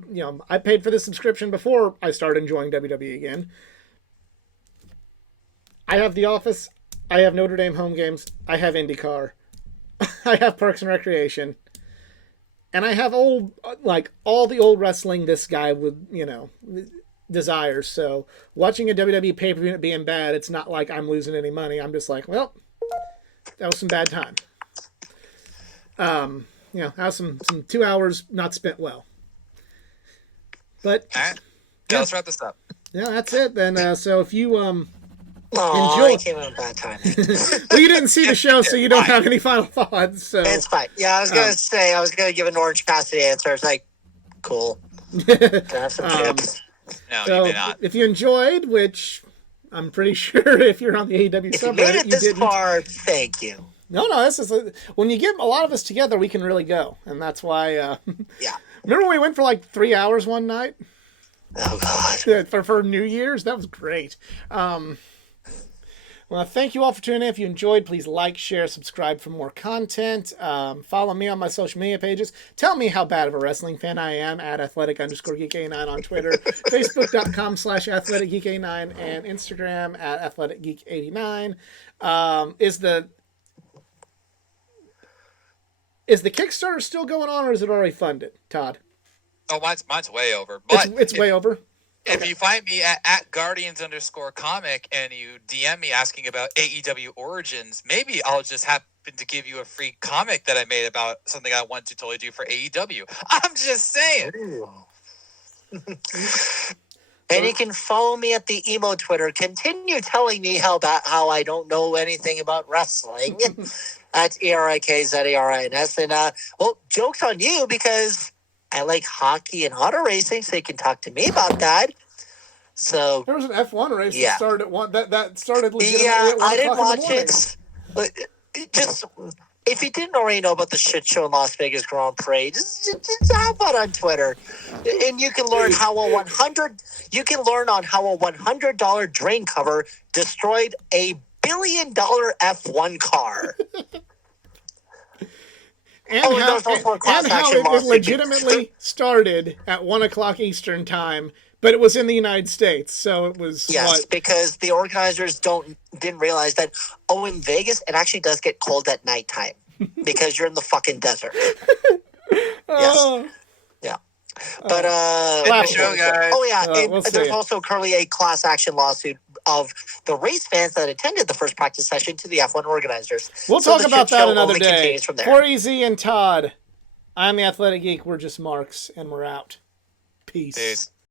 I paid for the subscription before I started enjoying WWE again. I have The Office. I have Notre Dame home games. I have IndyCar. I have Parks and Recreation. And I have all the old wrestling this guy would, desires. So watching a WWE pay-per-view being bad, it's not like I'm losing any money. I'm just like, well, that was some bad time. That was some 2 hours not spent well. But All right. Yeah, let's wrap this up. yeah, that's it then. So if you Oh, enjoy- I came in bad timing. well, you didn't see the show, so you don't have any final thoughts. So It's fine. Yeah, I was gonna say, I was gonna give an Orange Cassidy answer. It's like, cool. Can I have some chips? No, you so may not. if you enjoyed, which I'm pretty sure if you're on the AEW If you made subreddit, it you this didn't. far, thank you. No, this is when you get a lot of us together, we can really go, and that's why. Yeah. Remember when we went for like 3 hours one night Oh God. for New Year's? That was great. Well, thank you all for tuning in. If you enjoyed, please like, share, subscribe for more content. Follow me on my social media pages. Tell me how bad of a wrestling fan I am at athletic_geek89 on Twitter, Facebook.com/athleticgeek89, and Instagram at athleticgeek89. Is the Kickstarter still going on, or is it already funded, Todd? Oh, mine's way over. But It's way over. if you find me at Guardians_comic and you DM me asking about AEW Origins, maybe I'll just happen to give you a free comic that I made about something I want to totally do for AEW. I'm just saying. And you can follow me at the emo Twitter. Continue telling me how I don't know anything about wrestling at ERIKZERINS. And well, joke's on you because I like hockey and auto racing, so you can talk to me about that. So There was an F1 race Yeah. that started at one. That started legitimately yeah, at 1 I didn't o'clock in the watch morning. it. But just if you didn't already know about the shit show in Las Vegas Grand Prix, just have fun on Twitter, and you can learn how a $100 drain cover destroyed a $1 billion F1 car. And Oh, and how, there's also a class and how action it lawsuit. legitimately started at 1 o'clock Eastern time, but it was in the United States, so it was Yes, because the organizers didn't realize that. Oh, in Vegas, it actually does get cold at nighttime because you're in the fucking desert. Oh, Yeah. But End the show, guys. oh yeah, we'll see there's ya. also currently a class action lawsuit of the race fans that attended the first practice session to the F1 organizers. we'll So talk the about shit that show another only day. continues from there. For Easy and Todd, I'm the Athletic Geek. We're just Marks, and we're out. Peace. Peace.